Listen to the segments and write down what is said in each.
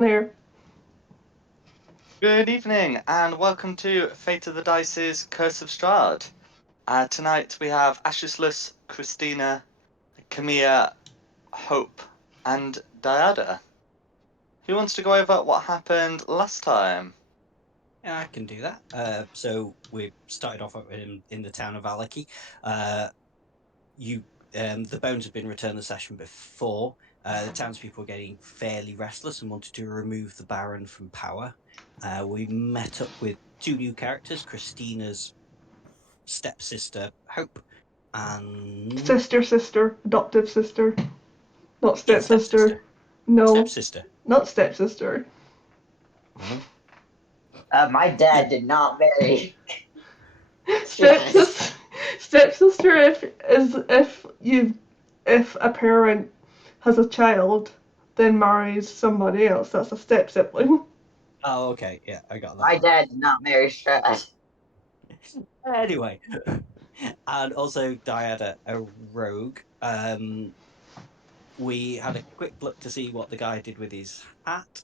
There. Good evening, and welcome to Fate of the Dice's Curse of Strahd. Tonight we have Ashless, Christina, Camilla, Hope, and Diada. Who wants to go over what happened last time? Yeah, I can do that. So we started off in the town of Valaki. The bones had been returned the session before. The townspeople were getting fairly restless and wanted to remove the Baron from power. We met up with two new characters, Christina's stepsister, Hope, and Sister, adoptive sister. Not yeah, stepsister. stepsister. No, Stepsister. not stepsister. No. My dad did not marry Strad. Stepsister, stepsister if a parent has a child, then marries somebody else. That's a step sibling. Oh, okay. Yeah, I got that. My dad did not marry Strad. Anyway, and also Diada, a rogue. We had a quick look to see what the guy did with his hat.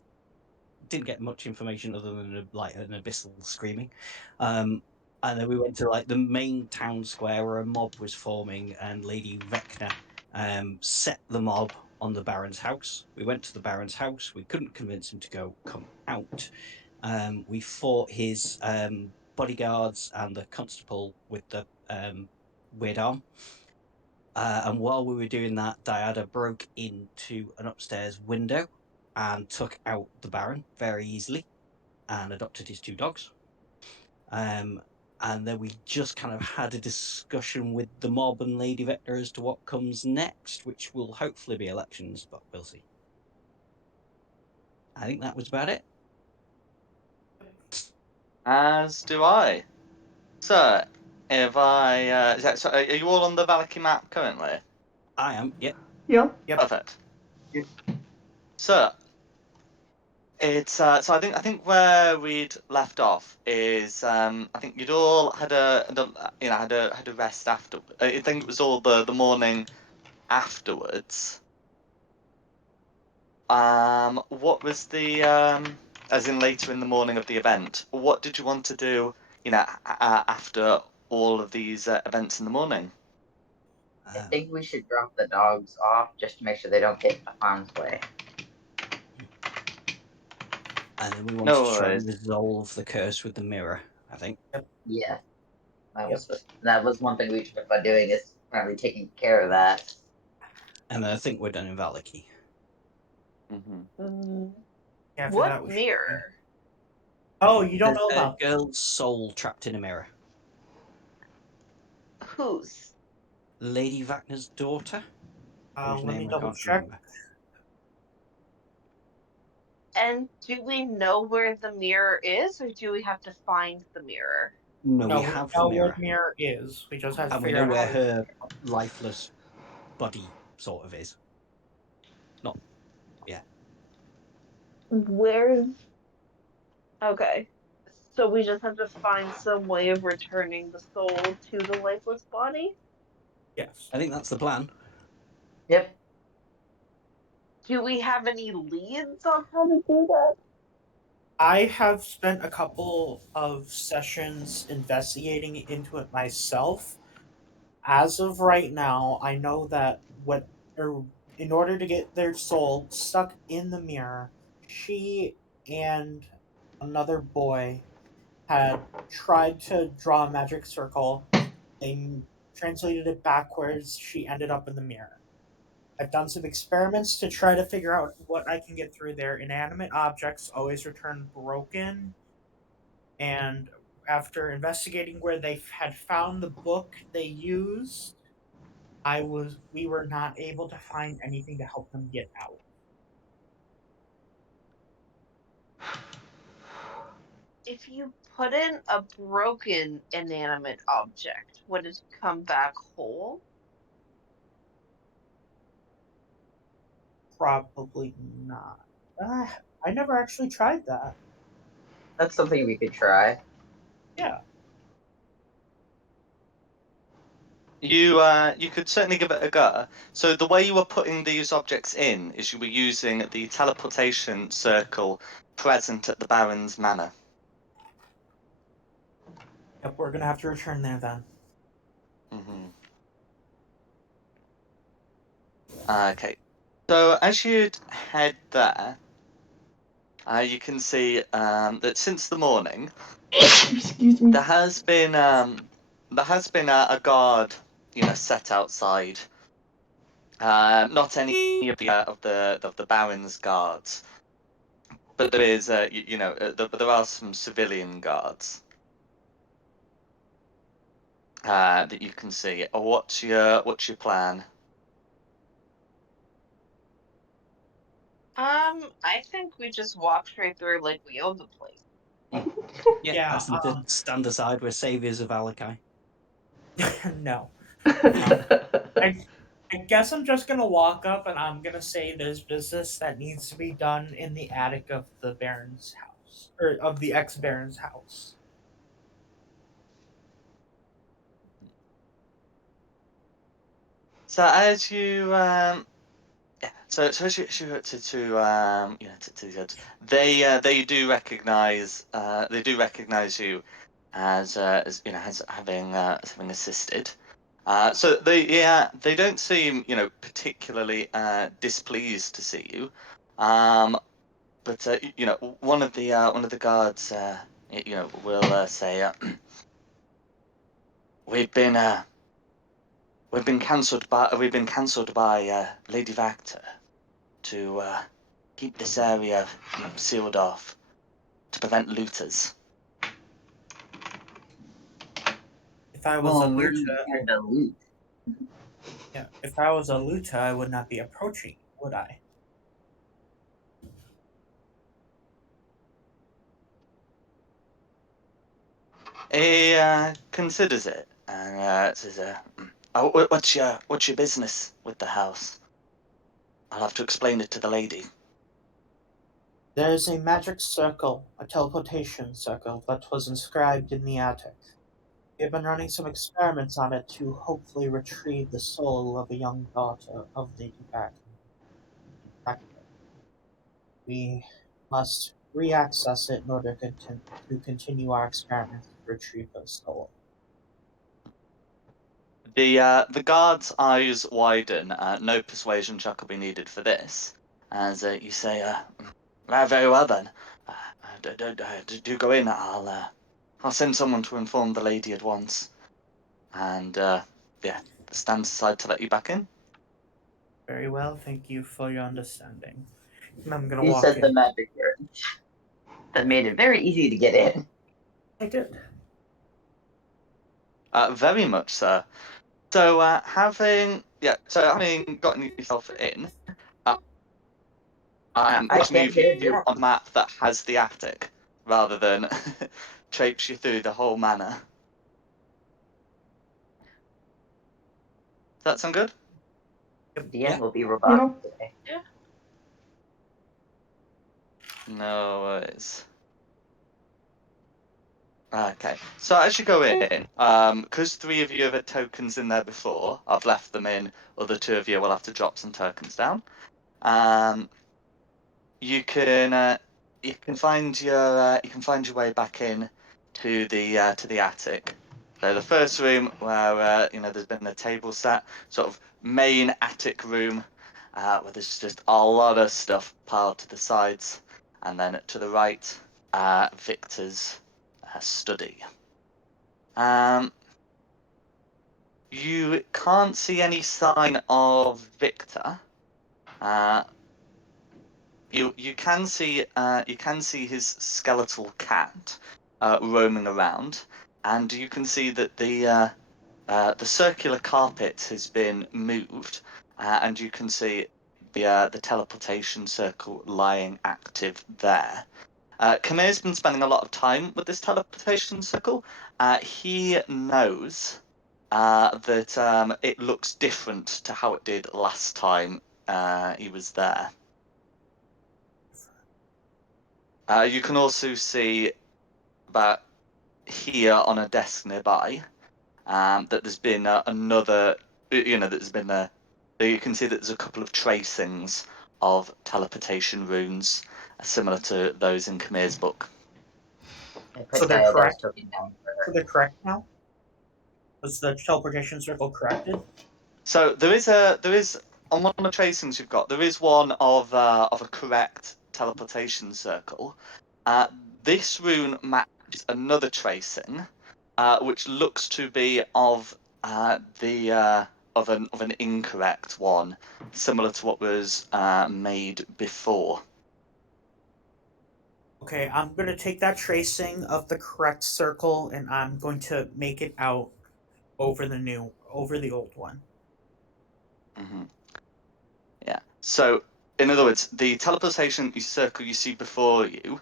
Didn't get much information other than an abyssal screaming. And then we went to the main town square where a mob was forming, and Lady Vecna set the mob on the Baron's house. We went to the Baron's house. We couldn't convince him to come out. We fought his bodyguards and the constable with the weird arm. And while we were doing that, Diada broke into an upstairs window and took out the Baron very easily and adopted his two dogs. And then we just kind of had a discussion with the mob and Lady Vector as to what comes next, which will hopefully be elections, but we'll see. I think that was about it. As do I. So, if are you all on the Valaki map currently? I am, yep. Yeah. Perfect. So, so I think where we'd left off is I think you'd all had had a rest after. I think it was all the morning afterwards. What was the as in later in the morning of the event? What did you want to do? After all of these events in the morning. I think we should drop the dogs off just to make sure they don't get into harm's way. And then we wanted No to try and worries. resolve the curse with the mirror, I think. Yeah, that was one thing we talked about doing is finally taking care of that. And then I think we're done in Valaki. Mm-hmm. After What that, we should- mirror? Oh, you don't know A about girl's soul trapped in a mirror. Whose? Lady Vacna's daughter, whose let me name I double can't check. remember. And do we know where the mirror is, or do we have to find the mirror? No, No, we we have know the mirror. what mirror is. We just have to And we figure know out where how to. her lifeless body sort of is. Not, yeah. Where's. Okay. So we just have to find some way of returning the soul to the lifeless body? Yes. I think that's the plan. Yep. Do we have any leads on how to do that? I have spent a couple of sessions investigating into it myself. As of right now, I know that in order to get their soul stuck in the mirror, she and another boy had tried to draw a magic circle. They translated it backwards. She ended up in the mirror. I've done some experiments to try to figure out what I can get through there. Inanimate objects always return broken, and after investigating where they had found the book they used, we were not able to find anything to help them get out. If you put in a broken inanimate object, would it come back whole? Probably not. I never actually tried that. That's something we could try. Yeah. You could certainly give it a go. So the way you were putting these objects in is you were using the teleportation circle present at the Baron's manor. Yep, we're gonna have to return there then. Hmm. Okay. So as you'd head there, you can see that since the morning Excuse me. there has been a guard, set outside. Not any of the Baron's guards, but there is there are some civilian guards that you can see. What's your plan? I think we just walk straight through like we own the place. Yeah, Yeah, ask them to stand aside. We're saviors of Alakai. no. I, I guess I'm just gonna walk up and I'm gonna say there's business that needs to be done in the attic of the Baron's house, or of the ex-Baron's house. So as you yeah, so as you to the odds, they do recognize you as having assisted. So they don't seem particularly displeased to see you. But one of the guards will say we've been we've been cancelled by Lady Vactor to keep this area sealed off to prevent looters. If I was a Well, we're not Luta, here to loot. yeah, if I was a Luta, I would not be approaching, would I? He considers it and says, "Oh, what's your business with the house? I'll have to explain it to the lady." There is a magic circle, a teleportation circle, that was inscribed in the attic. We have been running some experiments on it to hopefully retrieve the soul of a young daughter of Lady Vactor. We must re-access it in order to continue our experiments to retrieve her soul. The guard's eyes widen. No persuasion check will be needed for this, as you say, very well then. Do go in. I'll send someone to inform the lady at once, and yeah, stand aside to let you back in. Very well, thank you for your understanding. And I'm gonna You walk said the in. magic word. That made it very easy to get in. I did. Very much so. So having gotten yourself in, uh, I let's can't move get in you yet. on a map that has the attic rather than traipse you through the whole manor. Does that sound good? DM will be Yeah. robotic today. Yeah. No worries. Okay, so as you go in, because three of you have had tokens in there before, I've left them in. Other two of you will have to drop some tokens down. Um, you can find your way back in to the attic. So the first room where there's been a table set, sort of main attic room, where there's just a lot of stuff piled to the sides, and then to the right, Victor's study. Um, you can't see any sign of Victor. Uh, you can see his skeletal cat roaming around, and you can see that the circular carpet has been moved, and you can see the teleportation circle lying active there. Kamir's been spending a lot of time with this teleportation circle. He knows that it looks different to how it did last time he was there. You can also see about here on a desk nearby, that there's been another, that there's been you can see that there's a couple of tracings of teleportation runes similar to those in Kmir's book. I put So they're Diada's correct. token down for So her. they're correct now? Was the teleportation circle corrected? So there is on one of the tracings you've got, there is one of a correct teleportation circle. This rune matches another tracing, which looks to be of of an incorrect one, similar to what was made before. Okay, I'm going to take that tracing of the correct circle and I'm going to make it out over the old one. Hmm. Yeah. So, in other words, the teleportation circle you see before you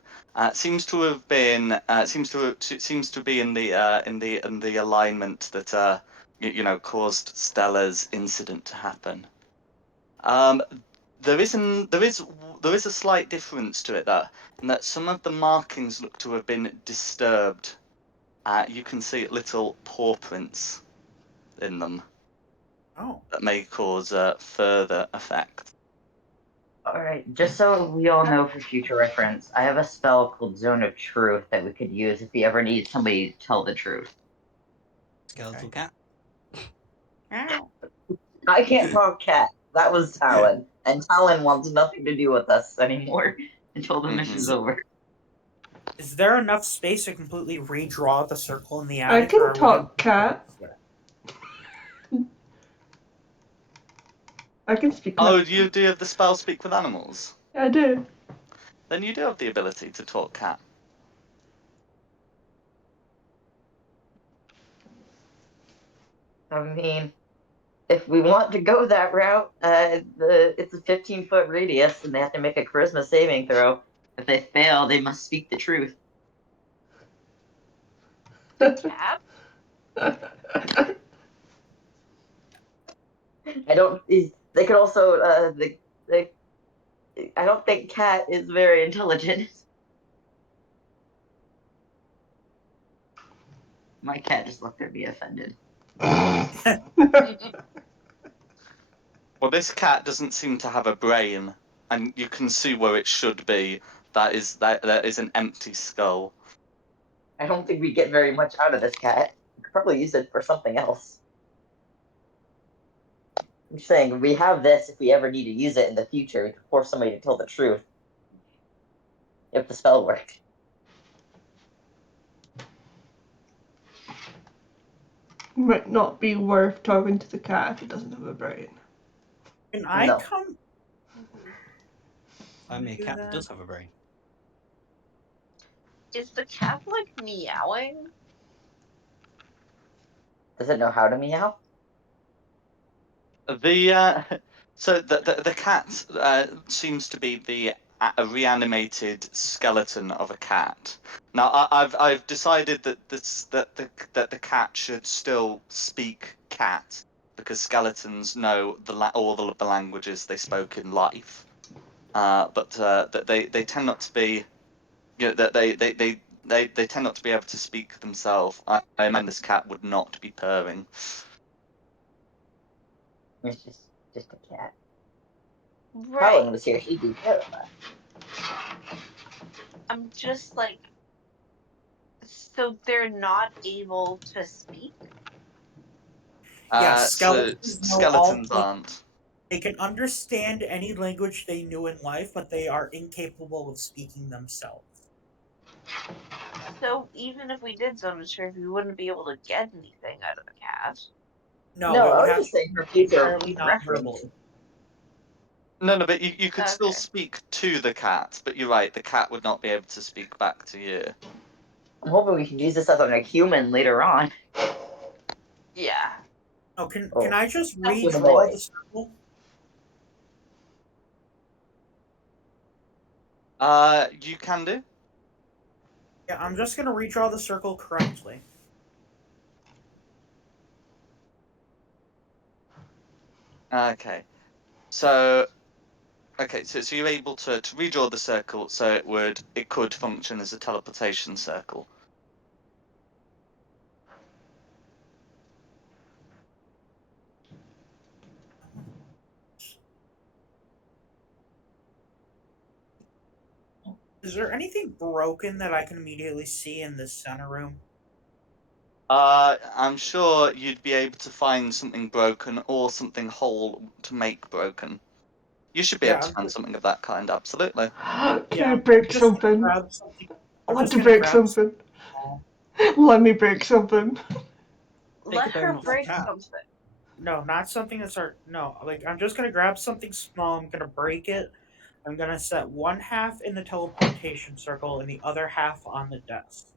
seems to have been seems to be in the alignment that caused Stella's incident to happen. There is a slight difference to it though, in that some of the markings look to have been disturbed. You can see little paw prints in them Oh. that may cause further effect. Alright, just so we all know for future reference, I have a spell called Zone of Truth that we could use if we ever need somebody to tell the truth. Skeletal Okay. cat. I can't talk cat. That was Talon. And Talon wants nothing to do with us anymore until the mission's over. Is there enough space to completely redraw the circle in the I attic? can or are we talk cat. I can speak. Oh, you do have the spell Speak with Animals? I do. Then you do have the ability to talk cat. I mean, if we want to go that route, it's a 15-foot radius, and they have to make a charisma saving throw. If they fail, they must speak the truth. Cat? I don't. They could also. I don't think cat is very intelligent. My cat just looked at me offended. Well, this cat doesn't seem to have a brain, and you can see where it should be. That is an empty skull. I don't think we get very much out of this cat. We could probably use it for something else. I'm saying we have this if we ever need to use it in the future. We could force somebody to tell the truth. If the spell worked. Might not be worth talking to the cat if it doesn't have a brain. Can I No. come? I'm a do cat that that? does have a brain. Is the cat like meowing? Does it know how to meow? The cat seems to be a reanimated skeleton of a cat. Now I've decided that the cat should still speak cat because skeletons know all the languages they spoke in life. But that they tend not to be, that they tend not to be able to speak themselves. I imagine this cat would not be purring. It's just a cat. Right. Talon was here, she'd be terrified. I'm just like, so they're not able to speak? Yes, So skeletons know all. skeletons aren't. They can understand any language they knew in life, but they are incapable of speaking themselves. So even if we did Zone of Truth, we wouldn't be able to get anything out of the cat. No, No, it I would was have just to saying for be future entirely reference. non-verbal. No, but you could still Okay. speak to the cat. But you're right, the cat would not be able to speak back to you. I'm hoping we can use this as a human later on. Yeah. Oh, can Oh, I just that's redraw the humanoid. circle? You can do. Yeah, I'm just gonna redraw the circle correctly. Okay. So so you're able to redraw the circle so it could function as a teleportation circle. Is there anything broken that I can immediately see in this center room? I'm sure you'd be able to find something broken or something whole to make broken. You should be able to find something of that kind, absolutely. Can I break something? Grab something. I I'm want just to gonna break grab something. small. Let me break something. Take a Let bone her off the break cat. something. No, not something that's no. Like I'm just gonna grab something small. I'm gonna break it. I'm gonna set one half in the teleportation circle and the other half on the desk.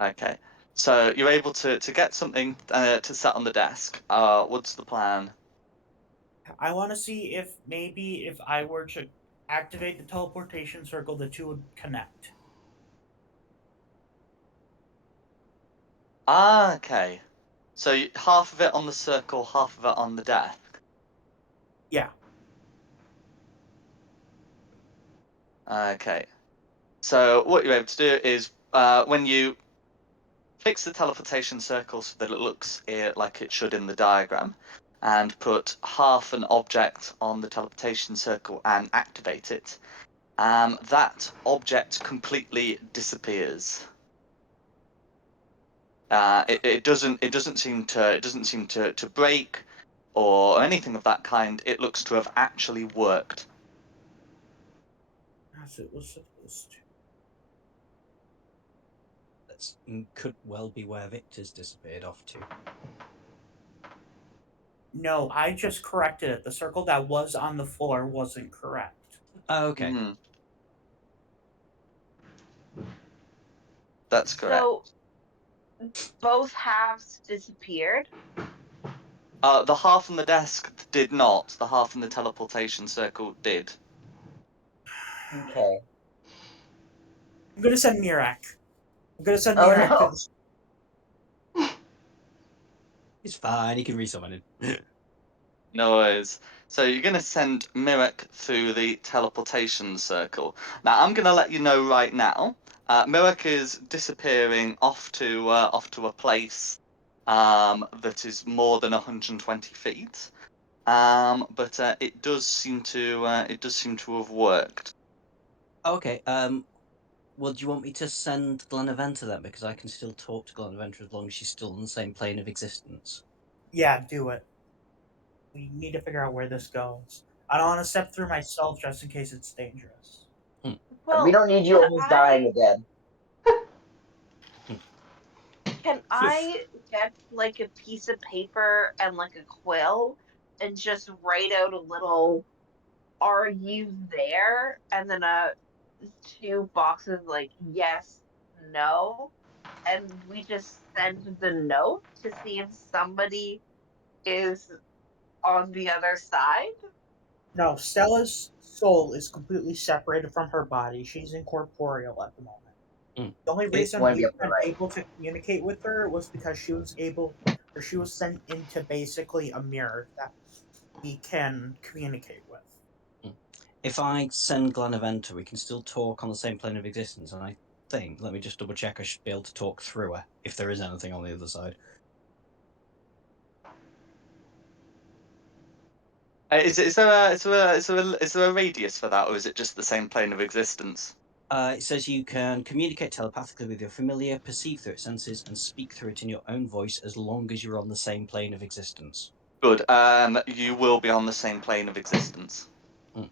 Okay. So you're able to get something to set on the desk. What's the plan? I want to see if maybe if I were to activate the teleportation circle, the two would connect. Okay. So half of it on the circle, half of it on the desk. Yeah. Okay. So what you're able to do is when you fix the teleportation circle so that it looks like it should in the diagram, and put half an object on the teleportation circle and activate it, that object completely disappears. It doesn't seem to break or anything of that kind. It looks to have actually worked. As it was supposed to. That could well be where Victor's disappeared off to. No, I just corrected it. The circle that was on the floor wasn't correct. Oh, okay. Mm. That's correct. So both halves disappeared. The half on the desk did not. The half in the teleportation circle did. Okay. I'm gonna send Mirak. I'm gonna send Oh Mirak to no. the. It's fine. He can resummon it. No worries. So you're going to send Mirek through the teleportation circle. Now I'm going to let you know right now. Mirek is disappearing off to a place that is more than 120 feet. But it does seem to have worked. Okay. Well, do you want me to send Glenaventa then? Because I can still talk to Glenaventa as long as she's still on the same plane of existence. Yeah, do it. We need to figure out where this goes. I don't want to step through myself just in case it's dangerous. We Well, don't need you can almost I dying again. can I get like a piece of paper and like a quill and just write out a little "Are you there?" and then two boxes like yes, no, and we just send the note to see if somebody is on the other side. No, Stella's soul is completely separated from her body. She's incorporeal at the moment. Mm. The only It, You reason want to be we've up to the been right. able to communicate with her was because she was sent into basically a mirror that we can communicate with. if I send Glenaventa, we can still talk on the same plane of existence, and I think, let me just double check, I should be able to talk through her if there is anything on the other side. Is there a radius for that, or is it just the same plane of existence? It says you can communicate telepathically with your familiar, perceive through its senses, and speak through it in your own voice as long as you're on the same plane of existence. Good. You will be on the same plane of existence. Mm.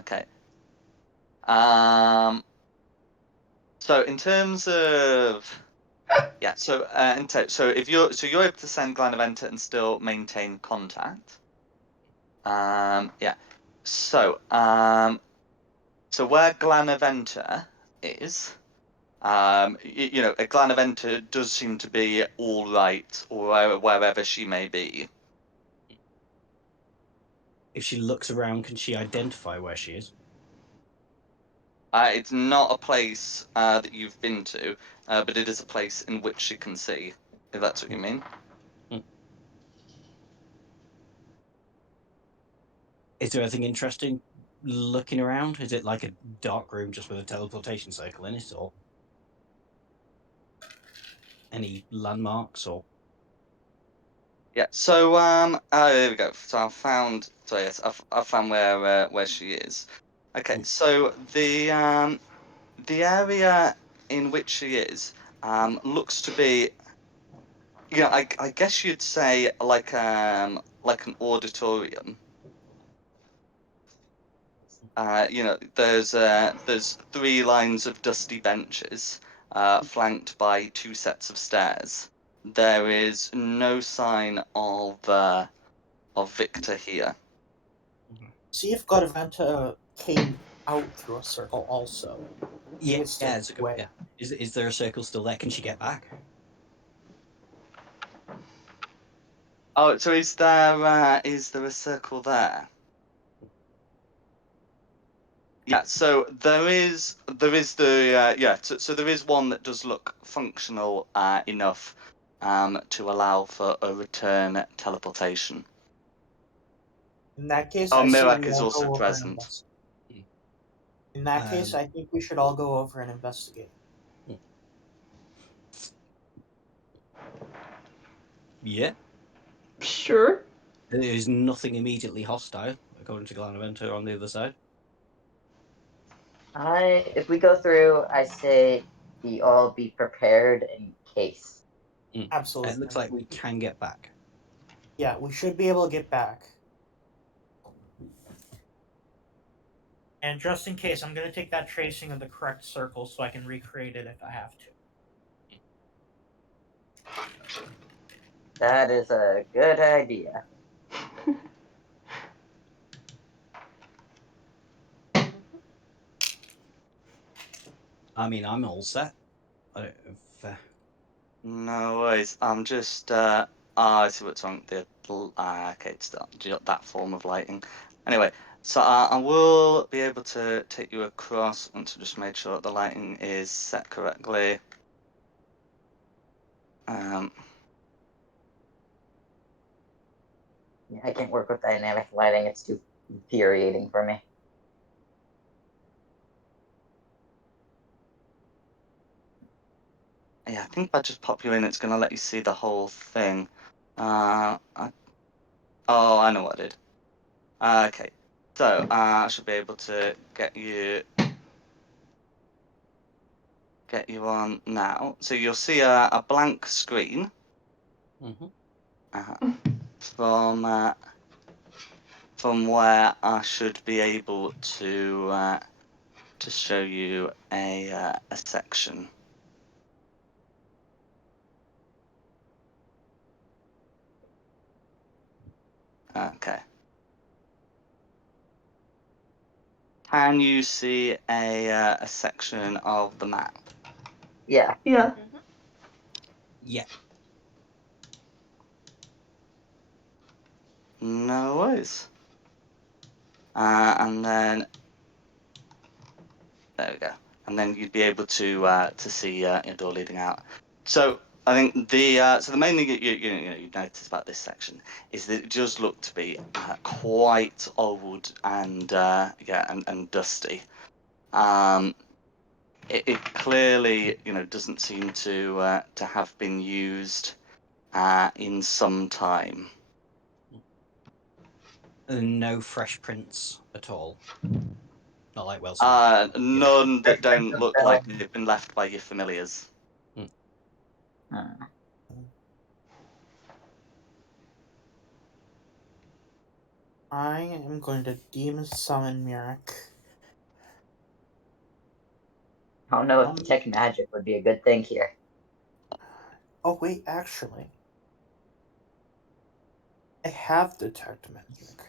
Okay. Um. So in terms of yeah, so if you're able to send Glenaventa and still maintain contact. Yeah. So so where Glenaventa is, a Glenaventa does seem to be all right, or wherever she may be. If she looks around, can she identify where she is? It's not a place that you've been to, but it is a place in which she can see, if that's what you mean. Mm. Is there anything interesting looking around? Is it like a dark room just with a teleportation circle in it, or? any landmarks or? Yeah. So there we go. So I found. So yes, I found where she is. Okay. So the area in which she is looks to be. Yeah, I guess you'd say like an auditorium. There's 3 lines of dusty benches, flanked by 2 sets of stairs. There is no sign of Victor here. See if Godavanta came out through a circle also. He Yeah, was still it's a good, away. yeah. Is there a circle still there? Can she get back? Oh, so is there a circle there? Yeah, so there is the so there is one that does look functional enough to allow for a return teleportation. In that case, Oh, I say Mirak we is all also go over and present. investigate. In that case, I think we should all go over and investigate. Yeah. Sure. There is nothing immediately hostile, according to Glanaventa on the other side. If we go through, I say we all be prepared in case. Absolutely. It looks like we can get back. Yeah, we should be able to get back. And just in case, I'm going to take that tracing of the correct circle so I can recreate it if I have to. That is a good idea. I mean, I'm all set. I don't know if, No worries. I'm just I see what's wrong. Okay, it's that form of lighting. Anyway, so I will be able to take you across once I just made sure that the lighting is set correctly. Yeah, I can't work with dynamic lighting. It's too infuriating for me. Yeah, I think if I just pop you in, it's going to let you see the whole thing. Oh, I know what I did. Okay, so I should be able to get you on now. So you'll see a blank screen from where I should be able to show you a section. Okay. Can you see a section of the map? Yeah. Yeah. yeah. No worries. And then there we go. And then you'd be able to see your door leading out. So I think the main thing you notice about this section is that it does look to be quite old and and dusty. It clearly doesn't seem to have been used in some time. No fresh prints at all. Not like Wellsmith. None that don't Expensive look like they've been left by your familiars. I am going to demon summon Mirak. I don't know if detect magic would be a good thing here. Oh wait, actually, I have detect magic.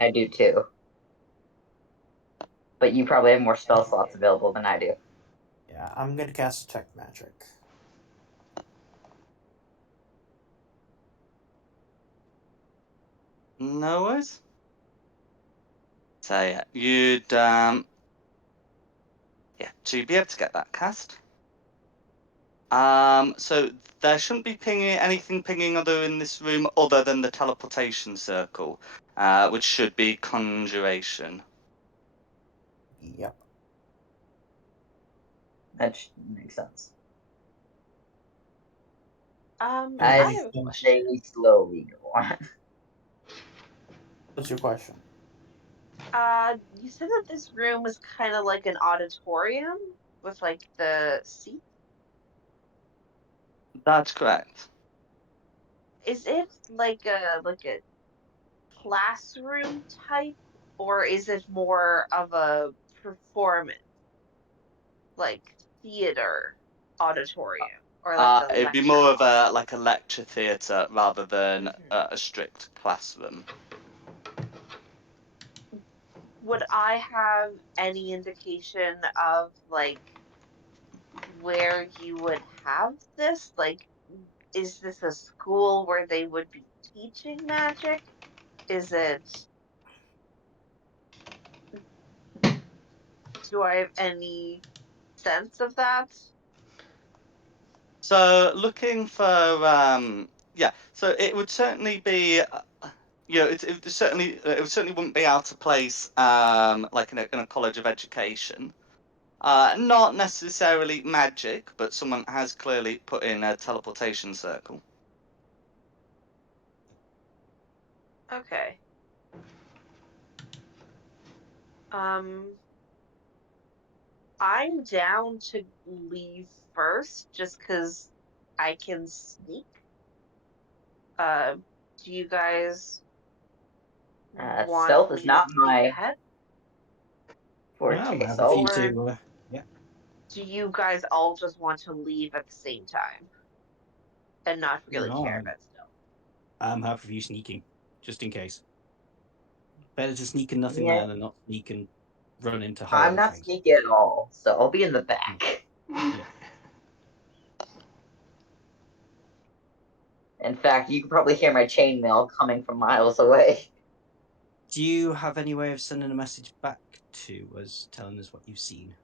I do too. But you probably have more spell slots available than I do. Yeah, I'm going to cast detect magic. No worries. So yeah, so you'd be able to get that cast. So there shouldn't be anything pinging other in this room other than the teleportation circle, which should be conjuration. Yep. That makes sense. I I have a say question. we slowly go on. What's your question? You said that this room was kind of like an auditorium with like the seat. That's correct. Is it like a classroom type, or is it more of a performance, like theater auditorium, or like a It'd be lecture more of hall? a lecture theatre rather than Mhm. a strict classroom. Would I have any indication of like where you would have this? Like, is this a school where they would be teaching magic? Is it, do I have any sense of that? So looking for yeah, so it would certainly be it certainly wouldn't be out of place like in a college of education. Not necessarily magic, but someone has clearly put in a teleportation circle. Okay. Um, I'm down to leave first just because I can sneak. Uh, do you guys want Stealth is me to not sneak my ahead? Yeah, I'm forte, happy for you so Or yeah. do you guys all just want to leave at the same time and not really No, care about stealth? I'm happy for you sneaking, just in case. Better to sneak and nothing yeah, there than not sneak and run into I'm horrible not things. sneaky at all. So I'll be in the back. Yeah. In fact, you can probably hear my chainmail coming from miles away. Do you have any way of sending a message back to us, telling us what you've seen?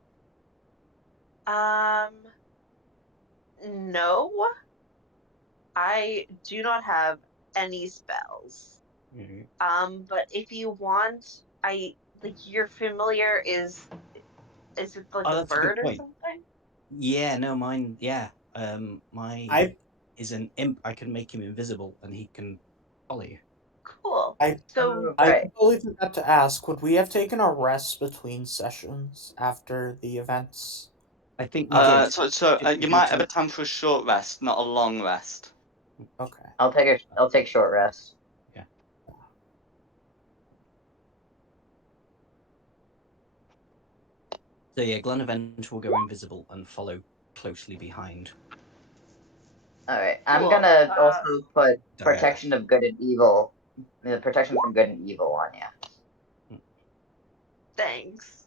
Um, no, I do not have any spells. Mhm. But if you want, I like you're familiar is it like Oh, a that's a good bird or point. something? Yeah, no, mine. Yeah, my I is an imp. I can make him invisible, and he can follow you. Cool. I So I Right. completely forgot to ask, would we have taken a rest between sessions after the events? I think we did. You might have a time for a short rest, not a long rest. Okay. I'll take short rest. Yeah. So yeah, Glenavent will go invisible and follow closely behind All right. I'm cool. gonna also put Diana. protection of good and evil, the protection from good and evil on you. Thanks.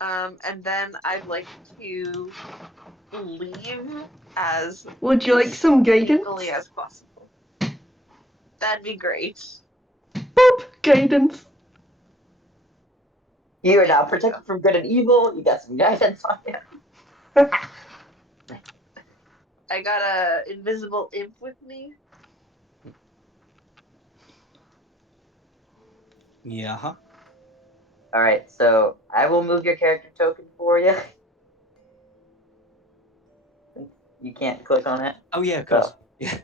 And then I'd like to leave as Would you like some sneakily guidance? as possible. That'd be great. Boop! Guidance. You are now Thank you. protected from good and evil. You got some guidance on you. I got a invisible imp with me. Yeah. Huh? All right. So I will move your character token for you. You can't click on it. Oh yeah, of So course. Yeah.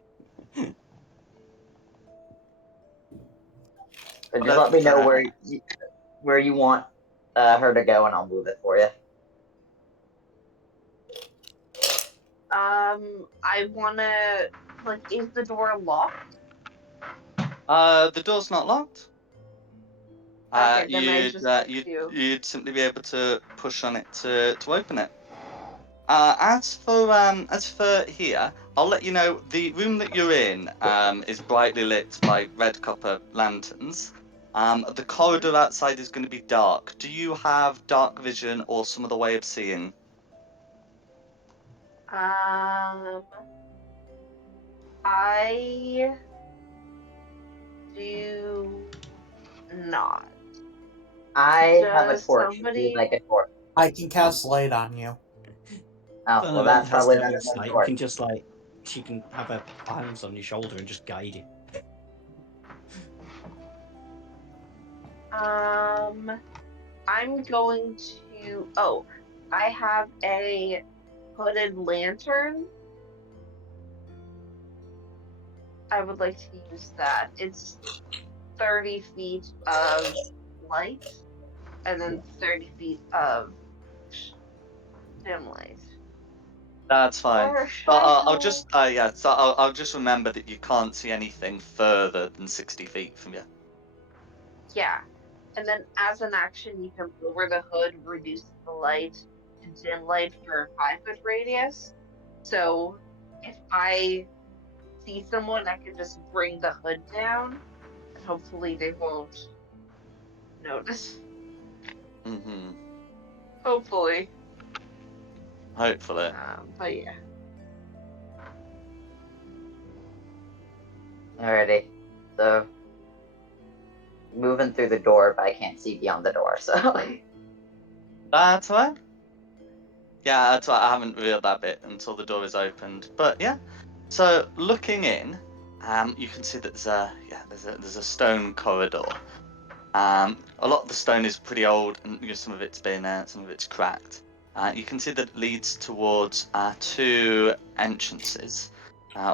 just let me know where you want her to go, and I'll move it for you. I wanna like, is the door locked? The door's not locked. Okay, then I just like to. You'd simply be able to push on it to open it. As for here, I'll let you know the room that you're in is brightly lit by red copper lanterns. The corridor outside is going to be dark. Do you have dark vision or some other way of seeing? Um, I do not. I have a Does torch if you'd somebody? like a torch. I can cast light on you. Oh, well, Glenavent that's has probably no better than a sight and torch. can just like she can have her hands on your shoulder and just guide you. I'm going to. Oh, I have a hooded lantern. I would like to use that. It's 30 feet of light and then 30 feet of dim light. That's fine. Or should But I I'll go? just so I'll just remember that you can't see anything further than 60 feet from you. Yeah. And then as an action, you can lower the hood, reduce the light to dim light for a 5-foot radius. So if I see someone, I can just bring the hood down, and hopefully they won't notice. Mm-hmm. Hopefully. Hopefully. But yeah. Alrighty. So moving through the door, but I can't see beyond the door, so That's fine. Yeah, that's why I haven't revealed that bit until the door is opened. But yeah, so looking in, you can see that there's a stone corridor. A lot of the stone is pretty old, and some of it's been some of it's cracked. You can see that it leads towards two entrances,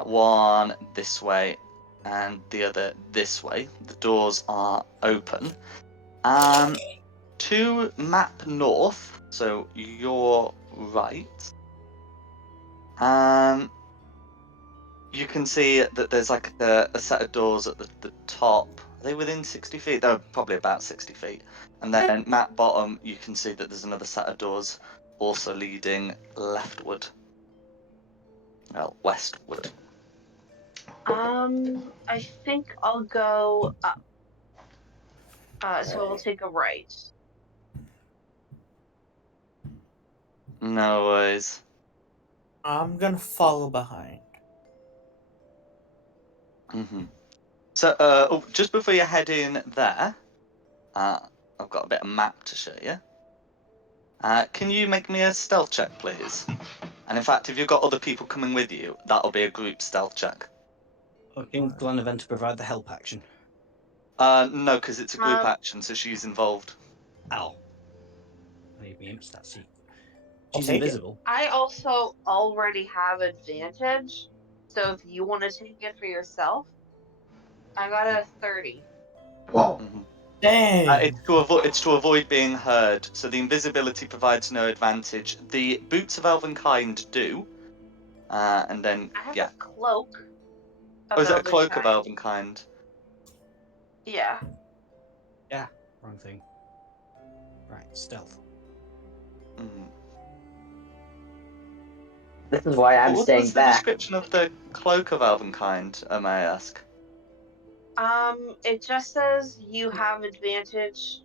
one this way and the other this way. The doors are open. To map north, so your right. You can see that there's like a set of doors at the top. Are they within 60 feet? They're probably about 60 feet. And then map bottom, you can see that there's another set of doors also leading leftward. Well, westward. I think I'll go up. So I'll take a right. No worries. I'm gonna follow behind. Mm-hmm. So, just before you head in there, I've got a bit of map to show you. Can you make me a stealth check, please? And in fact, if you've got other people coming with you, that'll be a group stealth check. Looking Glenavon to provide the help action. No, because it's a group Um, action, so she's involved. Ow. I need me imp stat sheet. I'll She's take it. invisible. I also already have advantage, so if you want to take it for yourself, I got a 30. Mhm. Dang. It's to avoid being heard. So the invisibility provides no advantage. The boots of elvenkind do, and then I have yeah. a cloak Oh, of is it a cloak of elvenkind. elvenkind? Yeah. Yeah, wrong thing. Right, stealth. Mm. this is why I'm What's staying the back. description of the cloak of elvenkind? May I ask? It just says you have advantage.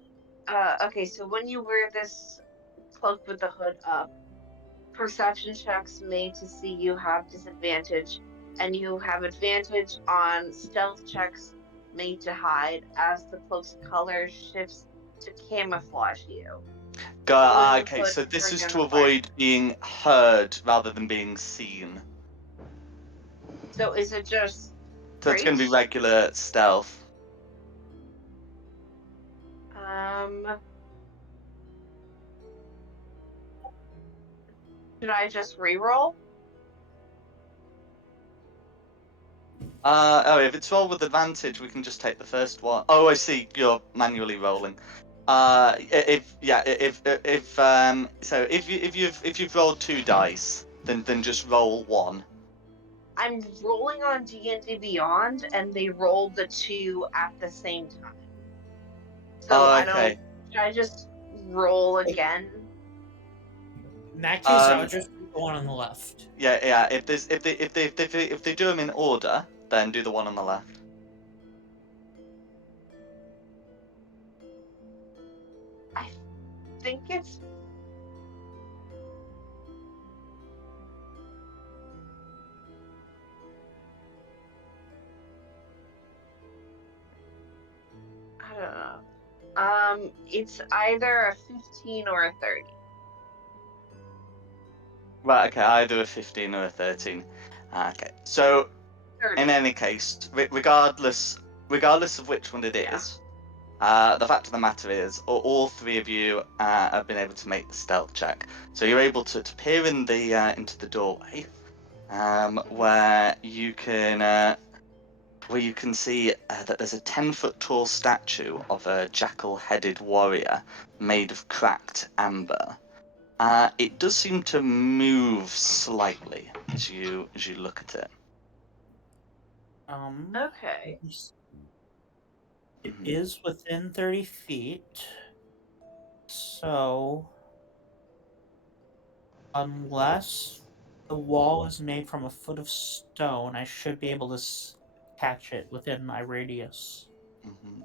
Okay, so when you wear this cloak with the hood up, perception checks made to see you have disadvantage, and you have advantage on stealth checks made to hide as the cloak's color shifts to camouflage you. Pulling the Okay, hood so to this bring is down to the fire. avoid being heard rather than being seen. So is it just So it's going straight? to be regular stealth. Um, should I just re-roll? If it's roll with advantage, we can just take the first one. Oh, I see. You're manually rolling. If you've rolled 2 dice, then just roll 1. I'm rolling on D&D Beyond, and they rolled the 2 at the same time. So Oh, I don't. okay. Should I just roll again? In that case, I'll Um, just do the one on the left. yeah. If they do them in order, then do the one on the left. I think it's. I don't know. It's either a 15 or a 30. Right. Okay. Either a 15 or a 13. Okay. So 30. in any case, regardless of which one it Yeah. is, the fact of the matter is, all 3 of you have been able to make the stealth check. So you're able to peer in the into the doorway, where you can where you can see that there's a 10-foot tall statue of a jackal-headed warrior made of cracked amber. It does seem to move slightly as you look at it. Okay. It Mhm. is within 30 feet. So, unless the wall is made from a foot of stone, I should be able to catch it within my radius. Mhm.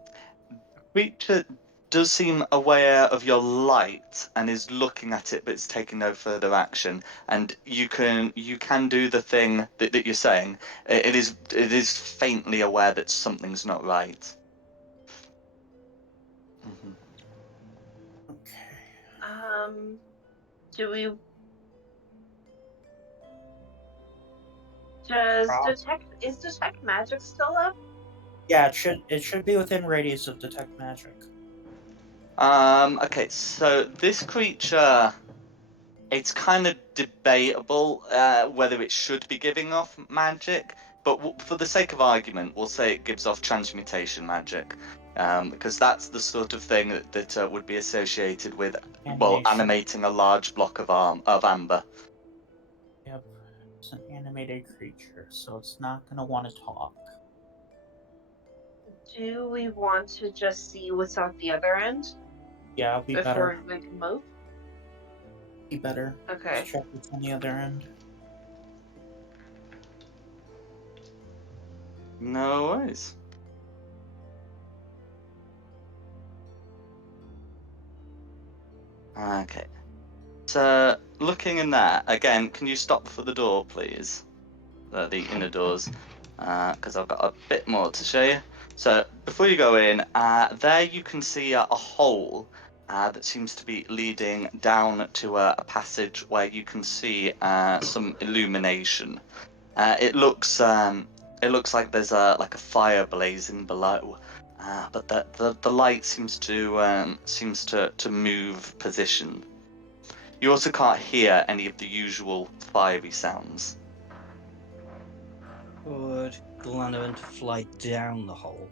Creature does seem aware of your light and is looking at it, but it's taking no further action. And you can do the thing that you're saying. It is faintly aware that something's not right. Mhm. Okay. Do we does Prob- detect magic still up? Yeah, it should be within radius of detect magic. Okay, so this creature, it's kind of debatable whether it should be giving off magic, but for the sake of argument, we'll say it gives off transmutation magic, because that's the sort of thing that would be associated with, well, Animation. animating a large block of amber. Yep. It's an animated creature, so it's not gonna want to talk. Do we want to just see what's at the other end Yeah, it'll be before better. we make a move? Be better. Let's Okay. check what's on the other end. No worries. Okay. So looking in there again, can you stop for the door, please? The inner doors, because I've got a bit more to show you. So before you go in, there you can see a hole that seems to be leading down to a passage where you can see some illumination. It looks like there's a fire blazing below, but the light seems to move position. You also can't hear any of the usual fiery sounds. Would Glanavant fly down the hole?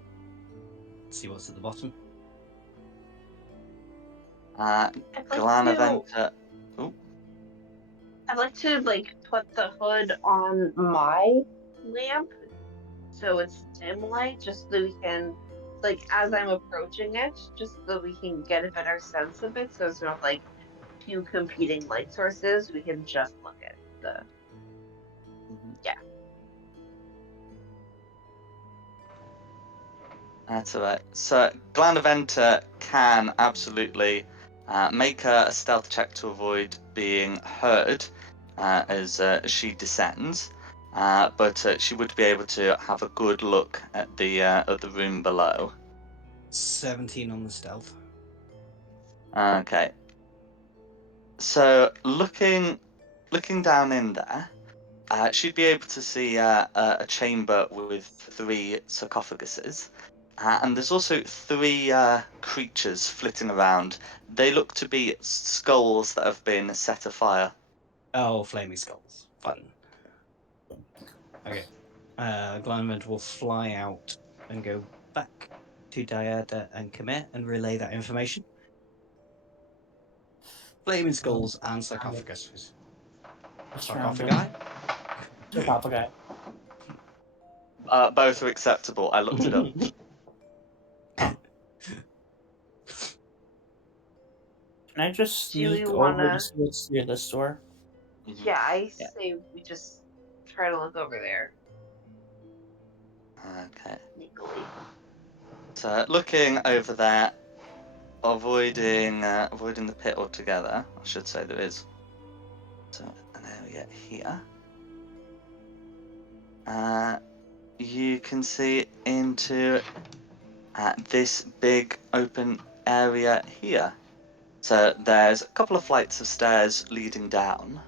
See what's at the bottom? Uh, I'd like to Glanaventa. Oh, I'd like to put the hood on my lamp so it's dim light, just so we can as I'm approaching it, just so we can get a better sense of it. So it's not two competing light sources. We can just look at the mhm. yeah. That's all right. So Glanaventa can absolutely make a stealth check to avoid being heard as she descends, but she would be able to have a good look at the room below. 17 on the stealth. Okay. So looking down in there, she'd be able to see a chamber with 3 sarcophaguses. And there's also 3 creatures flitting around. They look to be skulls that have been set afire. Oh, flaming skulls. Fun. Okay. Glanavant will fly out and go back to Diada and Khmer and relay that information. Flaming skulls and sarcophagus. Surrounded. Sarcophagi? Sarcophagi. Both are acceptable. I looked it up. Can I just Do we sneak over to wanna? see what's near this door? Mhm. Yeah, I Yeah. say we just try to look over there Okay. sneakily. So looking over there, avoiding the pit altogether. I should say there is. So an area here. You can see into this big open area here. So there's a couple of flights of stairs leading down.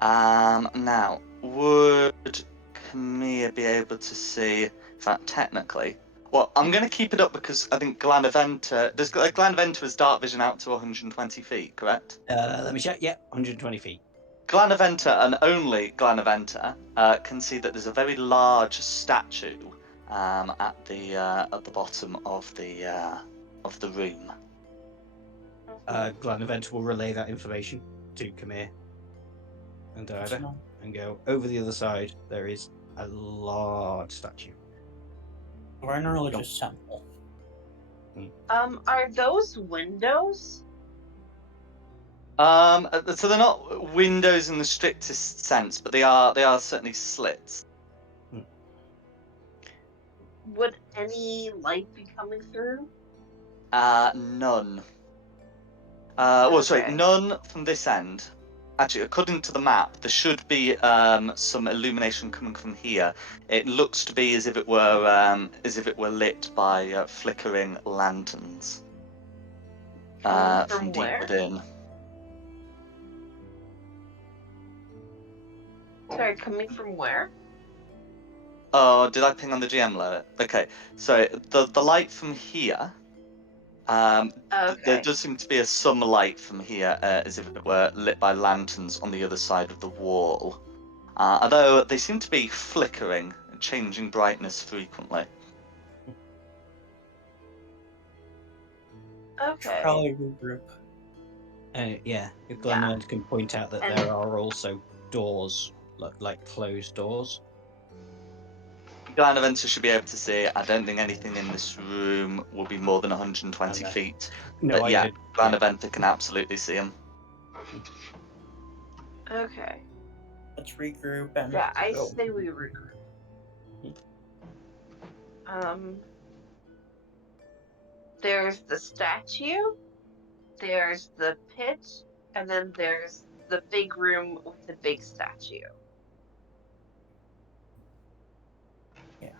Now, would Camille be able to see, in fact, technically, well, I'm going to keep it up because I think Glanaventa's dark vision out to 120 feet, correct? Let me check. Yeah, 120 feet. Glanaventa and only Glanaventa can see that there's a very large statue at the bottom of the room. Glanavent will relay that information to Kamir and Diada No. and go, over the other side, there is a large statue. We're in a religious temple. Are those windows? So they're not windows in the strictest sense, but they are certainly slits. Would any light be coming through? None. Well, sorry, Okay. none from this end. Actually, according to the map, there should be some illumination coming from here. It looks to be as if it were lit by flickering lanterns Coming from from deep where? within. Sorry, coming from where? Oh, did I ping on the GM alert? Okay, so the light from here. There Okay. does seem to be some light from here, as if it were lit by lanterns on the other side of the wall. Although they seem to be flickering and changing brightness frequently. Okay. Probably regroup. Yeah, if Yeah. Glanavent can point out that And- there are also doors, like closed doors. Glanaventer should be able to see. I don't think anything in this room will be more than 120 Okay. feet. No, But yeah, yeah. Glanaventer can absolutely see him. Okay. Let's regroup and Yeah, I go. say we regroup. There's the statue, there's the pit, and then there's the big room with the big statue. Yeah.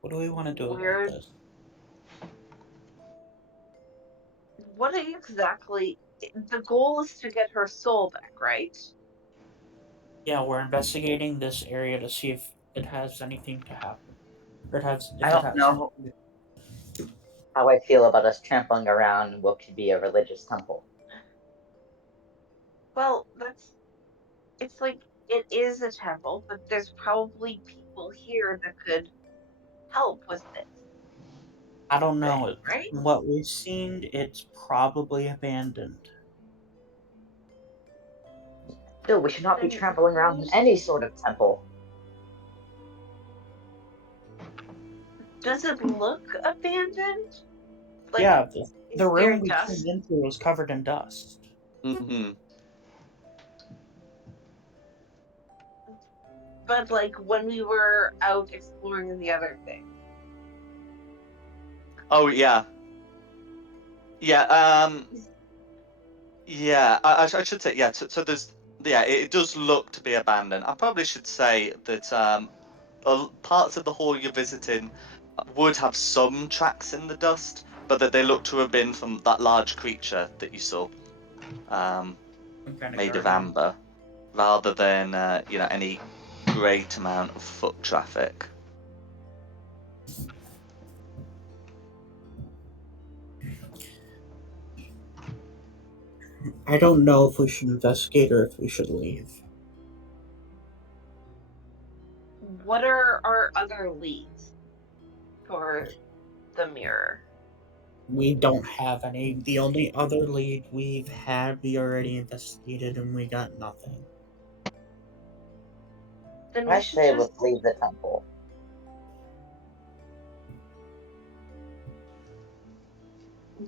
What do we want to do Where- about this? What exactly? The goal is to get her soul back, right? Yeah, we're investigating this area to see if it has anything to happen. Or it has. If I it don't has. know how I feel about us trampling around what could be a religious temple. Well, it's like it is a temple, but there's probably people here that could help with this. I don't know. thing, right? From what we've seen, it's probably abandoned. Still, we should not be Then trampling around in any sort of temple. Does it look abandoned? Like, Yeah, is the there room we dust? came into was covered in dust. Mm-hmm. But like when we were out exploring the other thing. Oh yeah. Yeah. Yeah. I should say yeah. So there's It does look to be abandoned. I probably should say that parts of the hall you're visiting would have some tracks in the dust, but that they look to have been from that large creature that you saw, Some kind made of guardian. amber, rather than any great amount of foot traffic. I don't know if we should investigate or if we should leave. What are our other leads for the mirror? We don't have any. The only other lead we've had, we already investigated and we got nothing. Then I we should say just let's leave the temple.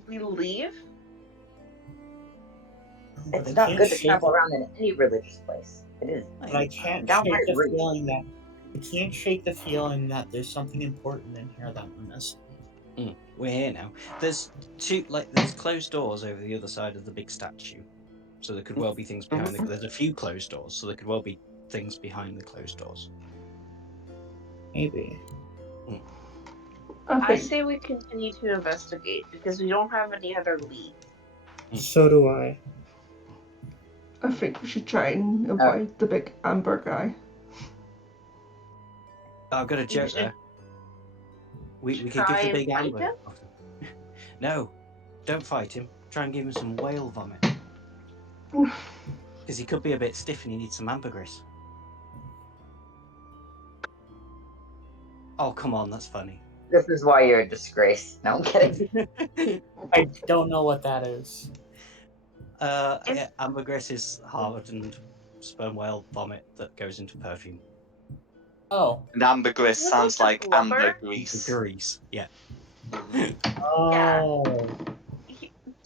we leave. But It's I not can't good to shake trample it- around in any religious place. It is. But I can't Downright shake the rude. feeling that I can't shake the feeling that there's something important in here that we're missing. We're here now. There's there's closed doors over the other side of the big statue, so there could well be things behind. There's a few closed doors, so there could well be things behind the closed doors. Maybe. I say we continue to investigate because we don't have any other leads. So do I. I think we should try and avoid the big amber guy. I've got a joke should there. We could try give the and big fight amber. him? No, don't fight him. Try and give him some whale vomit. Because he could be a bit stiff and he needs some ambergris. Oh, come on, that's funny. This is why you're a disgrace. No, I'm kidding. I don't know what that is. Yeah, ambergris is hardened sperm whale vomit that goes into perfume. Oh. And ambergris What sounds about like the blubber? ambergris. Grease, yeah. Oh.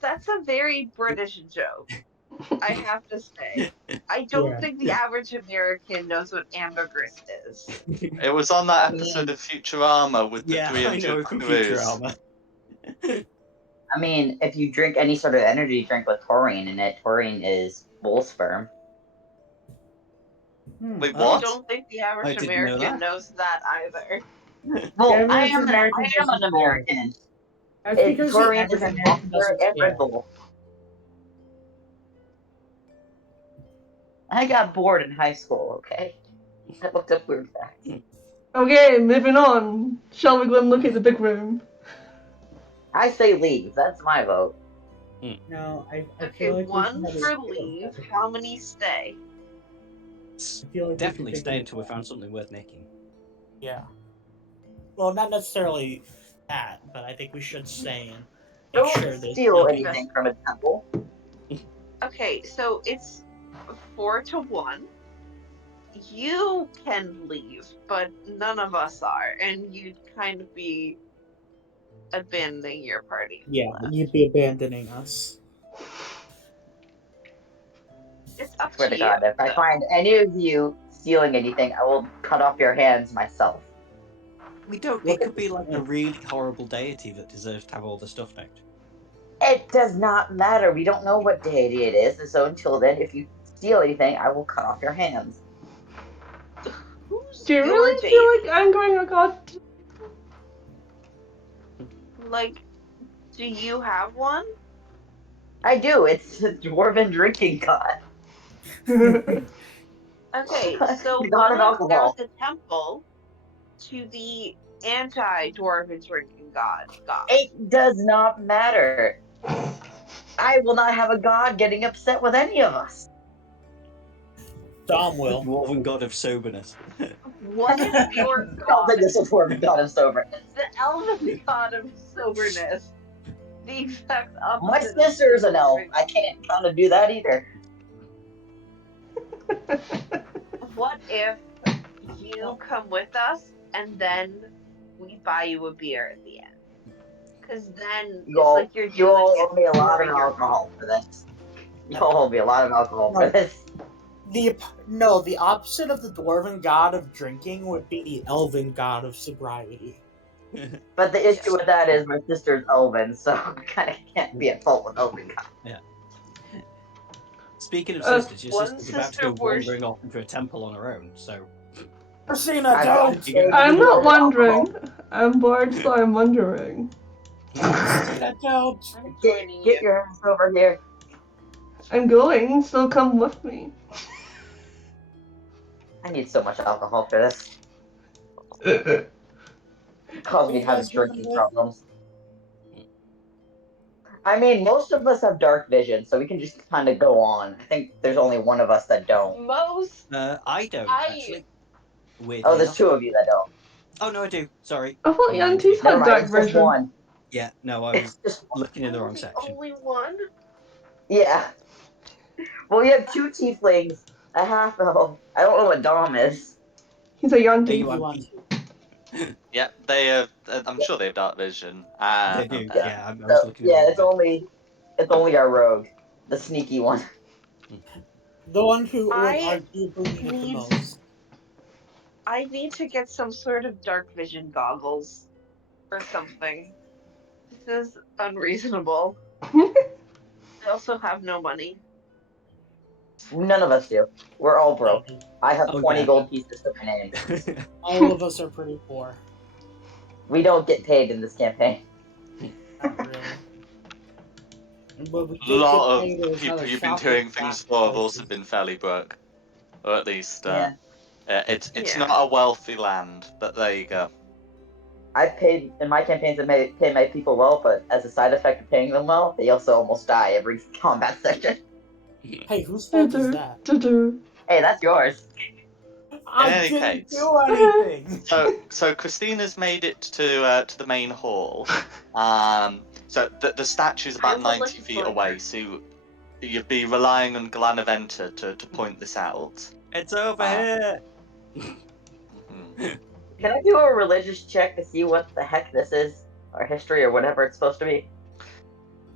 That's a very British joke, I have to say. I don't Yeah. think the average American knows what ambergris is. It was on that I episode mean, of Futurama with the Yeah, 300 I know from crews. Futurama. I mean, if you drink any sort of energy drink with taurine in it, taurine is bull sperm. Wait, I what? don't think the average I didn't know American that. knows that either. Well, The I average am American an doesn't know. American. That's because the Taurine average is in American Monster doesn't and care. Red Bull. I got bored in high school, okay? I looked up weird facts. Okay, moving on. Shall we go and look at the big room? I say leave. That's my vote. No, I Okay, feel like we one should have for a- leave. How many stay? I feel like we Definitely should stay take until we found something worth nicking. Yeah. Well, not necessarily that, but I think we should stay and make Don't sure there's steal nothing. anything from a temple. Okay, so it's 4-1. You can leave, but none of us are, and you'd kind of be abandoning your party. Yeah, you'd be abandoning us. It's up Swear to to you. God, if I though. find any of you stealing anything, I will cut off your hands myself. We don't. Look It could at be this like a thing. really horrible deity that deserves to have all the stuff knocked. It does not matter. We don't know what deity it is, and so until then, if you steal anything, I will cut off your hands. Who's Do you your really deity? feel like angering a god? Like, do you have one? I do. It's the dwarven drinking god. Okay, so The god what of if alcohol. there's a temple to the anti-dwarven drinking god? It does not matter. I will not have a god getting upset with any of us. Dom The will. dwarven god of soberness. What if your I don't think god, this is dwarven god of soberness. the elven god of soberness, the exact My opposite of sister is the an elf. dwarven- I can't kind of do that either. What if you come with us and then we buy you a beer at the end? Because then You it's all, like you're you doing all it owe me a lot of for your alcohol for this. You all owe me a lot of alcohol for No. this. The opposite of the dwarven god of drinking would be the elven god of sobriety. But the issue with that is my sister's elven, so I kind of can't be at fault with elven god. Speaking of Uh, sisters, your one sister's about to sister go worship- wandering off into a temple on her own, so Christina, I've got don't! to I'm take not the alcohol. wondering. I'm bored, so I'm wondering. Christina, don't! I'm Get, joining get you. your ass over here. I'm going, so come with me. I need so much alcohol for this. Cause me You having guys going drinking with? problems. I mean, most of us have dark vision, so we can just kind of go on. I think there's only one of us that don't. Most I don't I- actually. Weirdly Oh, there's enough. two of you that don't. Oh no, I do. Sorry. I thought I'm lying to Yantis you. Never had mind, dark it's just vision. one. Yeah, no, I It's was just one. looking in the I'm wrong the section. only one. Yeah. Well, you have two tieflings, a half elf. I don't know what Dom is. He's a Are Yanti. you You anti? Yeah, they have. I'm sure they have dark vision. They do. yeah. Yeah, I was So, looking at yeah, the it's wrong only our rogue, the sneaky one. The one who would I arguably need it the need- most. I need to get some sort of dark vision goggles or something. This is unreasonable. I also have no money. None of us do. We're all broke. I have Oh, 20 yeah. gold pieces to my name. section. All of us are pretty poor. We don't get paid in this campaign. Not really. But we A did lot get paid of as people other you've been shop doing at things flat for have also prices. been fairly broke, or at least Yeah. it's Yeah. not a wealthy land. But there you go. I've paid in my campaigns. I pay my people well, but as a side effect of paying them well, they also almost die every combat session. Hey, whose fault is that? Do-do. Hey, that's yours. I any didn't case. do anything. So Christina's made it to the main hall. So the statue's about I will 90 listen feet to away, her. so you'd be relying on Glanaventa to point this out. It's over Ah. here. Mhm. Can I do a religious check to see what the heck this is? Or history or whatever it's supposed to be?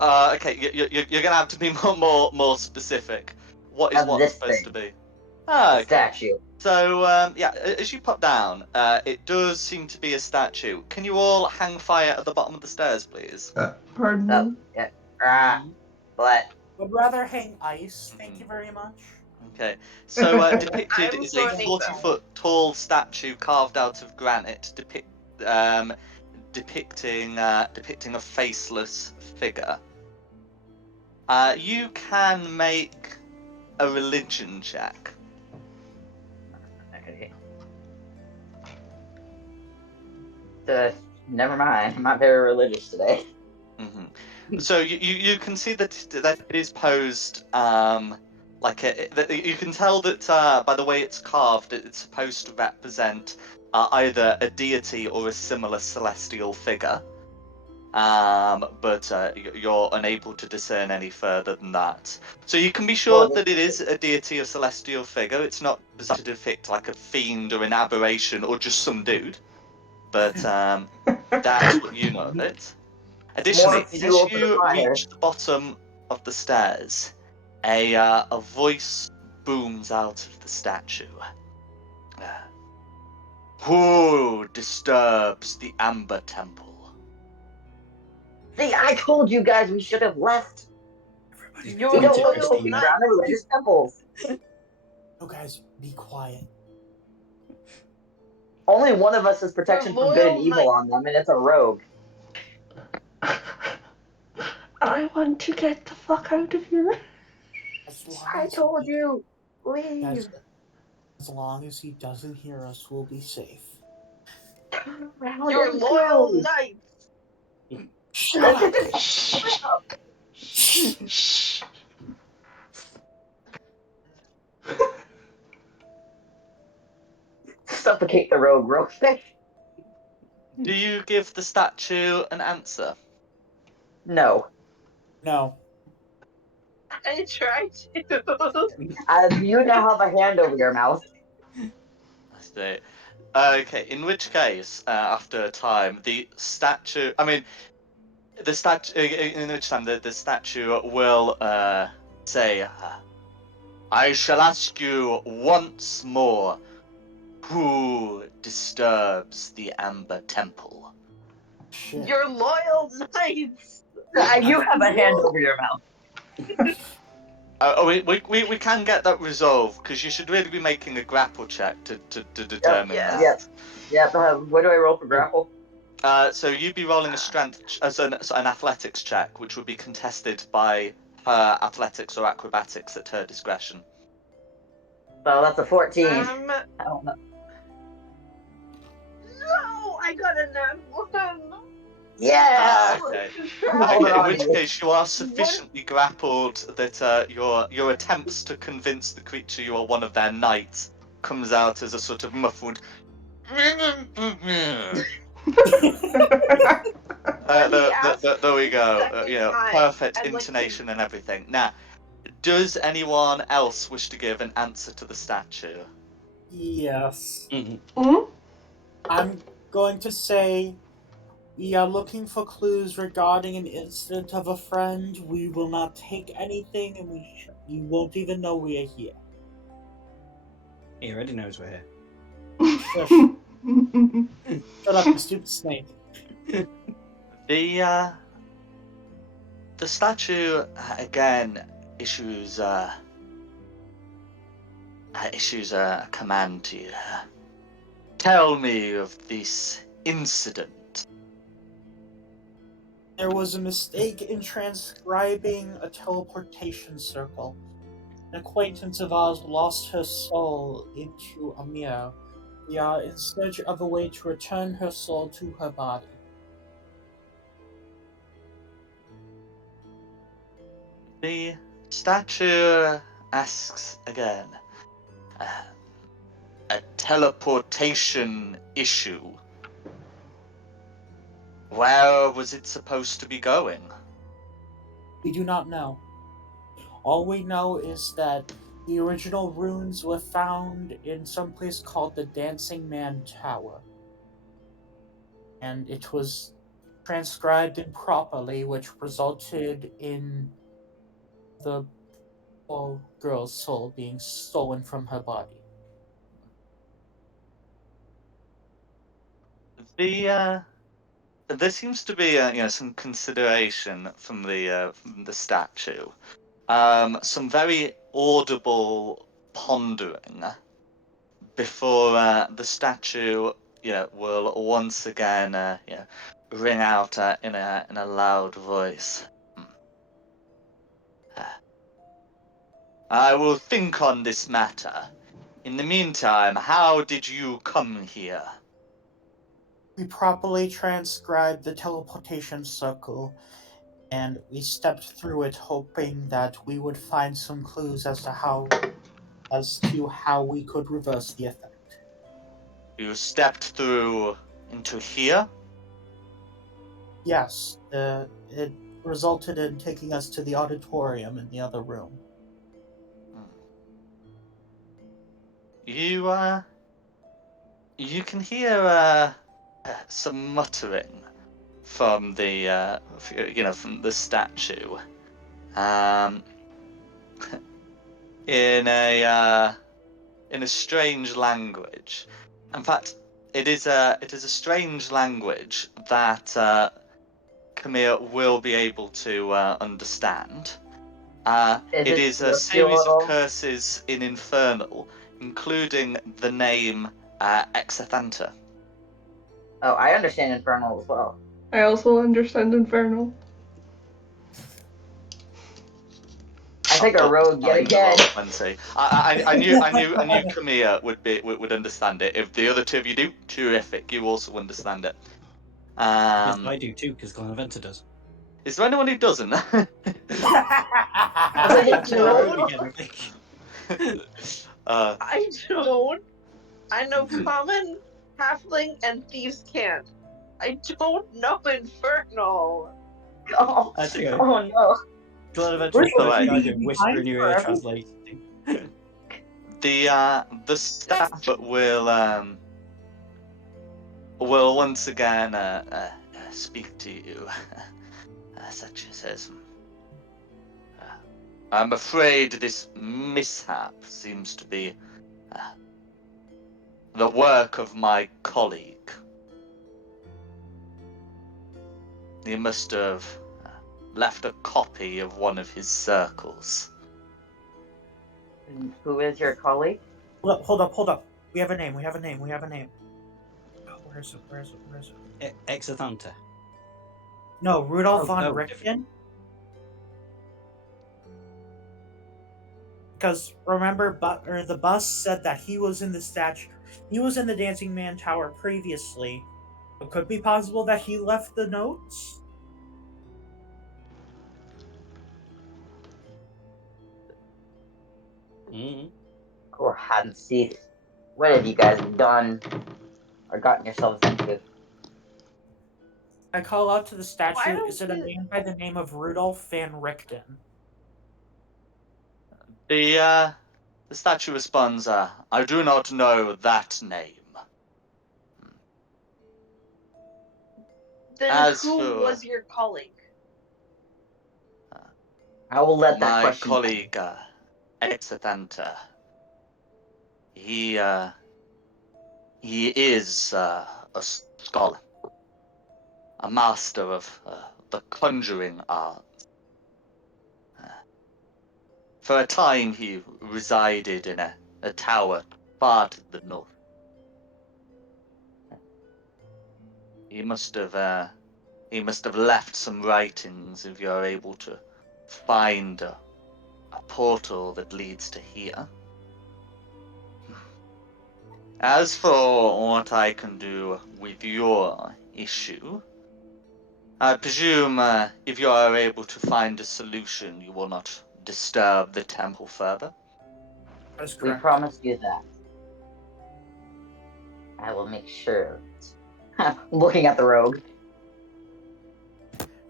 Okay, you're gonna have to be more specific. What is Of what this supposed thing. to be? The Okay. statue. So yeah, as you pop down, it does seem to be a statue. Can you all hang fire at the bottom of the stairs, please? Pardon Oh, me. yeah. But Would rather hang ice, thank you very much. Okay. So depicted I'm is a joining 40-foot tall statue carved out of granite, depicting a faceless figure. You can make a religion check. okay. Never mind. I'm not very religious today. So you can see that it is posed like you can tell that by the way it's carved, it's supposed to represent either a deity or a similar celestial figure. But you're unable to discern any further than that. So you can be sure that it is a deity or celestial figure. It's not designed to depict like a fiend or an aberration or just some dude. But that's what you know of it. Additionally, More as fuel for the you fire. reach the bottom of the stairs, a voice booms out of the statue. Who disturbs the Amber Temple? See, I told you guys we should have left. Your We don't Into look loyal poking Christina. knight. around the religious temples. Oh, guys, be quiet. Only one of us has protection from good and loyal evil knight. on them, and it's a rogue. I want to get the fuck out of here. As long I as told he, you. Leave. guys, as long as he doesn't hear us, we'll be safe. Turn around Your and loyal go. knight. Shut up! Shh. Suffocate the rogue real quick. Do you give the statue an answer? No. No. I tried to. You now have a hand over your mouth. I see. Okay, in which case, after a time, the statue. I mean, the statue. In which time, the statue will say, "I shall ask you once more, who disturbs the Amber Temple?" Shit. Your loyal knights. You have a hand over your mouth. We can get that resolved because you should really be making a grapple check to determine Yes. that. Yep. What do I roll for grapple? So you'd be rolling a strength as an athletics check, which would be contested by her athletics or acrobatics at her discretion. So that's a 14. I don't know. No, I got a nat one. Yeah. Okay. I'm holding Okay. In on which to you. case, you are sufficiently grappled that your attempts to convince the creature you are one of their knights comes out as a sort of muffled. There we go. Perfect intonation and everything. Now, does anyone else wish to give an answer to the statue? Yes. Hmm? I'm going to say we are looking for clues regarding an incident of a friend. We will not take anything, and you won't even know we are here. He already knows we're here. Shush. Shut up, you stupid snake. The statue again issues a command to you. Tell me of this incident. There was a mistake in transcribing a teleportation circle. An acquaintance of ours lost her soul into a mirror. We are in search of a way to return her soul to her body. The statue asks again. teleportation issue. Where was it supposed to be going? We do not know. All we know is that the original runes were found in some place called the Dancing Man Tower. And it was transcribed improperly, which resulted in the poor girl's soul being stolen from her body. There seems to be some consideration from the statue. Some very audible pondering before the statue will once again ring out in a loud voice. I will think on this matter. In the meantime, how did you come here? We properly transcribed the teleportation circle, and we stepped through it hoping that we would find some clues as to how we could reverse the effect. You stepped through into here? Yes, it resulted in taking us to the auditorium in the other room. You can hear some muttering from the statue, in a strange language. In fact, it is a strange language that Camille will be able to understand. It is a series of curses in Infernal, including the name Exathanta. Oh, I understand Infernal as well. I also understand Infernal. I think a rogue yet again. I knew Camilla would understand it. If the other two of you do, terrific. You also understand it. Yes, I do too, because Glenaventa does. Is there anyone who doesn't? I I don't. I know common, halfling, and thieves' can't. I don't know Infernal. Oh, I think oh no. Glenaventa We're is the right. guy who whisper in your ear Behind translating. The staff will once again speak to you, such as says, I'm afraid this mishap seems to be the work of my colleague. He must have left a copy of one of his circles. And who is your colleague? Hold up. We have a name. Oh, where is it? Exathanta. No, Rudolf von no, Richten. Because remember, the bus said that he was in the statue. He was in the Dancing Man Tower previously. It could be possible that he left the notes. Mm-hmm. Or hadn't seen. What have you guys done or gotten yourselves into? I call out to the Why statue. don't Is it a you- man by the name of Rudolf van Richten? The statue responds, I do not know that name. Then As who for was your colleague? I will let that my question. colleague, Exathanta, he is a scholar, a master of the conjuring art. For a time, he resided in a tower far to the north. He must have left some writings if you're able to find a portal that leads to here. As for what I can do with your issue, I presume if you are able to find a solution, you will not disturb the temple further. That is We correct. promised you that. I will make sure. Looking at the rogue.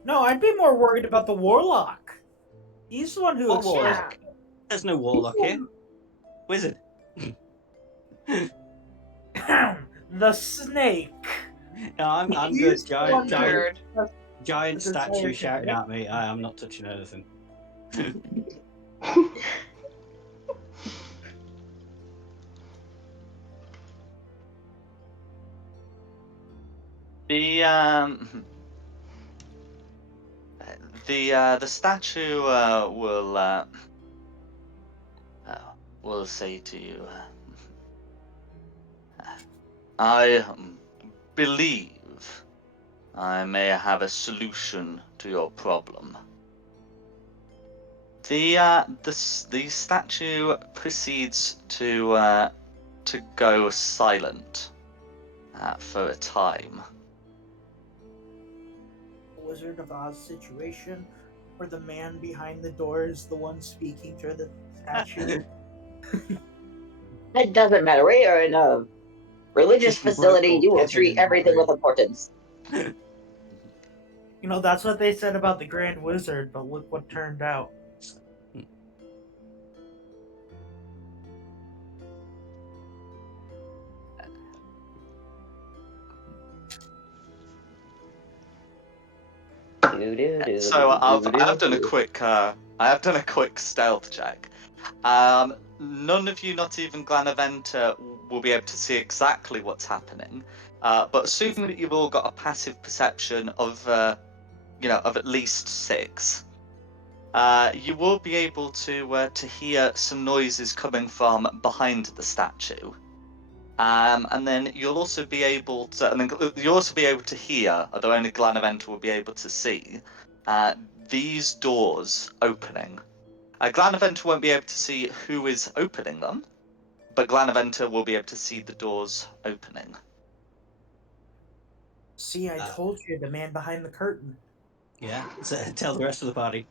No, I'd be more worried about the warlock. He's the one who What expressed. warlock? There's no warlock here. Wizard. The snake. No, I'm He's good. the one who Wondered. expressed Giant the desire statue to shouting get at me. I'm not touching anything. The statue will say to you, I believe I may have a solution to your problem. The statue proceeds to go silent for a time. Wizard of Oz situation where the man behind the door is the one speaking through the statue. It doesn't matter. We are in a religious Just broke facility. up You will Kevin treat in that everything with room. importance. You know, that's what they said about the Grand Wizard, but look what turned out. So I've done a quick stealth check. None of you, not even Glanaventa, will be able to see exactly what's happening. But assuming that you've all got a passive perception of at least 6, you will be able to hear some noises coming from behind the statue. And then you'll also be able to hear, although only Glanaventa will be able to see, these doors opening. Glanaventa won't be able to see who is opening them, but Glanaventa will be able to see the doors opening. See, I told you, the man behind the curtain. Yeah, so tell the rest of the party.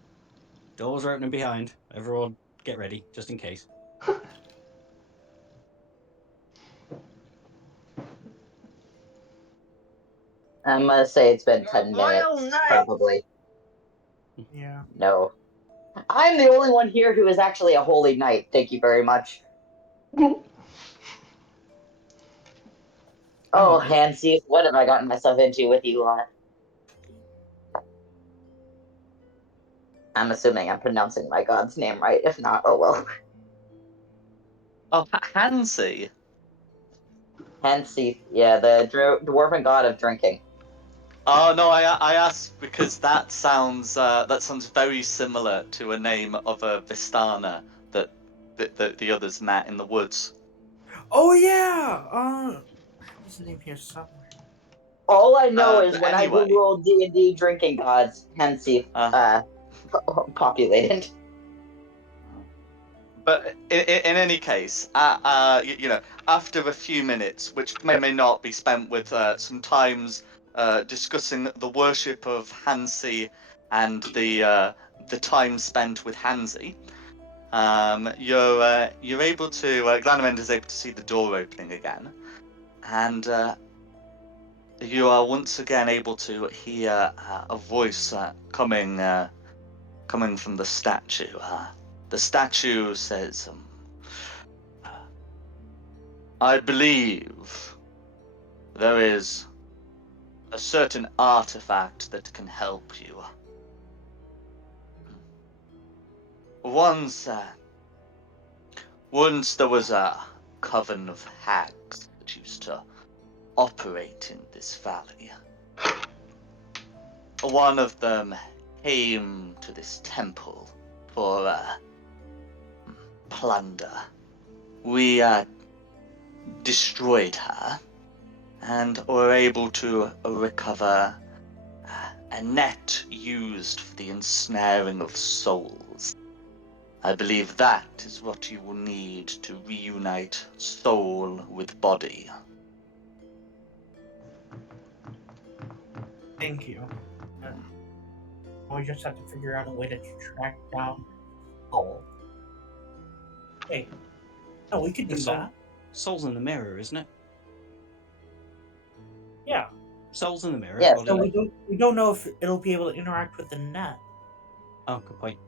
Doors are opening behind. Everyone, get ready, just in case. I'm gonna say it's been 10 Royal minutes, Knight. probably. Yeah. No. I'm the only one here who is actually a holy knight. Thank you very much. Oh, Hansi, what have I gotten myself into with you lot? I'm assuming I'm pronouncing my god's name right. If not, oh well. Oh, Hansi. Hansi, yeah, the dwarven god of drinking. Oh no, I asked because that sounds very similar to a name of a Vistana that the others met in the woods. Oh yeah. I have his name here somewhere. All I know is But when I anyway, Google D&D drinking gods, Hansi populated. but in any case, after a few minutes, which may or may not be spent with sometimes discussing the worship of Hansi and the time spent with Hansi, you're able to Glanamend is able to see the door opening again, and you are once again able to hear a voice coming from the statue. The statue says, I believe there is a certain artifact that can help you. Once there was a coven of hags that used to operate in this valley. One of them came to this temple for plunder. We destroyed her and were able to recover a net used for the ensnaring of souls. I believe that is what you will need to reunite soul with body. Thank you. We just have to figure out a way to track down Soul. Hey, no, we could do that. Soul's in the mirror, isn't it? Yeah. Souls in the mirror. Yeah, Or So did I- we don't know if it'll be able to interact with the net. Oh, good point.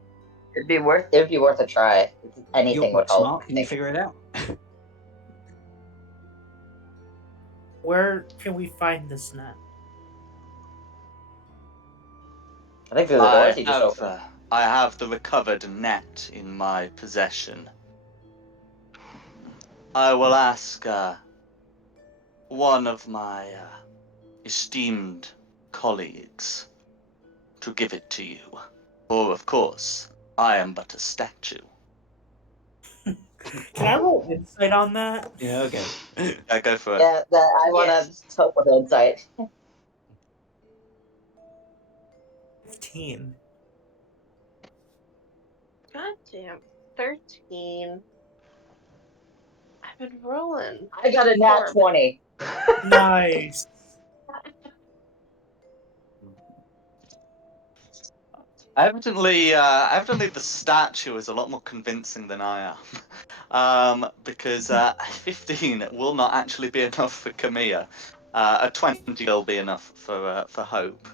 it'd be worth a try. Anything You're would help. smart. Can you figure it out? Where can we find this net? I think through the doors you just open. I have the recovered net in my possession. I will ask one of my esteemed colleagues to give it to you. For, of course, I am but a statue. Can I roll insight on that? Yeah. Okay. Yeah, go for it. Yeah, I want Yes. to help with insight. 15. God damn. 13. I've been rolling. I got a nat Horrible. 20. Nice. Evidently, the statue is a lot more convincing than I am, because 15 will not actually be enough for Camilla. A 20 will be enough for Hope.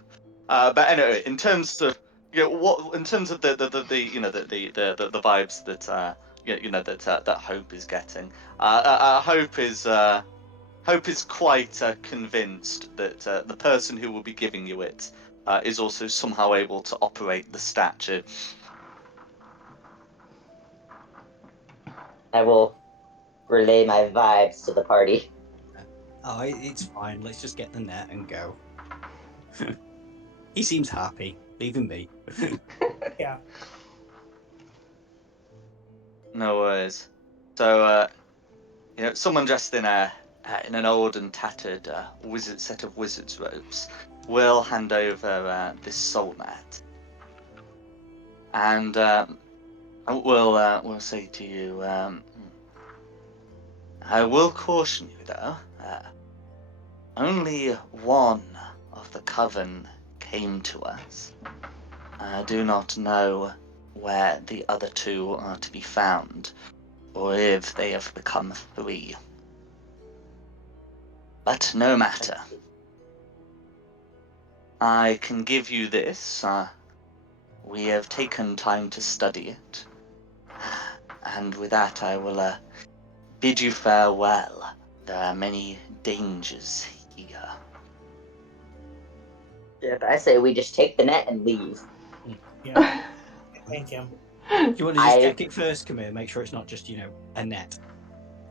But anyway, in terms of in terms of the vibes that that Hope is getting, Hope is quite convinced that the person who will be giving you it is also somehow able to operate the statue. I will relay my vibes to the party. Oh, it's fine. Let's just get the net and go. He seems happy. Leave him be. Yeah. No worries. So, someone dressed in an old and tattered set of wizard's robes will hand over this soul net, and we'll say to you, I will caution you though. Only one of the coven came to us. I do not know where the other two are to be found, or if they have become free. But no matter. I can give you this. We have taken time to study it. And with that, I will bid you farewell. There are many dangers here. If I say we just take the net and leave. Yeah. Thank you. Do you want to just I- check it first, Camille? Make sure it's not just a net.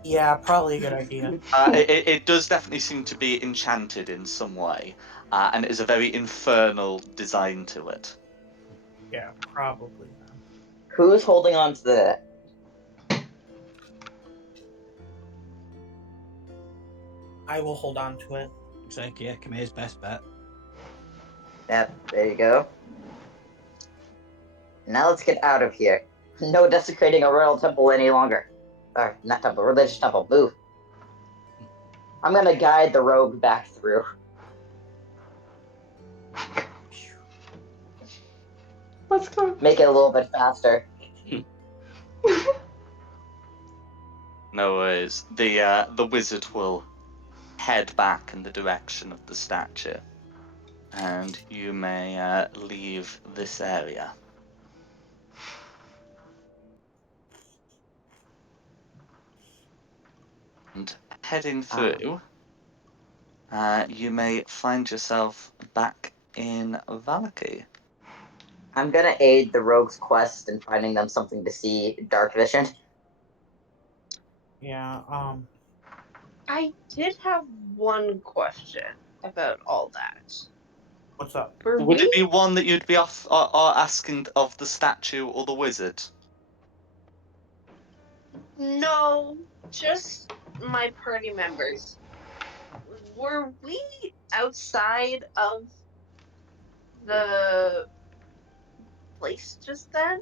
Yeah, probably a good idea. It does definitely seem to be enchanted in some way, and it is a very infernal design to it. Yeah, probably. Who's holding on to the net? I will hold on to it. Looks like, yeah, Camille's best bet. Yep, there you go. Now let's get out of here. No desecrating a royal temple any longer. Or, not temple, religious temple. Move. I'm gonna guide the rogue back through. Let's go. Make it a little bit faster. No worries. The wizard will head back in the direction of the statue, and you may leave this area. And heading through, you may find yourself back in Valaki. I'm gonna aid the rogue's quest in finding them something to see. Dark vision. Yeah, I did have one question about all that. what's up? Were Would it we be one that you'd be asking of the statue or the wizard? No, just my party members. Were we outside of the place just then?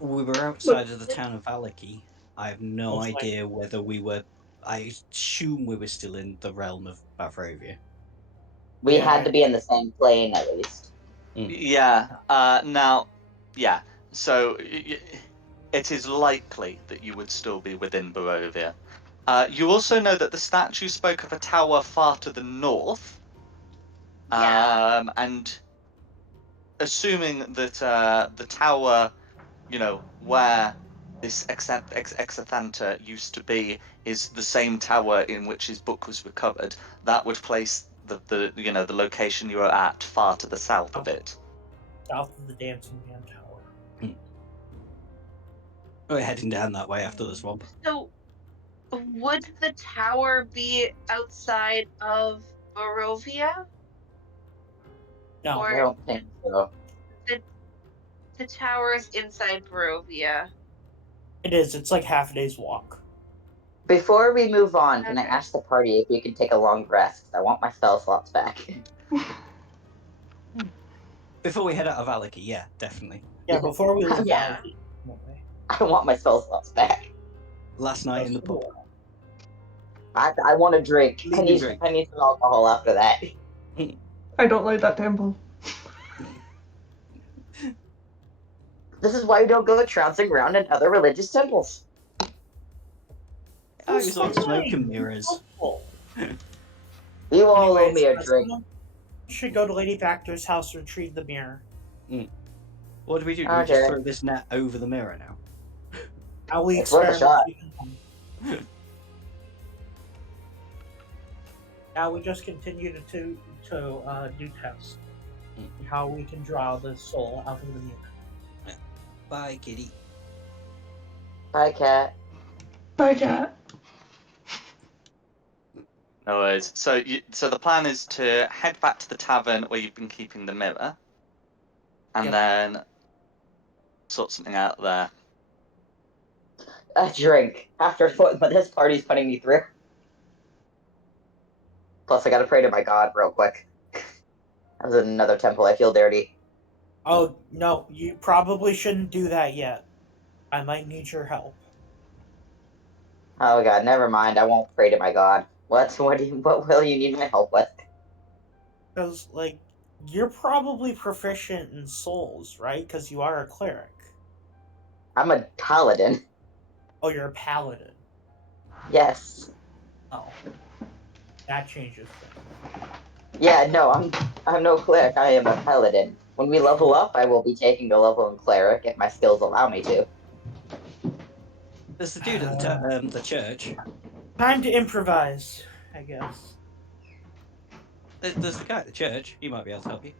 We were outside of the town of Valaki. I have no Most likely. idea whether we were. I assume we were still in the realm of Bavrovia. We Yeah. had to be in the same plane at least. Yeah. Now, yeah. So it is likely that you would still be within Barovia. You also know that the statue spoke of a tower far to the north. Yeah. And assuming that the tower, where this Exathanta used to be, is the same tower in which his book was recovered, that would place the location you are at far to the south of it. South of the Dancing Man Tower. We're heading down that way after the swamp. So, would the tower be outside of Barovia? No, Or I don't think so. the tower is inside Barovia? it is. It's like half a day's walk. Before we move on, can I Okay. ask the party if you can take a long rest? I want my spell slots back. Before we head out of Alaki, yeah, definitely. Yeah, before we leave Yeah. Alaki. I want my spell slots back. Last night in the pub. I want a drink. I Leaving need drink. some alcohol after that. I don't like that temple. This is why you don't go trouncing around in other religious temples. I was on Fine. smoke and mirrors. Helpful. You all owe Anyways, me a drink. someone should go to Lady Factor's house and retrieve the mirror. What do we do? Do we Okay. just throw this net over the mirror now? How we It's worth a experiment. shot. Now we just continue to do tests. How we can draw the soul out of the mirror. Bye, kitty. Hi, cat. Bye, cat. No worries. So the plan is to head back to the tavern where you've been keeping the mirror, and Yep. then sort something out there. A drink. After what this party's putting me through. Plus, I gotta pray to my god real quick. That was another temple. I feel dirty. Oh no, you probably shouldn't do that yet. I might need your help. Oh god, never mind. I won't pray to my god. What will you need my help with? Because, like, you're probably proficient in souls, right? Because you are a cleric. I'm a paladin. Oh, you're a paladin. Yes. Oh. That changes things. Yeah, no, I'm no cleric. I am a paladin. When we level up, I will be taking the level in cleric if my skills allow me to. There's the dude at the church. Time to improvise, I guess. There's the guy at the church. He might be able to help you.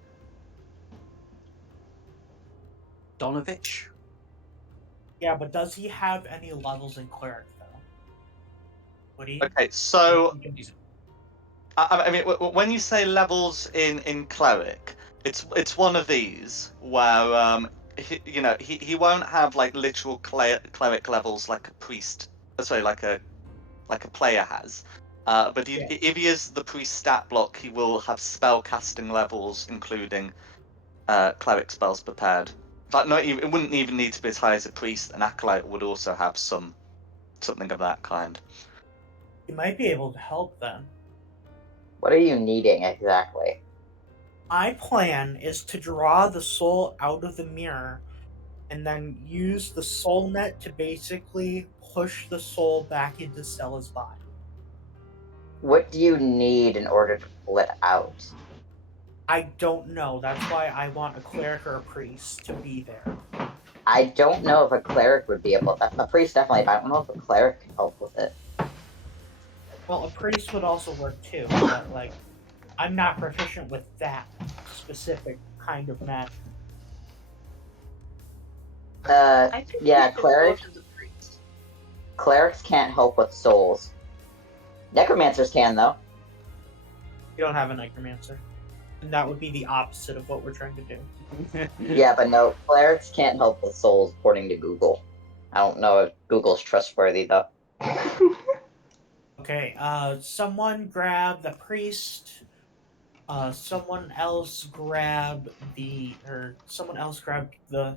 Donovich. Yeah, but does he have any levels in cleric, though? Would he? Okay, so He's- I mean, when you say levels in cleric, it's one of these where he won't have like literal cleric levels like a priest. Sorry, like a player has. But if he is the priest stat block, he will have spell casting levels, including cleric spells prepared. But it wouldn't even need to be as high as a priest. An acolyte would also have something of that kind. He might be able to help then. What are you needing exactly? My plan is to draw the soul out of the mirror and then use the soul net to basically push the soul back into Stella's body. What do you need in order to pull it out? I don't know. That's why I want a cleric or a priest to be there. I don't know if a cleric would be able. A priest definitely, but I don't know if a cleric can help with it. Well, a priest would also work too, but like, I'm not proficient with that specific kind of magic. I think Yeah, we should cleric. go to the priest. Clerics can't help with souls. Necromancers can, though. You don't have a necromancer. And that would be the opposite of what we're trying to do. Yeah, but no, clerics can't help with souls, according to Google. I don't know if Google's trustworthy, though. Okay, someone grab the priest. Someone else grab the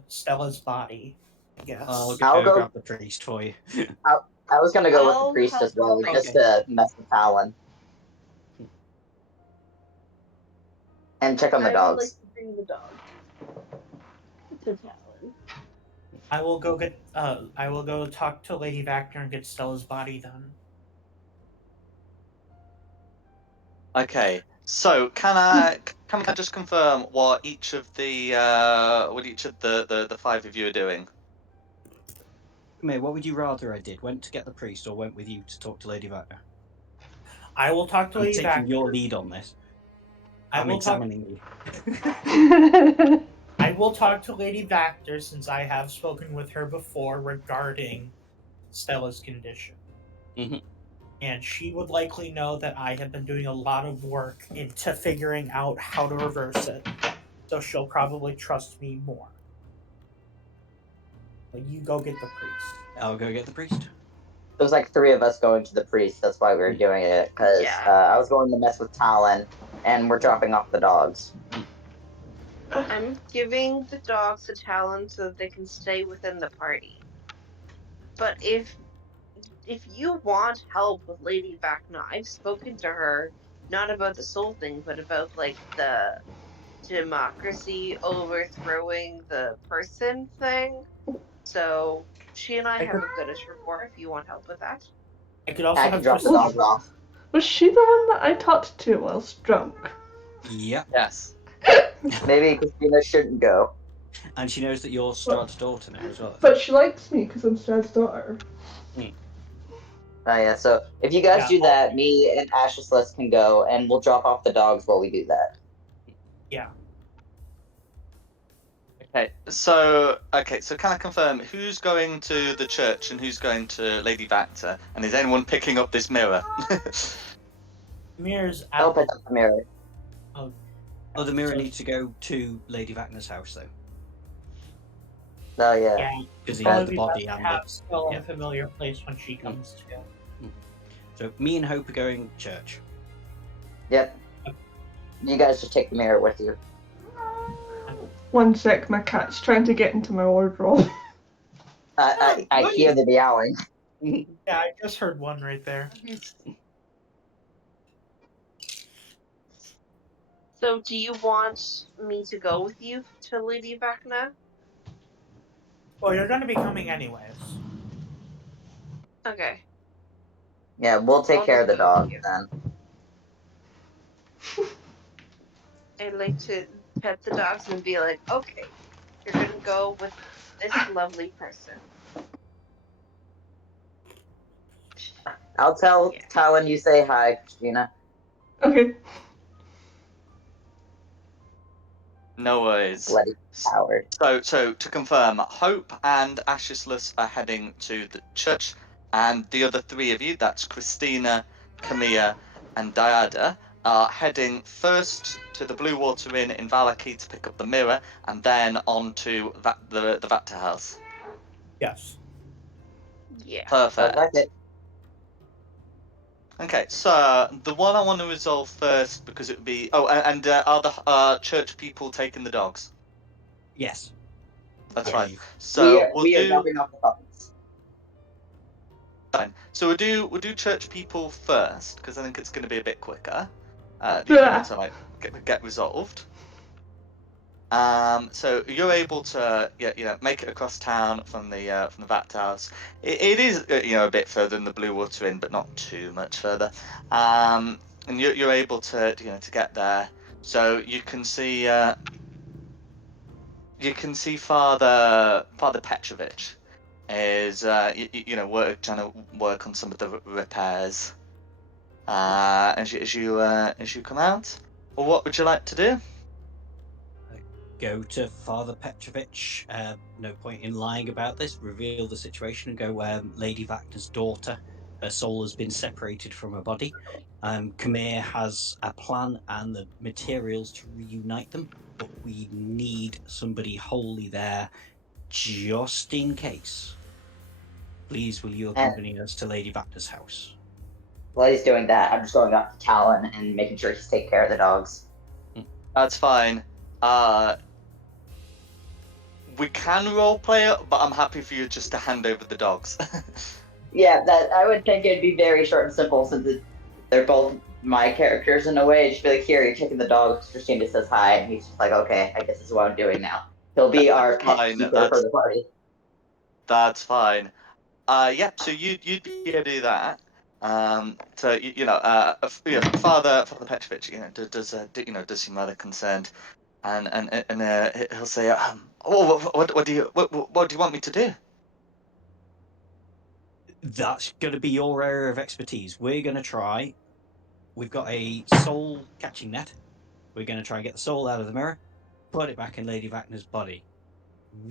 Stella's body, I guess. I'll I'll go go- grab the priest for you. I was gonna go with I'll the priest help as well, with just Okay. to mess with Talon. And check on the I dogs. would like to bring the dog to Talon. I will go talk to Lady Vactor and get Stella's body then. Okay, so can I just confirm what each of the the five of you are doing? May, what would you rather I did? Went to get the priest or went with you to talk to Lady Wagner? I will talk to I'm Lady taking your Vactor. lead on this. I I'm will talk. examining you. I will talk to Lady Vactor since I have spoken with her before regarding Stella's condition. Mhm. And she would likely know that I have been doing a lot of work into figuring out how to reverse it. So she'll probably trust me more. But you go get the priest. I'll go get the priest. There's like three of us going to the priest. That's why we were doing it. Because Yeah. I was going to mess with Talon, and we're dropping off the dogs. I'm giving the dogs to Talon so that they can stay within the party. But if you want help with Lady Vacna, I've spoken to her not about the soul thing, but about like the democracy overthrowing the person thing. So she and I have a goodish rapport if you want help with that. I could also I can have drop the Christina. dogs off. Was she the one that I talked to whilst drunk? Yep. Yes. Maybe Christina shouldn't go. And she knows that you're Straud's daughter now as well. But she likes me because I'm Straud's daughter. Oh yeah, so if you guys Yeah, do that, me and Ashley can go, and we'll drop off the dogs while we do that. Yeah. Okay, so can I confirm who's going to the church and who's going to Lady Vactor? And is anyone picking up this mirror? Mirror's I'll at pick up the mirror. Oh, the mirror so- needs to go to Lady Wagner's house though, Oh yeah. Yeah. because he Probably has the be body best to and have Stella yeah. in a familiar place when she comes to. So me and Hope are going church. Yep. You guys just take the mirror with you. One sec, my cat's trying to get into my wardrobe. I hear the meowing. Yeah, I just heard one right there. So do you want me to go with you to Lady Vacna? Well, you're going to be coming anyways. Okay. Yeah, we'll take I'll care of just the go with dogs you. then. I like to pet the dogs and be like, okay, you're gonna go with this lovely person. I'll tell Yeah. Talon you say hi, Christina. Okay. No worries. Bloody coward. So to confirm, Hope and Ashisless are heading to the church, and the other three of you, that's Christina, Camilla, and Diada, are heading first to the Blue Water Inn in Valaki to pick up the mirror, and then on to the Vactor house. Yes. Yeah. Perfect. That's it. Okay, so the one I want to resolve first because it would be and are the church people taking the dogs? Yes. That's I right. believe. So we'll We are do dropping off the puppies. fine. So we'll do church people first because I think it's going to be a bit quicker. To like get resolved. So you're able to make it across town from the Vat House. It is a bit further than the Blue Water Inn, but not too much further. And you're able to to get there. So you can see Father Petrovich is trying to work on some of the repairs. As you come out, well, what would you like to do? Go to Father Petrovich. No point in lying about this. Reveal the situation and go. Lady Vactor's daughter. Her soul has been separated from her body. Khmer has a plan and the materials to reunite them, but we need somebody wholly there, just in case. Please, will you And accompany us to Lady Vactor's house? while he's doing that, I'm just going up to Talon and making sure he's taking care of the dogs. That's fine. We can roleplay it, but I'm happy for you just to hand over the dogs. Yeah, that I would think it'd be very short and simple since they're both my characters in a way. Just be like, here, you're taking the dogs. Christina says hi, and he's just like, okay, I guess this is what I'm doing now. He'll be our pet Fine, keeper for the party. that's fine. Yeah, so you'd be able to do that. So Father Petrovich, does seem rather concerned, and he'll say, what do you want me to do? That's going to be your area of expertise. We're going to try. We've got a soul catching net. We're going to try and get the soul out of the mirror, put it back in Lady Vacna's body.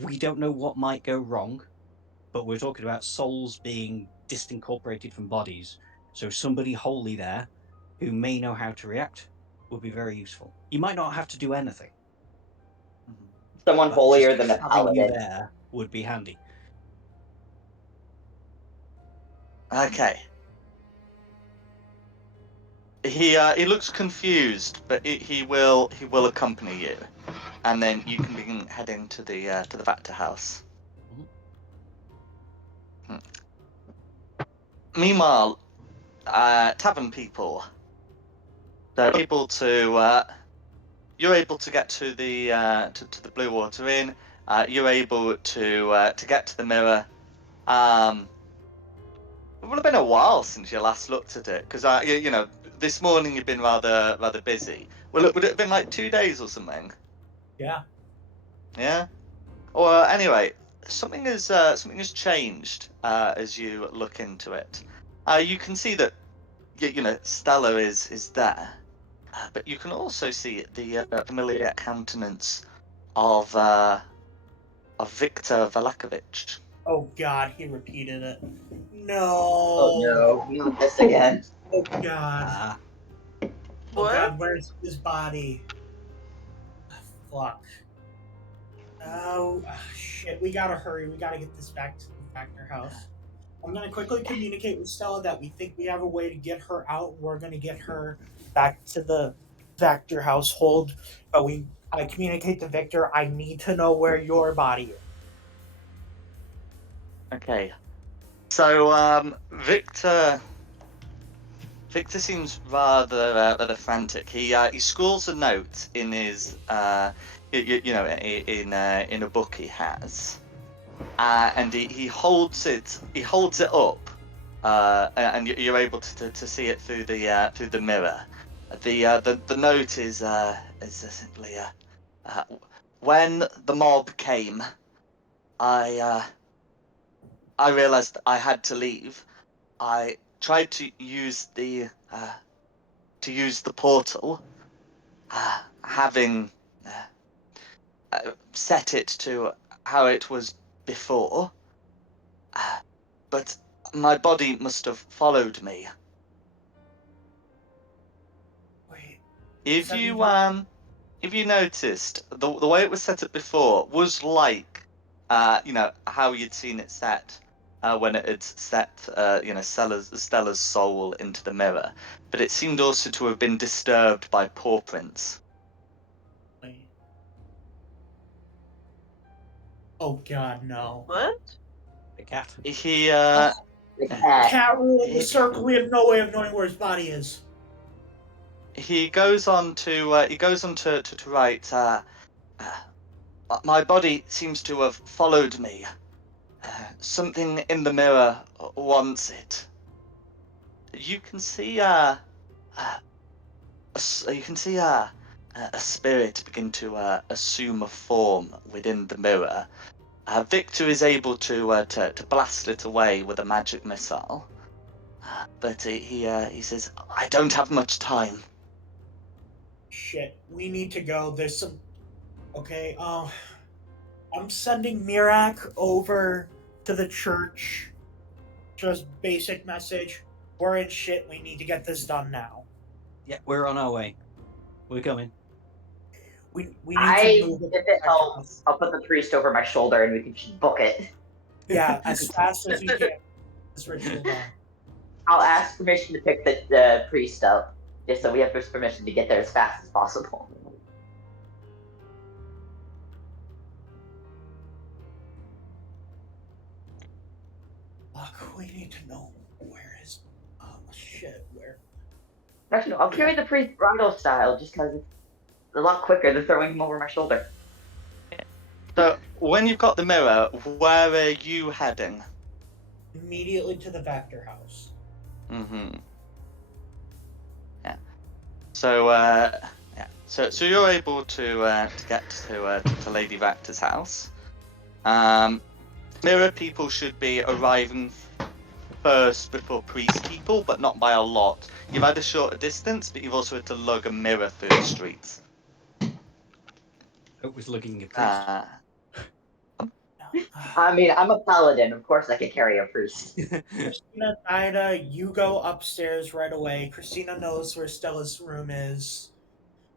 We don't know what might go wrong, but we're talking about souls being disincorporated from bodies. So somebody holy there who may know how to react would be very useful. You might not have to do anything. Someone but holier just than a having you paladin. there would be handy. Okay. He looks confused, but he will accompany you, and then you can begin heading to the Vactor house. Mhm. Meanwhile, tavern people, they're able to. You're able to get to the to the Blue Water Inn. You're able to get to the mirror. It would have been a while since you last looked at it, because this morning you've been rather busy. Well, would it have been like 2 days or something? Yeah. Yeah. Or anyway, something has changed as you look into it. You can see that Stella is there, but you can also see the familiar countenance of Victor Valakovich. Oh God, he repeated it. Oh No. no, not this again. Oh God. Ah, Oh What? God, where's his body? Fuck. Oh shit, we gotta hurry. We gotta get this back to the Factor house. I'm gonna quickly communicate with Stella that we think we have a way to get her out. We're gonna get her back to the Factor household. But I communicate to Victor, I need to know where your body is. Okay. So Victor seems rather frantic. He scrawls a note in his in a book he has, and he holds it up, and you're able to see it through the mirror. The note is simply when the mob came, I I realized I had to leave. I tried to use the portal, having set it to how it was before, but my body must have followed me. Wait, does If that mean you noticed, the way it was set up before was like how you'd seen it set when it had set Stella's soul into the mirror, but it seemed also to have been disturbed by paw prints. wait. Oh God, no. What? the cat. He The cat. Cat rule in the he, circle. We have no way of knowing where his body is. he goes on to write. My body seems to have followed me. Something in the mirror wants it. You can see you can see a spirit begin to assume a form within the mirror. Victor is able to blast it away with a magic missile, but he says, "I don't have much time." Shit, we need to go. There's some. Okay, I'm sending Mirak over to the church. Just basic message. We're in shit. We need to get this done now. Yeah, we're on our way. We're coming. We need to move it If to it the helps, house. I'll put the priest over my shoulder and we can just book it. Yeah, as fast as we can. This ritual done. I'll ask permission to pick the priest up, just so we have his permission to get there as fast as possible. Fuck, we need to know where is. Oh shit, where? Actually, no, I'll carry the priest bridal style, just because it's a lot quicker than throwing him over my shoulder. So when you've got the mirror, where are you heading? Immediately to the Vector house. Mm-hmm. Yeah. So yeah. So you're able to get to Lady Vactor's house. Mirror people should be arriving first before priest people, but not by a lot. You've had a shorter distance, but you've also had to lug a mirror through the streets. Hope was lugging a priest. I mean, I'm a paladin. Of course, I can carry a priest. Christina, Ida, you go upstairs right away. Christina knows where Stella's room is.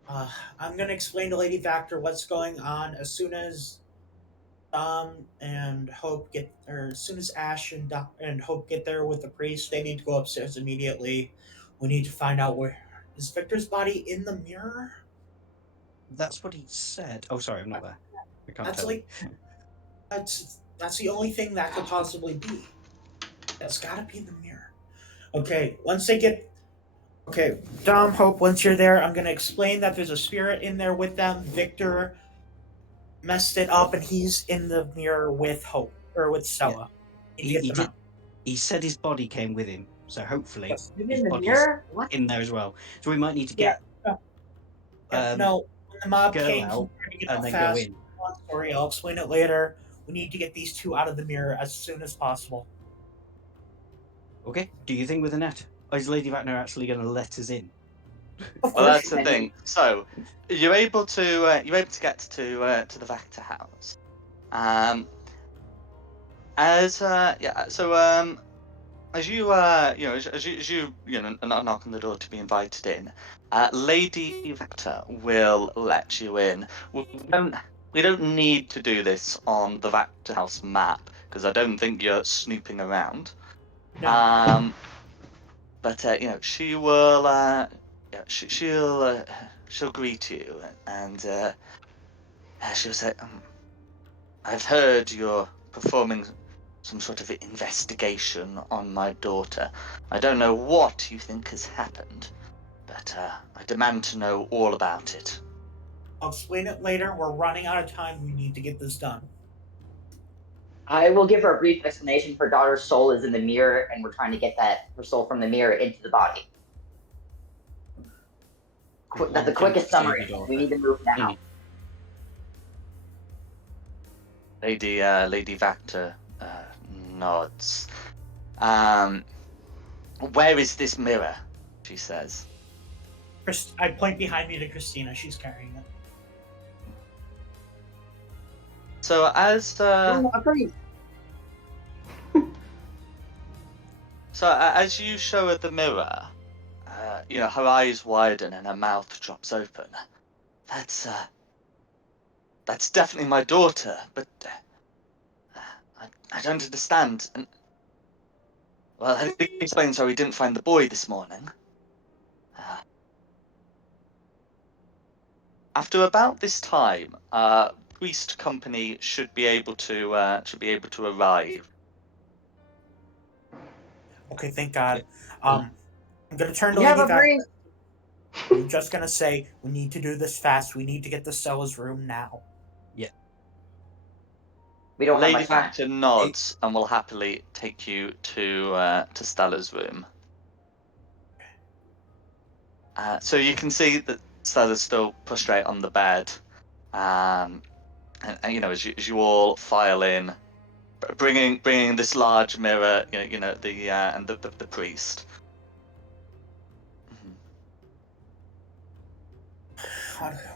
I'm gonna explain to Lady Vactor what's going on as soon as and Hope get, or as soon as Ash and Hope get there with the priest. They need to go upstairs immediately. We need to find out where is Victor's body in the mirror. That's what he said. Oh, sorry, I'm not there. I can't That's tell you. like that's the only thing that could possibly be. That's gotta be in the mirror. Okay, once they get okay, Dom, Hope, once you're there, I'm gonna explain that there's a spirit in there with them. Victor messed it up and he's in the mirror with Hope or with Stella. Need to He, get he them did. out. He said his body came with him, so hopefully Yes. You his in the body's mirror? What? in there as well. So we might need to Yeah. get No, when the mob girl came, he out tried to get and out then go fast. in. Long story, I'll explain it later. We need to get these two out of the mirror as soon as possible. Okay. Do you think with a net? Or is Lady Vactor actually going to let us in? Of Well, course. that's the thing. So you're able to get to the Vactor house. As yeah. So as you knock on the door to be invited in, Lady Vector will let you in. We don't need to do this on the Vector House map because I don't think you're snooping around. No. But she will. She'll greet you and she'll say, "I've heard you're performing some sort of investigation on my daughter. I don't know what you think has happened, but I demand to know all about it." I'll explain it later. We're running out of time. We need to get this done. I will give her a brief explanation. Her daughter's soul is in the mirror, and we're trying to get her soul from the mirror into the body. That's the One chance quickest to save summary. your We daughter. need to move now. Lady Vactor nods. Where is this mirror? She says. I point behind me to Christina. She's carrying it. So as as you show her the mirror, her eyes widen and her mouth drops open. That's definitely my daughter, but I don't understand. And well, I think it explains how we didn't find the boy this morning. After about this time, priest company should be able to arrive. Okay, thank God. Yeah. I'm gonna turn to We have Lady a Vactor. priest. I'm just gonna say we need to do this fast. We need to get to Stella's room now. Yeah. We don't have Lady much time. Vactor nods and will happily take you to Stella's room. So you can see that Stella's still prostrate on the bed, and as you all file in, bringing this large mirror, and the priest.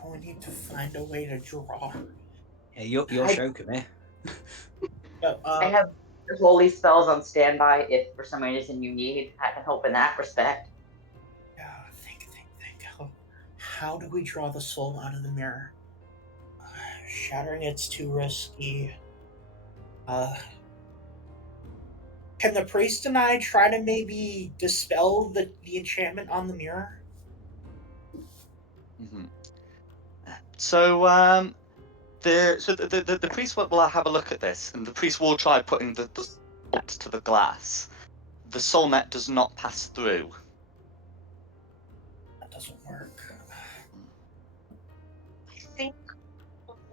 We need to find a way to draw her. Yeah, your I, show, come here. I have holy spells on standby if for some reason you need. I can help in that respect. Think. How do we draw the soul out of the mirror? Shattering it's too risky. Can the priest and I try to maybe dispel the enchantment on the mirror? Mm-hmm. So the priest will have a look at this, and the priest will try putting the net to the glass. The soul net does not pass through. That doesn't work. I think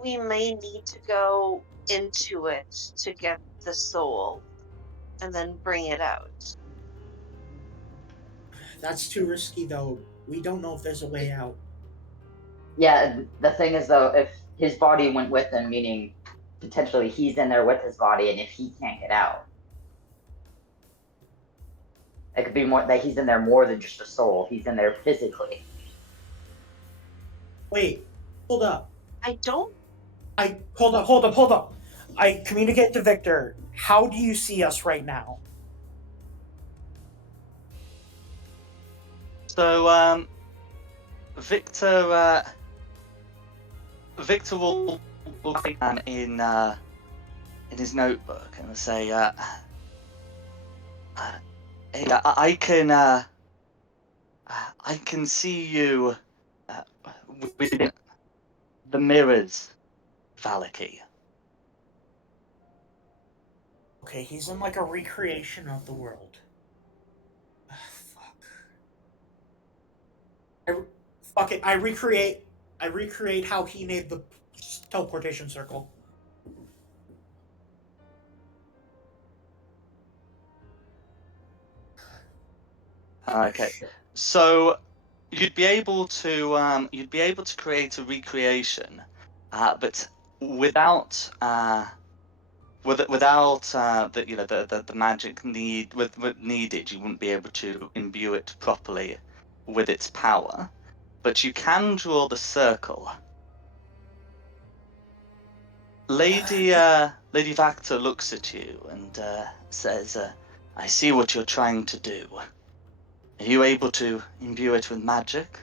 we may need to go into it to get the soul and then bring it out. That's too risky, though. We don't know if there's a way out. Yeah, the thing is though, if his body went with him, meaning potentially he's in there with his body, and if he can't get out, it could be more that he's in there more than just a soul. He's in there physically. Wait, hold up. I don't. Hold up. I communicate to Victor. How do you see us right now? So, Victor will write down in his notebook and say, hey, I can see you within the mirrors, Valaki. Okay, he's in like a recreation of the world. Fuck it. I recreate how he made the teleportation circle. Okay, so you'd be able to create a recreation, but without without the magic needed, you wouldn't be able to imbue it properly with its power. But you can draw the circle. Lady Vactor looks at you and says, "I see what you're trying to do. Are you able to imbue it with magic?"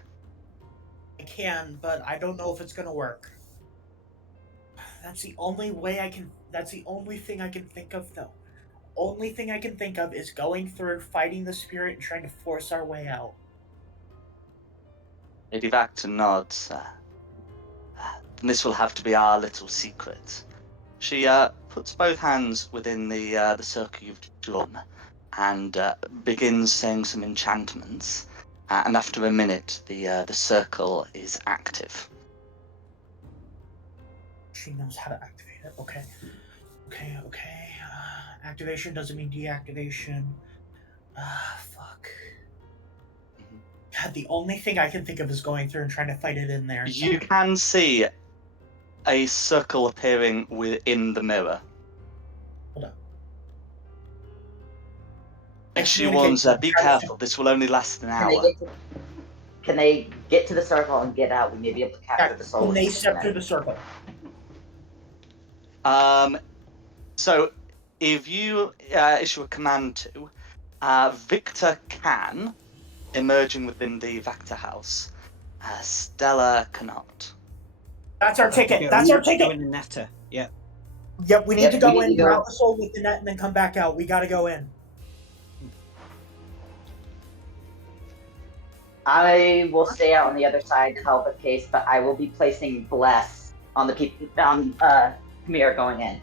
I can, but I don't know if it's gonna work. That's the only way I can. That's the only thing I can think of, though. Only thing I can think of is going through, fighting the spirit, and trying to force our way out. Lady Vactor nods. Then this will have to be our little secret. She puts both hands within the circle you've drawn and begins saying some enchantments. And after a minute, the circle is active. She knows how to activate it. Okay. Activation doesn't mean deactivation. Fuck. God, the only thing I can think of is going through and trying to fight it in there. You can see a circle appearing within the mirror. Hold up. And she warns, be careful, this will only last an hour. Can they get to the circle and get out? We may be able to capture the soul. Can they step through the circle? So if you issue a command to, Victor can, emerging within the Vactor house. Stella cannot. That's our ticket. Yeah, That's we our need to go ticket. in the netter. Yeah. Yep, we need to we go need in, to go. grab the soul with the net, and then come back out. We gotta go in. I will stay out on the other side to help with case, but I will be placing bless on the people on Khmer going in.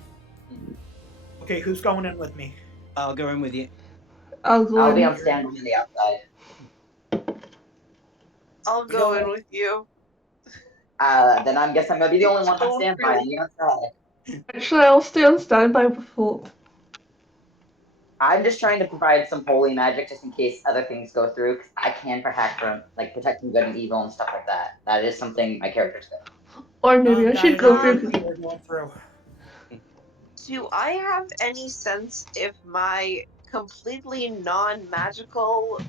Okay, who's going in with me? I'll go in with you. I'll go I'll be in. on standby on the outside. I'll go in with you. Then I guess I'm gonna be the only one on standby on the outside. Actually, I'll stay on standby with Hope. I'm just trying to provide some holy magic just in case other things go through. Cause I can protect from protecting good and evil and stuff like that. That is something my character's good. Or maybe I should go through. We're going through. Do I have any sense if my completely non-magical,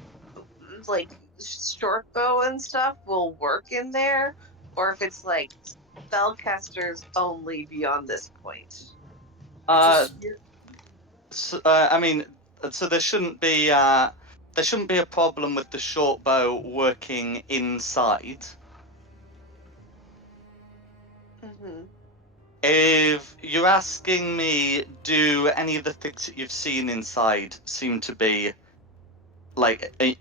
like short bow and stuff, will work in there, or if it's like spellcasters only beyond this point? So there shouldn't be a problem with the short bow working inside. Mm-hmm. If you're asking me, do any of the things that you've seen inside seem to be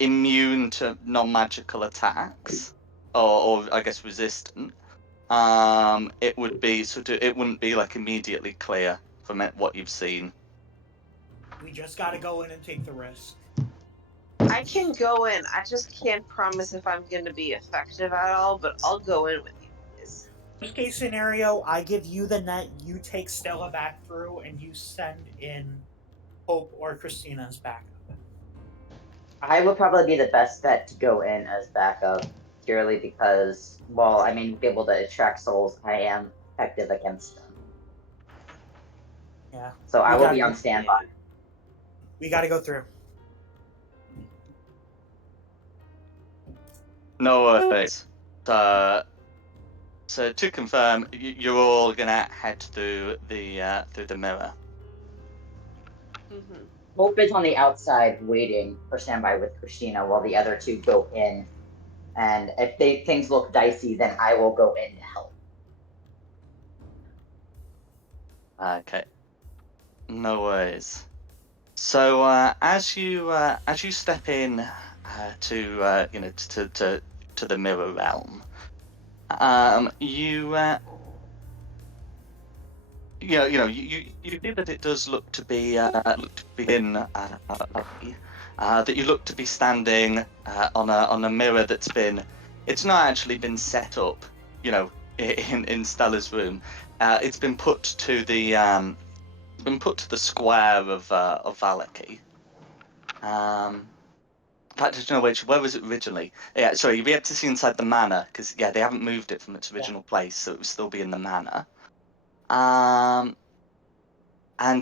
immune to non-magical attacks, or I guess resistant? It would be it wouldn't be immediately clear from what you've seen. We just gotta go in and take the risk. I can go in. I just can't promise if I'm going to be effective at all, but I'll go in with you guys. Worst case scenario, I give you the net, you take Stella back through, and you send in Hope or Christina's backup. I would probably be the best bet to go in as backup, purely because, well, I mean, be able to attract souls, I am effective against them. Yeah. So I We will gotta be on go- standby. We got to go through. No worries. So to confirm, you're all gonna head through the mirror. Mm-hmm. Hope is on the outside waiting for standby with Christina while the other two go in. And if things look dicey, then I will go in to help. Okay. No worries. So as you step in to to the mirror realm, you see that it does look to be in that you look to be standing on a mirror that's been, it's not actually been set up, in Stella's room. It's been put to the square of Valaki. In fact, no, where was it originally? Yeah, sorry, you'll be able to see inside the manor because they haven't moved it from its original place, so it will still be in the manor. And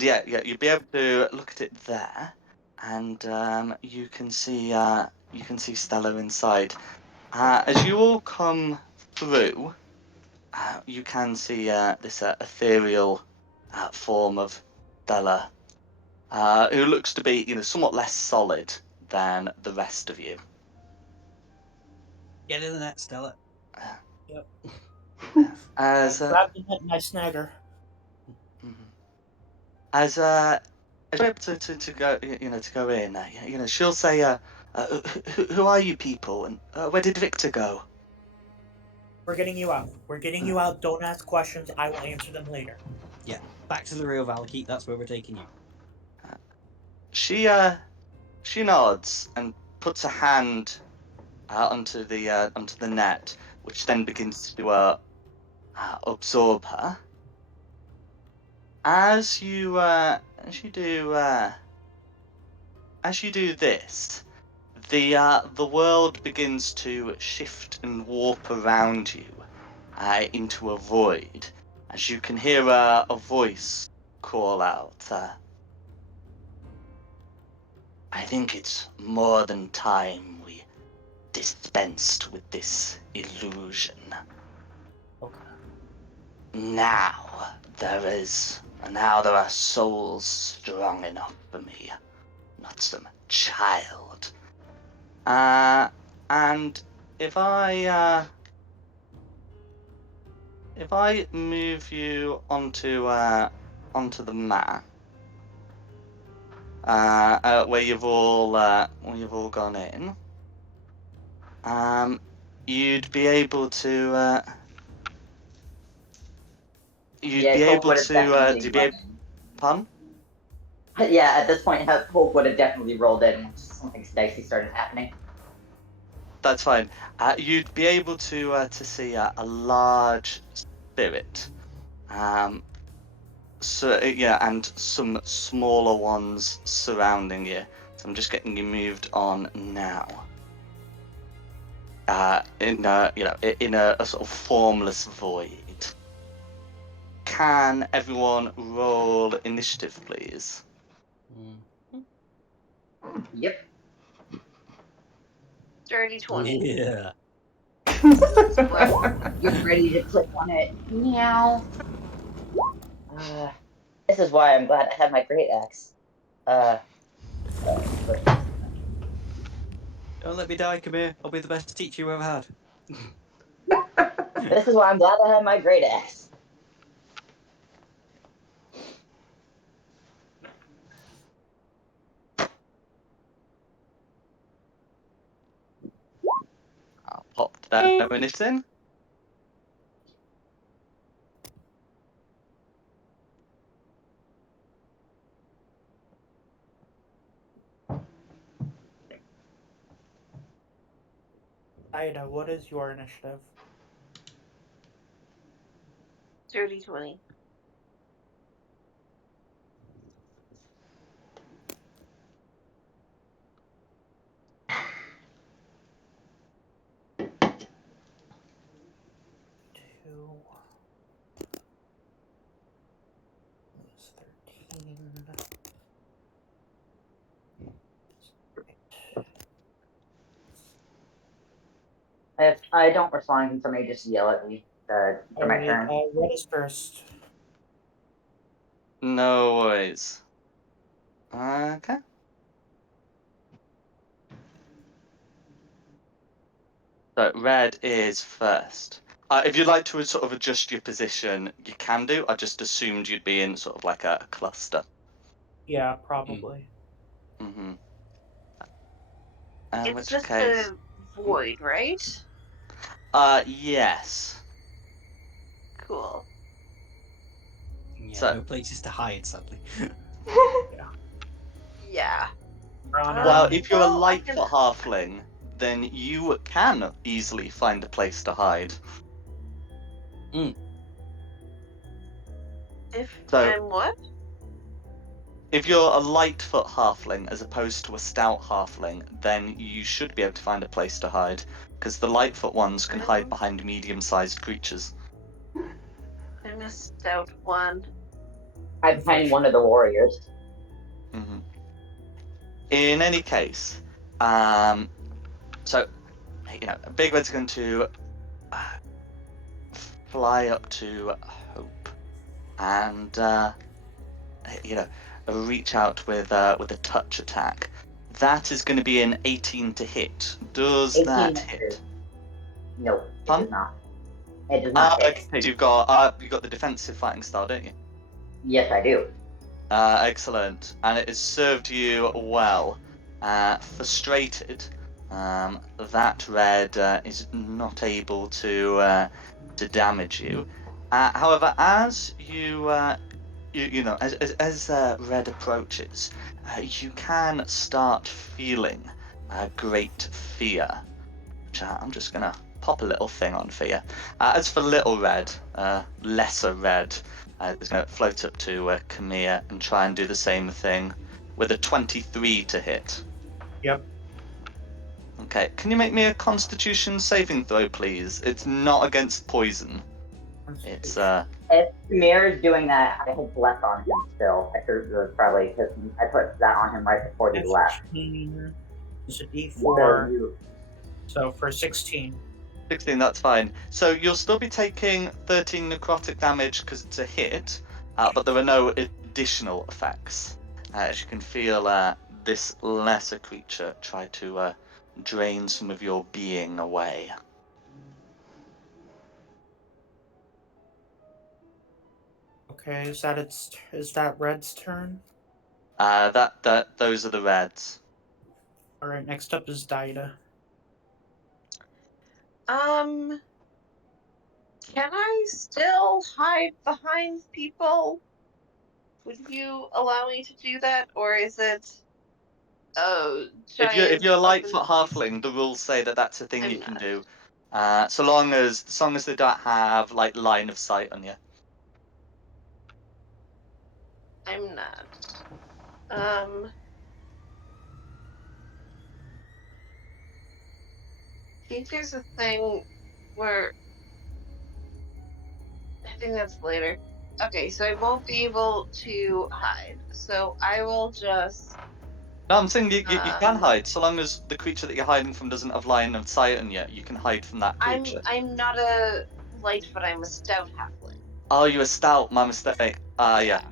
you'll be able to look at it there, and you can see Stella inside. As you all come through, you can see this ethereal form of Stella, who looks to be somewhat less solid than the rest of you. Get in the net, Stella. Yep. As Grab the net and I snag her. as you're able to go, to go in, she'll say, who are you people, and where did Victor go? We're getting you out. We're getting you out. Don't ask questions. I will answer them later. Yeah, back to the real Valaki. That's where we're taking you. She nods and puts a hand onto the net, which then begins to absorb her. As you do this, the world begins to shift and warp around you into a void, as you can hear a voice call out. I think it's more than time we dispensed with this illusion. Okay. Now there are souls strong enough for me, not some child. And if I move you onto the map, where you've all gone in, you'd be able to Hope would have definitely run in. pardon? Yeah, at this point, Hope would have definitely rolled in once something dicey started happening. That's fine. You'd be able to see a large spirit, and some smaller ones surrounding you. So I'm just getting you moved on now. In a sort of formless void. Can everyone roll initiative, please? Yep. Dirty 20. Yeah. Get ready to click on it. Meow. This is why I'm glad I have my great axe. Don't let me die. Come here. I'll be the best teacher you ever had. This is why I'm glad I have my great axe. I'll pop that initiative in. Ida, what is your initiative? Dirty 20. 2 is 13. If I don't respond, can somebody just yell at me for my turn? Red is first. No worries. Okay. So red is first. If you'd like to sort of adjust your position, you can do. I just assumed you'd be in sort of like a cluster. Yeah, probably. Mm-hmm. In It's which just case, the void, right? yes. Cool. Yeah, So- no places to hide, sadly. Yeah. Well, if you're a Well, I can- Lightfoot halfling, then you can easily find a place to hide. If So- I'm what? If you're a Lightfoot halfling as opposed to a stout halfling, then you should be able to find a place to hide, because the Lightfoot ones can hide behind medium-sized creatures. I'm a stout one. I'm behind one of the warriors. Mm-hmm. In any case, so Big Red's going to fly up to Hope and reach out with a touch attack. That is going to be an 18 to hit. Does 18 that misses. hit? No, it Pardon? does not. It does not hit. Okay, you've got the defensive fighting style, don't you? Yes, I do. Excellent, and it has served you well. Frustrated, that red is not able to damage you. However, as as red approaches, you can start feeling great fear. Which I'm just gonna pop a little thing on for you. As for little red, lesser red, is going to float up to Camille and try and do the same thing with a 23 to hit. Yep. Okay, can you make me a Constitution saving throw, please? It's not against poison. It's If Samir is doing that, I have left on him still. I think it was probably because I put that on him right before he left. 15 is a D4. So you, So for 16. 16, that's fine. So you'll still be taking 13 necrotic damage because it's a hit, but there are no additional effects. As you can feel this lesser creature try to drain some of your being away. Okay, is that Red's turn? Those are the reds. Alright, next up is Daida. Can I still hide behind people? Would you allow me to do that, or is it? Oh, If giant. you're a Lightfoot halfling, the rules say that that's a thing I'm you can not. do, so long as they don't have like line of sight on you. I'm not. I think there's a thing where I think that's later. Okay, so I won't be able to hide. So I will just. No, I'm saying you can hide, so long as the creature that you're hiding from doesn't have line of sight on you. You can hide from that creature. I'm not a Lightfoot. I'm a stout halfling. Oh, you're a stout. My mistake. Yeah.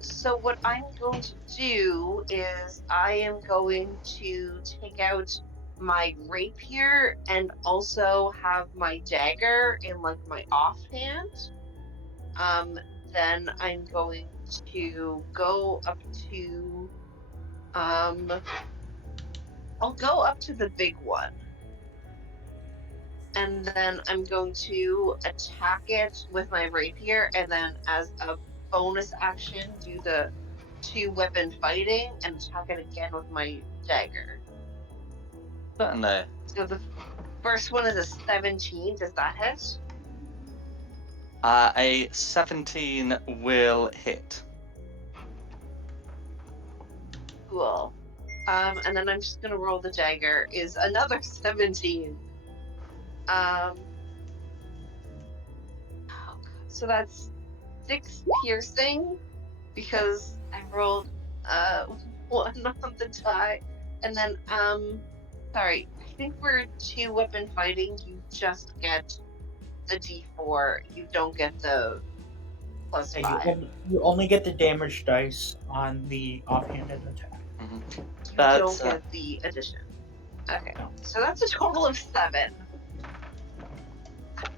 So what I'm going to do is I am going to take out my rapier and also have my dagger in like my offhand. Then I'm going to go up to I'll go up to the big one. And then I'm going to attack it with my rapier, and then as a bonus action, do the 2-weapon fighting and attack it again with my dagger. Certainly. So the first one is a 17. Does that hit? A 17 will hit. Cool. And then I'm just gonna roll the dagger. Is another 17. So that's 6 piercing because I rolled 1 on the die, and then sorry, I think for 2 weapon fighting you just get the D4. You don't get the +5. You only get the damage dice on the offhanded attack. Mhm. You That's, don't get the addition. Okay, No. so that's a total of 7.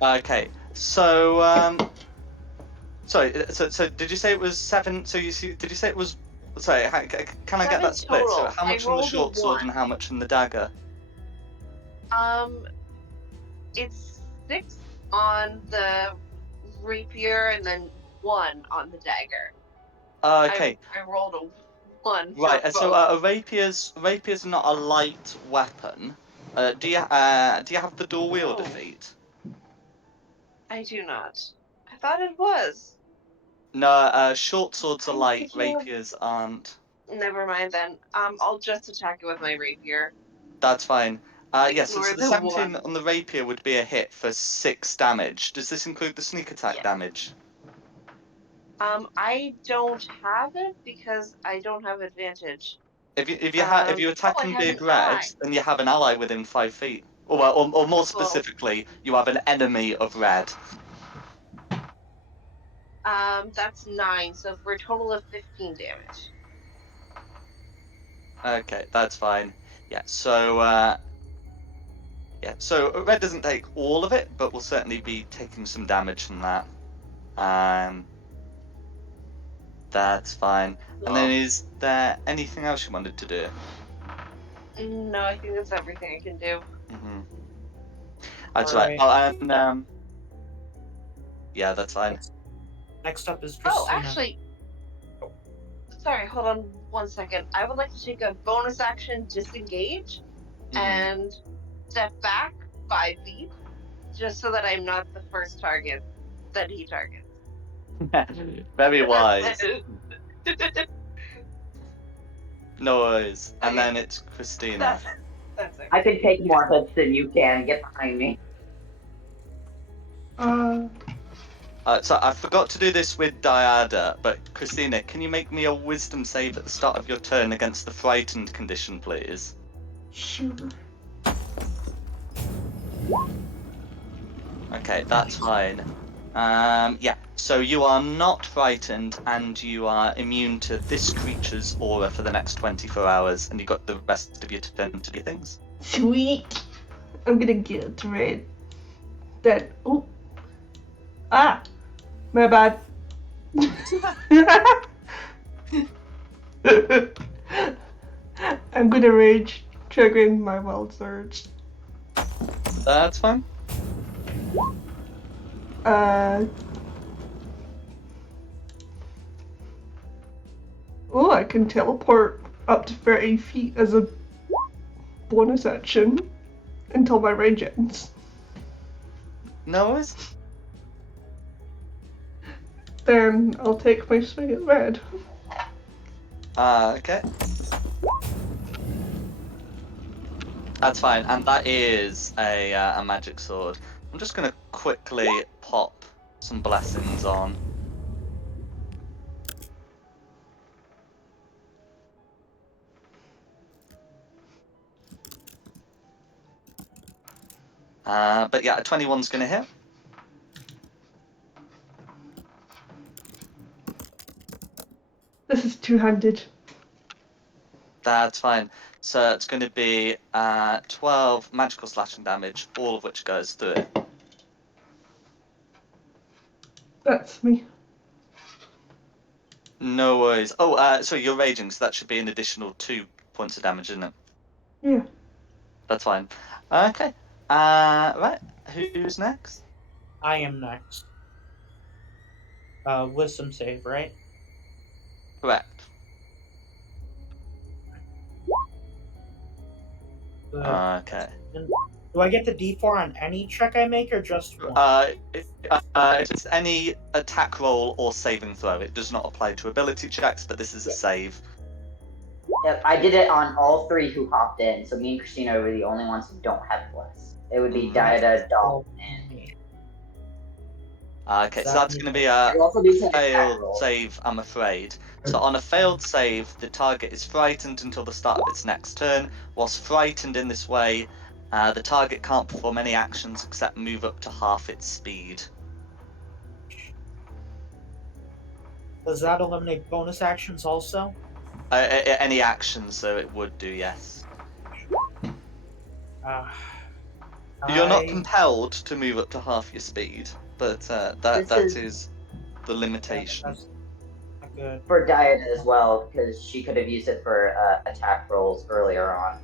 Okay, so sorry. So did you say it was 7? So did you say it was? Sorry, can I get 7 that split? So total. how I much on the rolled a short sword 1. and how much on the dagger? It's 6 on the rapier and then 1 on the dagger. Okay, I rolled a 1 for right. both. So a rapier's not a light weapon. Do you have the dual wielder No. feat? I do not. I thought it was. No, short swords are I'm light, thinking of. rapiers aren't. Never mind then. I'll just attack it with my rapier. That's fine. Yes, so Ignore the the 17 1. on the rapier would be a hit for 6 damage. Does this include the sneak attack Yeah. damage? I don't have it because I don't have advantage. If I you attack in have an Big Red, eye. then you have an ally within 5 feet. Or more Well, specifically, you have an enemy of red. that's 9, so for a total of 15 damage. Okay, that's fine. Yeah, so red doesn't take all of it, but will certainly be taking some damage from that. That's fine. And then is there anything else you wanted to do? No, I think that's everything I can do. Mm-hmm. That's right. Alright. Oh, and yeah, that's fine. Next up is Oh, Christina. actually, sorry, hold on 1 second. I would like to take a bonus action disengage Mhm. and step back 5 feet, just so that I'm not the first target that he targets. Very wise. That's No worries. And Okay. then it's Christina. it. I can take more hits than you can. Get behind me. So I forgot to do this with Diada, but Christina, can you make me a wisdom save at the start of your turn against the frightened condition, please? Sure. Okay, that's fine. Yeah, so you are not frightened and you are immune to this creature's aura for the next 24 hours, and you got the rest of your turn to do things. Sweet. I'm gonna get red. Then. Oh. Ah. My bad. I'm gonna rage, triggering my wild surge. That's fine. Oh, I can teleport up to 30 feet as a bonus action until my rage ends. No worries. Then I'll take my swing at red. Okay. That's fine, and that is a magic sword. I'm just gonna quickly pop some blessings on. But yeah, a 21's gonna hit. This is two-handed. That's fine. So it's going to be 12 magical slashing damage, all of which goes through it. That's me. No worries. Oh, so you're raging, so that should be an additional 2 points of damage, isn't it? Yeah. That's fine. Okay. Right. Who's next? I am next. Wisdom save, right? Correct. Okay. Do I get the D4 on any check I make, or just one? It's any attack roll or saving throw. It does not apply to ability checks, but this is a save. Yep, I did it on all 3 who hopped in, so me and Christina were the only ones who don't have bless. It would be Diada, Dom, and me. Okay, so that's going to be a You also do take attack failed rolls. save, I'm afraid. So on a failed save, the target is frightened until the start of its next turn. Whilst frightened in this way, the target can't perform any actions except move up to half its speed. Does that eliminate bonus actions also? Any actions, so it would do, yes. Uh, You're not I compelled to move up to half your speed, but that This is the yeah, limitation. that's not good. For Diet as well, because she could have used it for attack rolls earlier on.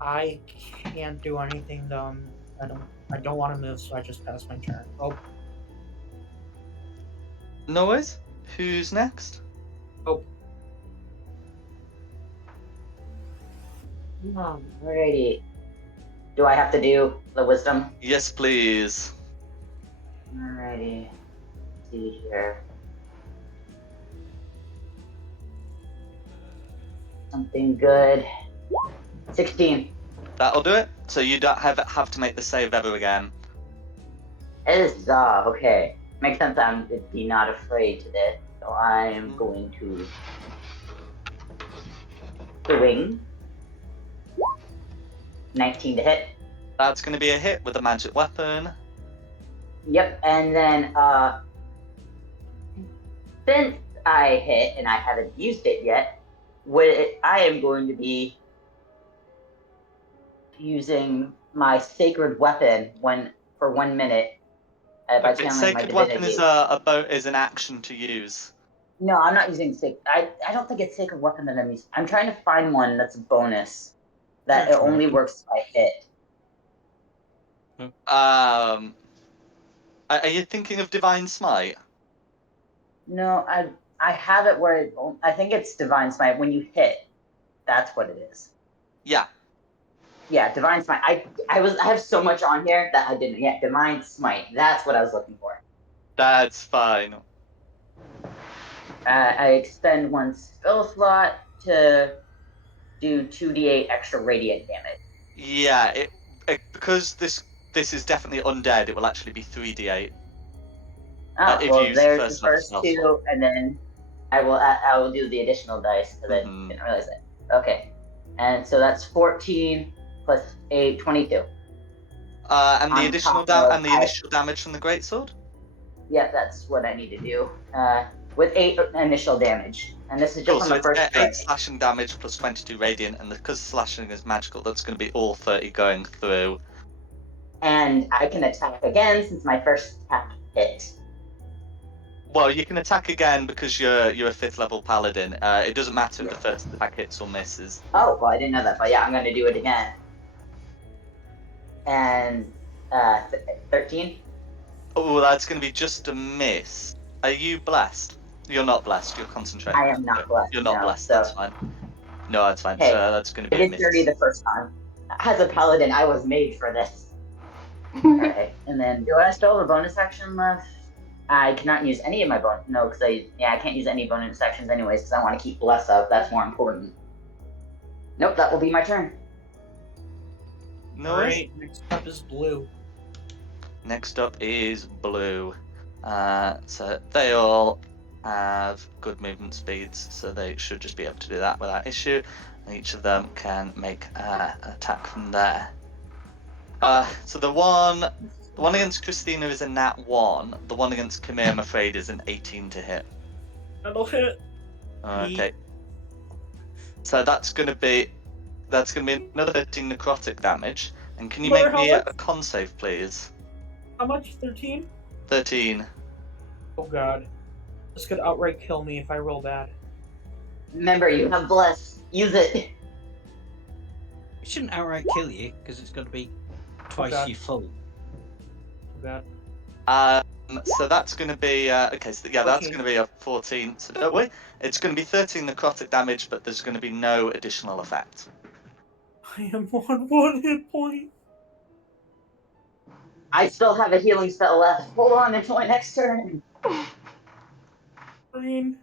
I can't do anything though. I don't want to move, so I just pass my turn. Oh, No worries. Who's next? Alrighty. Do I have to do the wisdom? Yes, please. Alrighty. Let's see here. Something good. 16. That'll do it. So you don't have to make the save ever again. Huzzah, okay. Makes sense I'm be not afraid to this. So I am going to swing. 19 to hit. That's going to be a hit with a magic weapon. Yep, and then since I hit and I haven't used it yet, I am going to be using my sacred weapon for 1 minute by Okay, channeling my sacred weapon divinity. is an action to use. No, I'm not using sacred. I don't think it's sacred weapon that I'm using. I'm trying to find one that's a bonus that it only works if I hit. Are you thinking of divine smite? No, I have it where I think it's divine smite. When you hit, that's what it is. Yeah. Yeah, divine smite. I have so much on here that I didn't. Yeah, divine smite. That's what I was looking for. That's fine. I expend one spell slot to do 2d8 extra radiant damage. Yeah, because this is definitely undead. It will actually be 3d8. Oh, If you well, use the there's the first level first spell two, slot. and then I will do the additional dice because I didn't realize it. Okay, and so that's 14 plus 8, 22. And the On additional top of initial damage from the greatsword. yeah, that's what I need to do. With 8 initial damage, and this is just Cool. on So the it's first 8 strike. slashing damage plus 22 radiant, and because slashing is magical, that's going to be all 30 going through. And I can attack again since my first attack hit. Well, you can attack again because you're a 5th level paladin. It doesn't matter if the first attack hits or misses. Oh, well, I didn't know that, but yeah, I'm going to do it again. And 13. Oh, that's going to be just a miss. Are you blessed? You're not blessed. You're concentrating. I am not blessed. You're not no, blessed. so That's fine. No, that's fine. hey, So that's going to I be a did 30 miss. the first time. As a paladin, I was made for this. Alright, and then do I still have a bonus action left? I cannot use any of my bonus. No, because I can't use any bonus actions anyways because I want to keep bless up. That's more important. Nope, that will be my turn. No worries. Alright, next up is blue. Next up is blue. So they all have good movement speeds, so they should just be able to do that without issue. And each of them can make an attack from there. So the one against Christina is a nat 1. The one against Camille, I'm afraid, is an 18 to hit. That'll hit. Okay. So that's gonna be another 13 necrotic damage. And can you Mother, make how me much? a con save, please? How much? 13? 13. Oh god. This could outright kill me if I roll bad. Remember, you have bless. Use it. It shouldn't outright kill you because it's got to be twice God. your full. Oh god. So that's going to be okay. So yeah, that's 14. going to be a 14. So don't worry, it's going to be 13 necrotic damage, but there's going to be no additional effect. I am on 1 hit point. I still have a healing spell left. Hold on until my next turn. Green.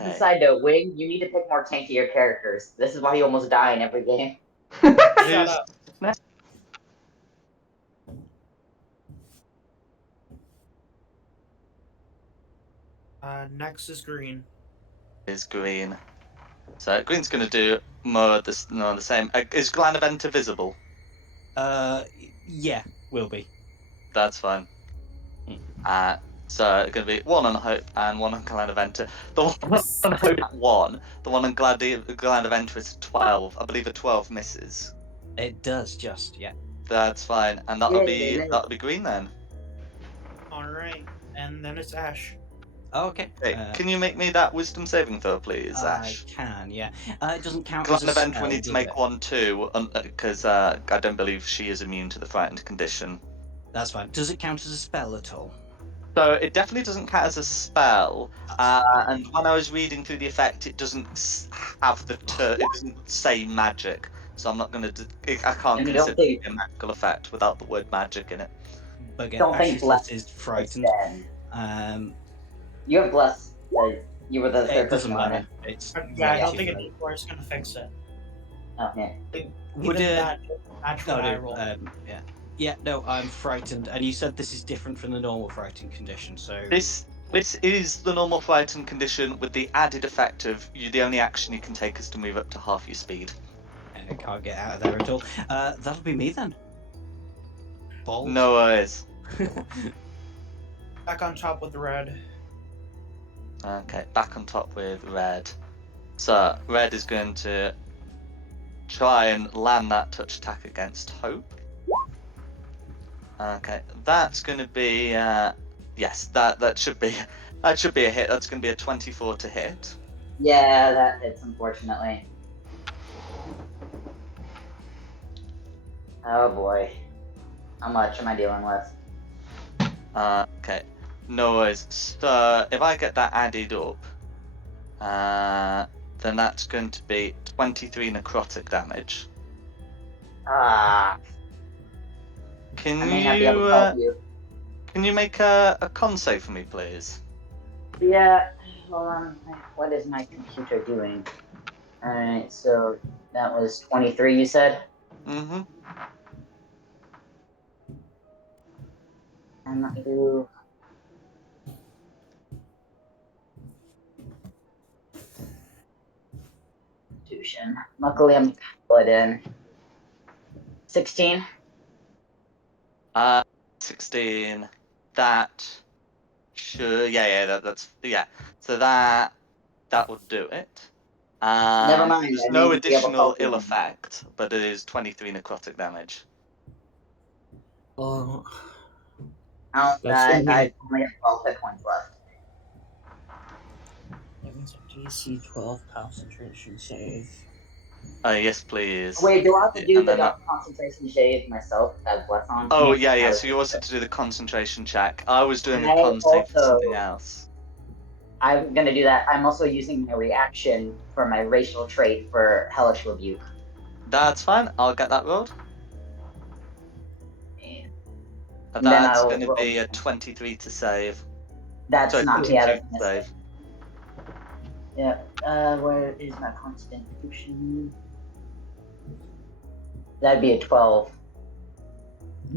Okay. Side note, Wing, you need to pick more tankier characters. This is why you almost die in every game. Shut Who's up. next? Next is green. Is green. So green's going to do more the same. Is Glanaventa visible? Yeah, will be. That's fine. So it's going to be one on Hope and one on Glanaventa. The one on Hope at 1. The one on Glanaventa is 12. I believe a 12 misses. It does just, yeah. That's fine, and that'll be green then. All right, and then it's Ash. Oh, okay. Okay, can you make me that wisdom saving throw, please, I Ash? can, yeah. It doesn't count as a Glanaventa spell, will need to does make it? one too, because I don't believe she is immune to the frightened condition. That's fine. Does it count as a spell at all? So it definitely doesn't count as a spell. That's fine. And when I was reading through the effect, it doesn't have it doesn't say magic. So I'm not going to. I can't And consider it a magical effect without the word magic in it. But again, Don't think Ashless is frightened. Extend. You have bless. You were the third It doesn't person on it. matter. It's Yeah, I don't relatively think an low. E4 is gonna fix it. Oh, yeah. Would Even it? that match what I No, rolled. yeah. Yeah, no, I'm frightened. And you said this is different from the normal frightened condition, so... This is the normal frightened condition with the added effect of the only action you can take is to move up to half your speed. I can't get out of there at all. That'll be me then. Balls. No worries. Back on top with the red. Okay, back on top with red. So red is going to try and land that touch attack against Hope. Okay, that's going to be yes, that should be a hit. That's going to be a 24 to hit. Yeah, that hits, unfortunately. Oh boy. How much am I dealing with? Okay, no worries. So if I get that added up, then that's going to be 23 necrotic damage. I may not be able to help you. Can you make a con save for me, please? Yeah, hold on. What is my computer doing? Alright, so that was 23, you said? Mm-hmm. I'm not do. Constitution. Luckily, I'm put in 16. 16. That should that's So that would do it. Never mind. There's I no may be able to additional help you. ill effect, but it is 23 necrotic damage. Oh. I That's only have 12 hit points left. That means a DC 12 concentration save. Yes, please. Wait, do I have to do And the then concentration shade myself as what's on? oh yeah. So you also have to do the concentration check. I was doing a con save for something else. I'm gonna do that. I'm also using my reaction for my racial trait for Hellish Rebuke. That's fine. I'll get that rolled. And then That's I'll going to roll. be a 23 to save. That's Sorry, not 22 yeah. to That's save. yeah. Where is my constitution? That'd be a 12.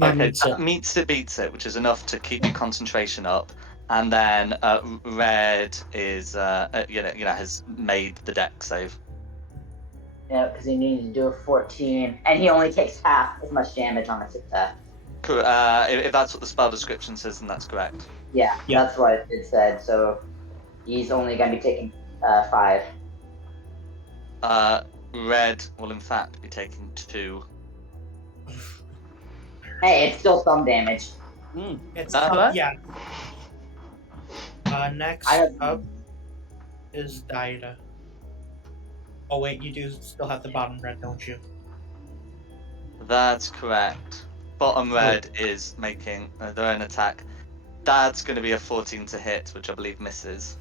Okay, that meets it, beats it, which is enough to keep your concentration up. And then red is has made the deck save. Yeah, because he needs to do a 14, and he only takes half as much damage on a attack. If that's what the spell description says, then that's correct. Yeah, that's what it said. So he's only going to be taking 5. Red will in fact be taking 2. Hey, it's still some damage. It's right? yeah. Next up is Daida. Oh wait, you do still have the bottom red, don't you? That's correct. Bottom red is making their own attack. That's going to be a 14 to hit, which I believe misses.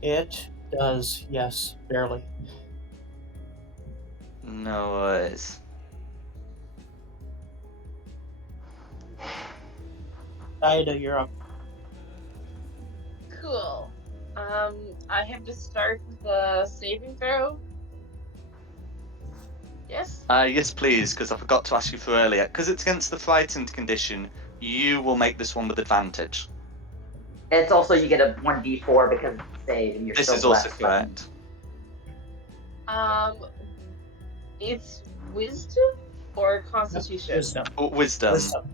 It does, yes, barely. No worries. Daida, you're up. Cool. I have to start with a saving throw. Yes. Yes, please, because I forgot to ask you for earlier. Because it's against the frightened condition, you will make this one with advantage. It's also you get a 1d4 because it's a save and you're This still is also less. correct. It's wisdom or constitution. Wisdom. Wisdom. Wisdom.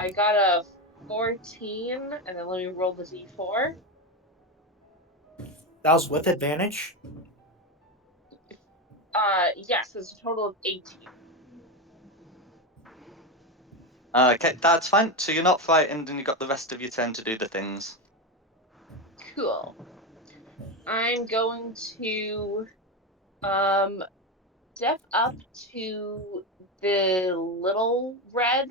I got a 14, and then let me roll the d4. That was with advantage. Yes, it's a total of 18. Okay, that's fine. So you're not frightened, and you got the rest of your turn to do the things. Cool. I'm going to step up to the little red,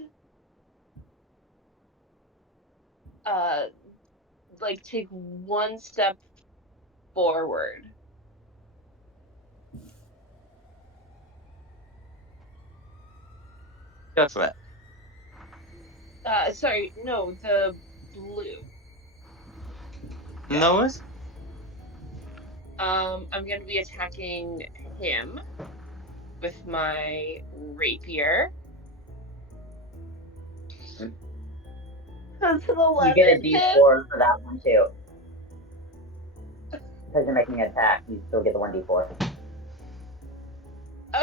like take one step forward. Go for it. Sorry, no, the blue. No worries. I'm gonna be attacking him with my rapier. That's an You get a 11 d4 hit. for that one too. Because you're making an attack, you still get the 1d4.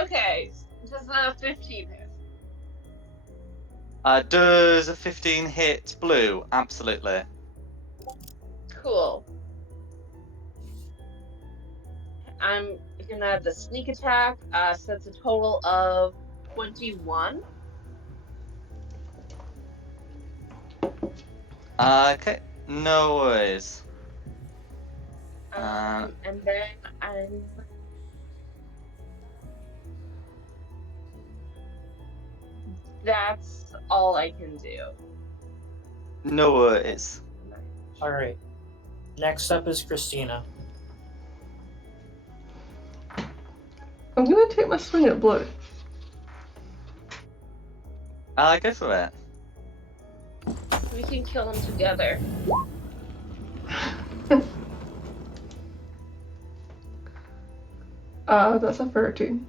Okay, does a 15 hit? Does a 15 hit blue? Absolutely. Cool. I'm gonna have the sneak attack, so that's a total of 21. Okay, no worries. And then I'm that's all I can do. No worries. All right. Next up is Christina. I'm gonna take my swing at blue. Go for it. We can kill him together. That's a 13.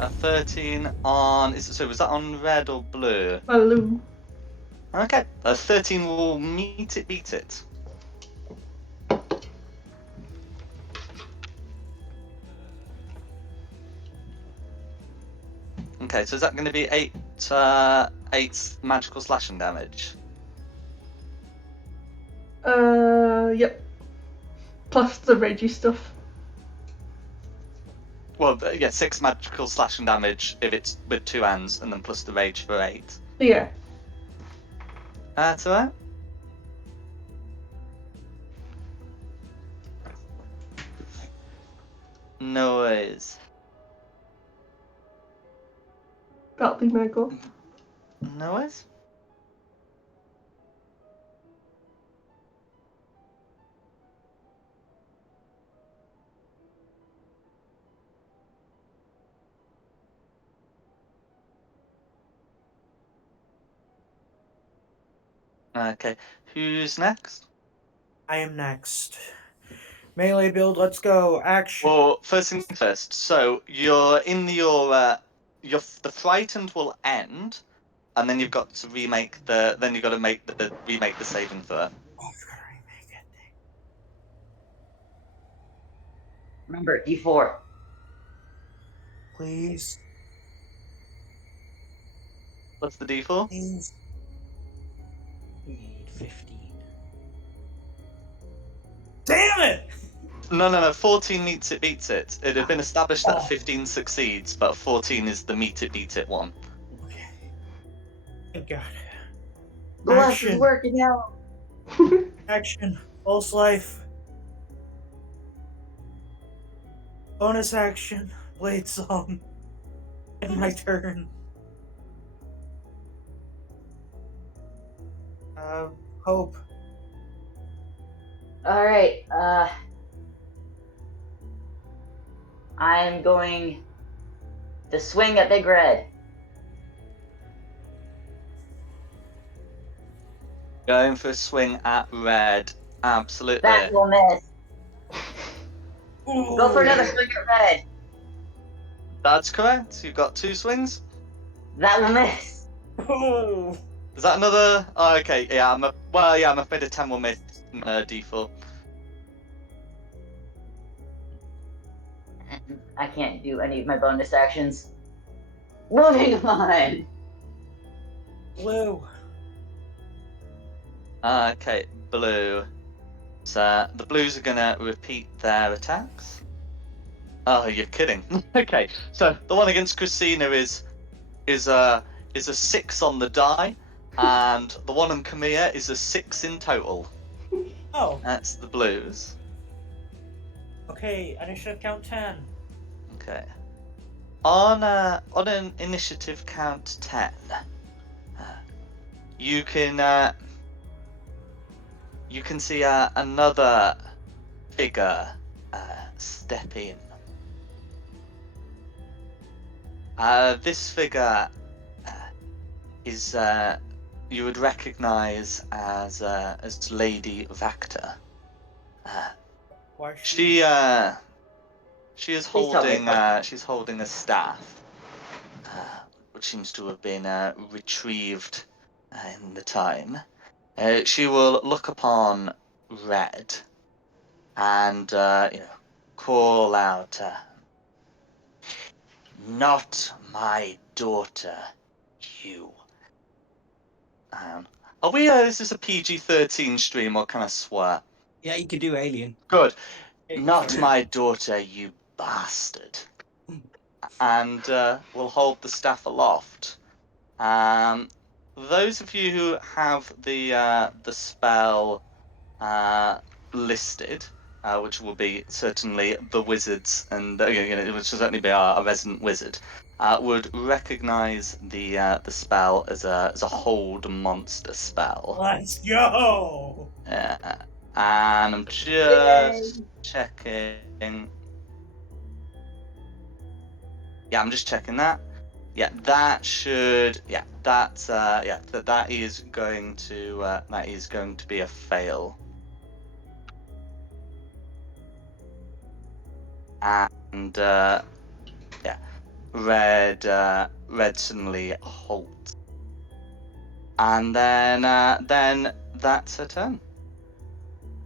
A 13 on. So was that on red or blue? Blue. Okay, a 13 will meet it, beat it. Okay, so is that going to be 8 magical slashing damage? Yep. Plus the ragey stuff. Well, yeah, 6 magical slashing damage if it's with 2 hands, and then plus the rage for 8. Yeah. That's alright. No worries. That'll be my go. No worries. Okay, who's next? I am next. Melee build, let's go. Action. Well, first thing first. So you're in the frightened will end, and then you've got to remake the. Then you've got to remake the saving throw. Oh, I've got to remake it. Remember, d4. Please. What's the D4? Please. We need 15. Damn it! No. 14 meets it, beats it. It had been established that Oh. 15 succeeds, but 14 is the meet it, beat it one. Okay. Thank God. Bless is Action. working out. Action. Pulse life. Bonus action. Blade song. And my turn. Hope. Alright, I'm going to swing at Big Red. Going for a swing at red. Absolutely. That will miss. Go for Ooh. another swing at red. That's correct. You've got 2 swings. That will miss. Ooh. Is that another? Oh, okay. Yeah. I'm afraid a 10 will miss. D4. I can't do any of my bonus actions. Moving on. Blue. Okay. Blue. So the blues are gonna repeat their attacks. Oh, you're kidding. Okay. So the one against Christina is a 6 on the die, and the one on Camilla is a 6 in total. Oh, That's the blues. okay. Initiative count 10. Okay. On an initiative count 10, you can see another figure step in. This figure is you would recognise as Lady Vactor. Why is She is Please tell me. she's holding a staff, which seems to have been retrieved in the time. She will look upon Red and call out, "Not my daughter, you." Are we? Is this a PG-13 stream or can I swear? Yeah, you could do alien. Good. Hey, Not sorry. my daughter, you bastard. And will hold the staff aloft. Those of you who have the spell listed, which will be certainly the wizards, and which will certainly be our resident wizard, would recognise the spell as a hold monster spell. Let's go. And I'm just checking. Yeah, I'm just checking that. Yeah, that should. Yeah, that's. Yeah, that is going to be a fail. And yeah, red suddenly halts, and then that's her turn.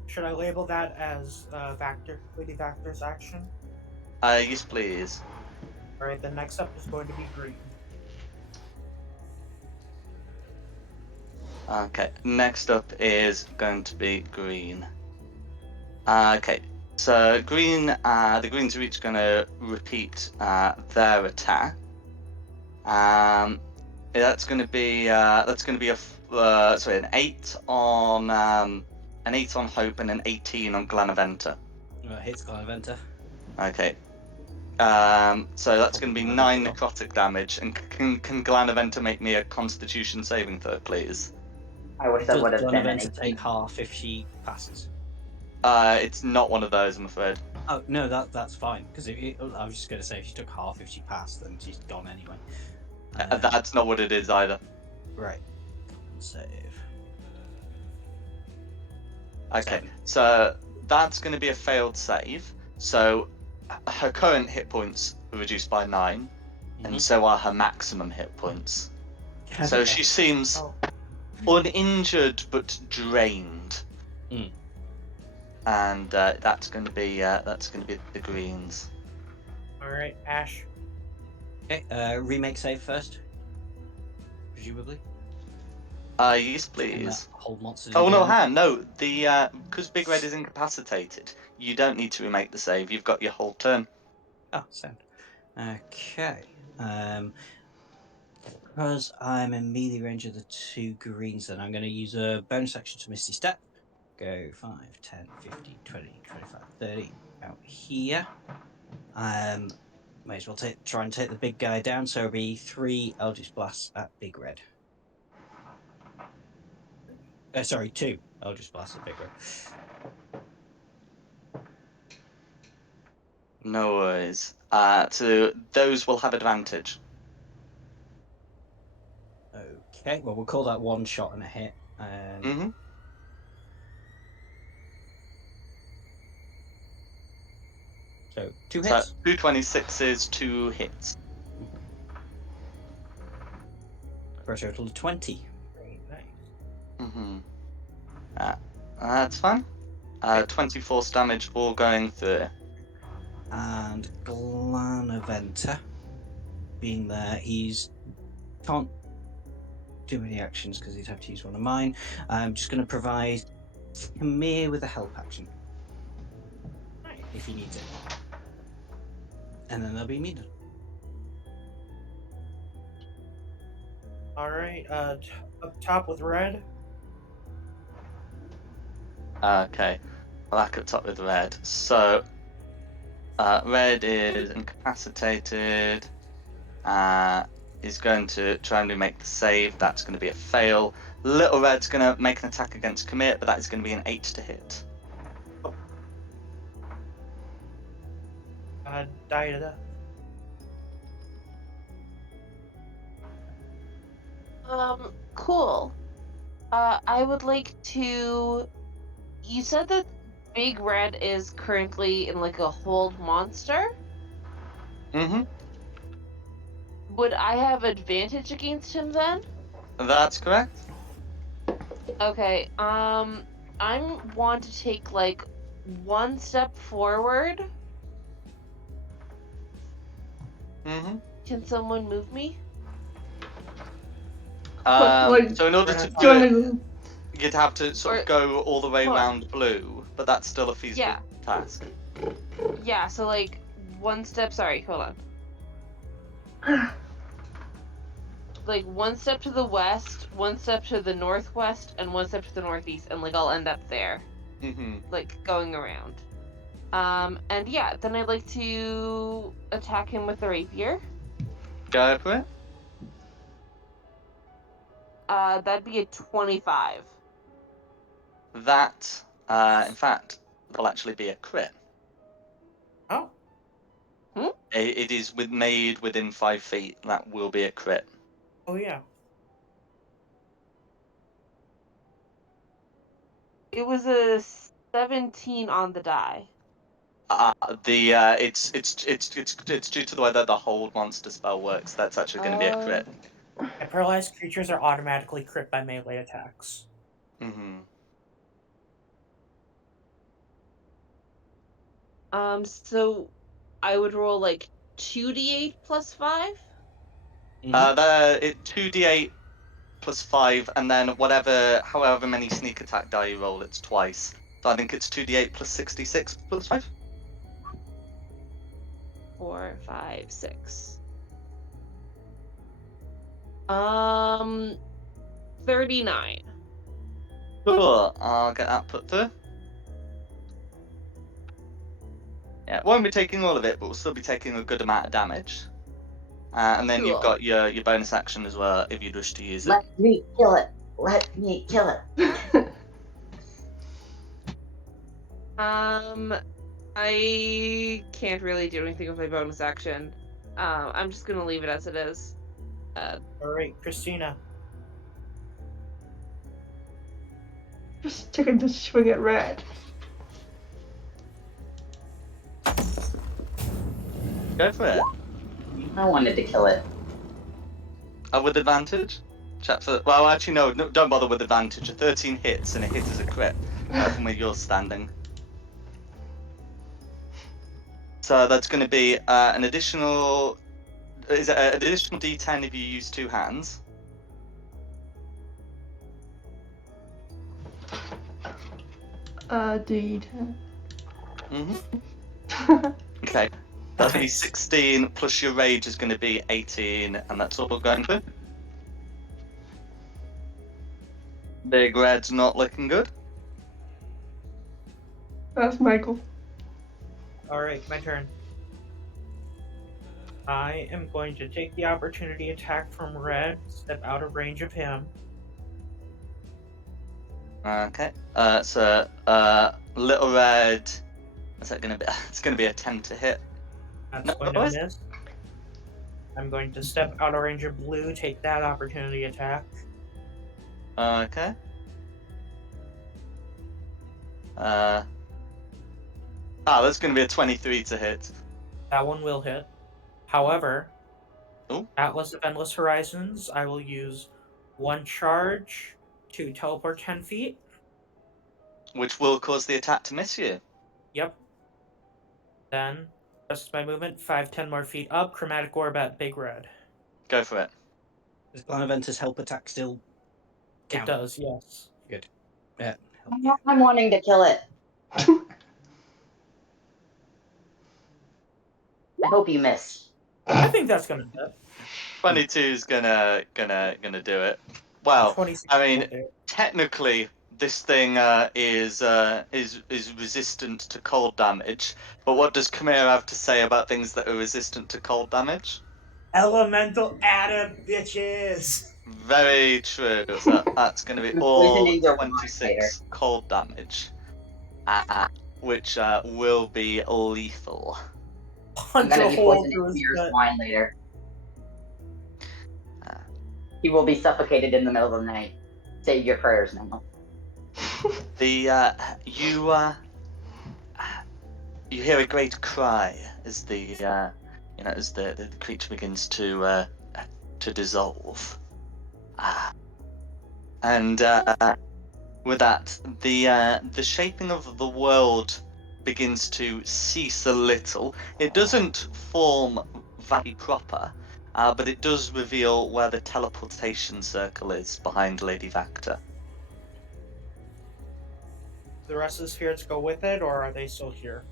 Should I label that as Lady Vactor's action? Yes, please. Alright, the next up is going to be green. Okay, next up is going to be green. Okay, so green. The greens are each going to repeat their attack. That's going to be an 8 on Hope and an 18 on Glanaventa. Hits Glanaventa. Okay. So that's going to be 9 necrotic damage. And can Glanaventa make me a Constitution saving throw, please? I wish that Does would have been Glanaventa anything. take half if she passes? It's not one of those, I'm afraid. Oh no, that's fine. Because I was just going to say if she took half if she passed, then she's gone anyway. That's not what it is either. Right. Save. Okay, 7. so that's going to be a failed save. So her current hit points are reduced by 9, and so are her maximum hit points. So she seems uninjured but drained. Mm. And that's going to be the greens. Alright, Ash. Okay. Remake save first. Presumably. Yes, And that please. hold monster. Oh no, Han, no. Because Big Red is incapacitated, you don't need to remake the save. You've got your whole turn. Oh, sound. Okay. Because I'm in melee range of the 2 greens, then I'm going to use a bonus action to Misty Step. Go 5, 10, 15, 20, 25, 30 out here. May as well try and take the big guy down. So it'll be 3 Eldritch Blasts at Big Red. Sorry, 2 Eldritch Blasts at Big Red. No worries. So those will have advantage. Okay, well, we'll call that 1 shot and a hit. And Mm-hmm. so 2 So hits. 2 26s, 2 hits. For a total of 20. Very nice. Mm-hmm. That's fine. 20 force damage all going through. And Glanaventa, being there, he's can't do any actions because he'd have to use one of mine. I'm just going to provide Kamir with a help action Nice. if he needs it. And then they'll be me done. All right. Up top with red. Okay. Black up top with red. So, red is incapacitated. Is going to try and make the save. That's going to be a fail. Little red's going to make an attack against commit, but that is going to be an 8 to hit. Diada. Cool. I would like to. You said that Big Red is currently in like a hold monster. Mm-hmm. Would I have advantage against him then? That's correct. Okay. I want to take like one step forward. Mm-hmm. Can someone move me? Like, So in order to do do it, joining. you'd have to sort of go all the way Hold on. around blue, but that's still a feasible Yeah. task. Yeah. So like one step. Sorry. Hold on. Like one step to the west, one step to the northwest, and one step to the northeast, and like I'll end up there, Mm-hmm. like going around. And yeah, then I'd like to attack him with the rapier. Go for it. That'd be a 25. That, in fact, will actually be a crit. Oh. It is made within 5 feet. That will be a crit. Oh yeah. It was a 17 on the die. It's due to the way that the hold monster spell works. That's actually going to be a crit. And paralyzed creatures are automatically crit by melee attacks. Mm-hmm. So I would roll like 2d8 plus 5. It 2d8 plus 5, and then however many sneak attack die you roll, it's twice. So I think it's 2d8 plus 66 plus 5. 4, 5, 6. 39. Cool. I'll get that put through. Yeah, won't be taking all of it, but we'll still be taking a good amount of damage. And then you've Cool. got your bonus action as well, if you'd wish to use it. Let me kill it. Let me kill it. I can't really do anything with my bonus action. I'm just gonna leave it as it is. All right, Christina. Just taking this swing at red. Go for it. I wanted to kill it. With advantage? Well, actually, no, don't bother with advantage. A 13 hits, and a hit is a crit from where you're standing. So that's going to be an additional. Is it an additional D10 if you use 2 hands? D10. Mm-hmm. Okay. That's going to be 16, plus your rage is going to be 18, and that's all going through. Big Red's not looking good. That's Michael. All right, my turn. I am going to take the opportunity attack from red, step out of range of him. Okay. So Little Red. Is that going to be? It's going to be a 10 to hit. That's going to miss. I'm going to step out of range of blue, take that opportunity attack. Okay. That's going to be a 23 to hit. That one will hit. However, Oh. Atlas of Endless Horizons, I will use 1 charge to teleport 10 feet. Which will cause the attack to miss you. Yep. Then, rest of my movement, 5, 10 more feet up, Chromatic Orb at Big Red. Go for it. Does Planaventus help attack still count? It does, yes. Good. Yeah. I'm wanting to kill it. I hope you miss. I think that's gonna hit. 22 is gonna do it. Well, 26 I mean, will do. technically, this thing is resistant to cold damage. But what does Chimera have to say about things that are resistant to cold damage? Elemental Adam, bitches! Very true. So that's going to be all Poisoning their 26 cold damage, which will be lethal. I'm Punch gonna a be hole poisoning through his Smear's gut. wine later. Uh, He will be suffocated in the middle of the night. Save your prayers now. The you hear a great cry as the as the creature begins to dissolve, and with that the shaping of the world begins to cease a little. It doesn't form Valley proper, but it does reveal where the teleportation circle is behind Lady Vactor. The rest of the spirits go with it, or are they still here?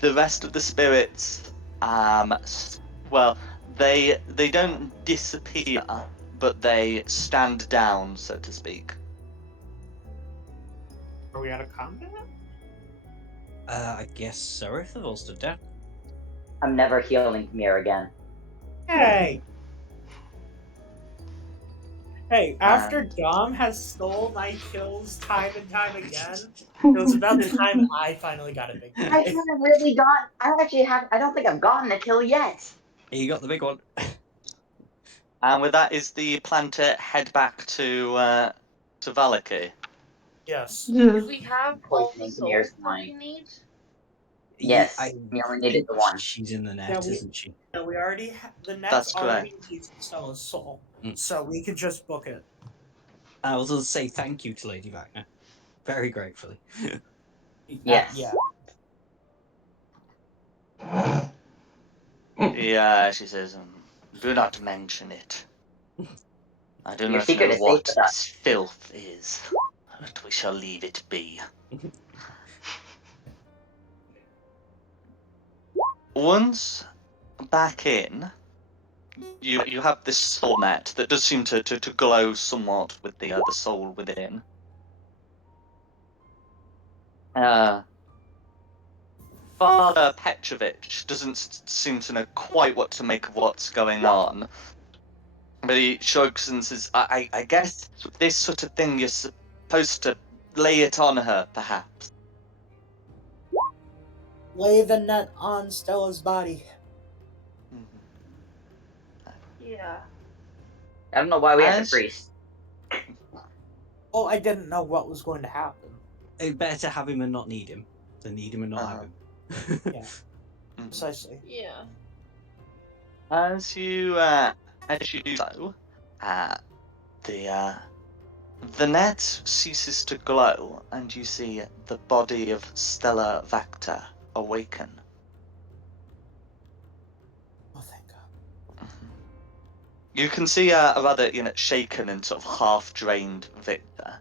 The rest of the spirits, well, they don't disappear, but they stand down, so to speak. Are we out of combat? I guess Seraph have all stood down. I'm never healing Khmer again. Hey! Hey, after Dom has stole my kills time and time again, it was about the time I finally got a big I kill. haven't really got. I don't think I've gotten a kill yet. You got the big one. And with that, is the plan to head back to Valaki? Yes. Do we have all the Poisoning souls Khmer's that wine. we need? Yes, we only needed think the one. she's in the net, Yeah, isn't she? No, we already the net's That's already correct. used Stella's soul, Mm. so we could just book it. I was going to say thank you to Lady Wagner. Very gratefully. Yes. Yeah. Yeah, she says, do not mention it. I do Your not secret know is safe what with us. this filth is, but we shall leave it be. Once back in, you have this soul net that does seem to glow somewhat with the soul within. Father Petrovich doesn't seem to know quite what to make of what's going on, but he shrugs and says, I guess this sort of thing you're supposed to lay it on her, perhaps. Lay the net on Stella's body. Yeah. I don't know why we have a As- priest. Oh, I didn't know what was going to happen. It's better to have him and not need him than need him and not have him. Yeah. Precisely. Yeah. As you do so, the net ceases to glow, and you see the body of Stella Vactor awaken. Oh, thank God. You can see a rather shaken and sort of half drained Victor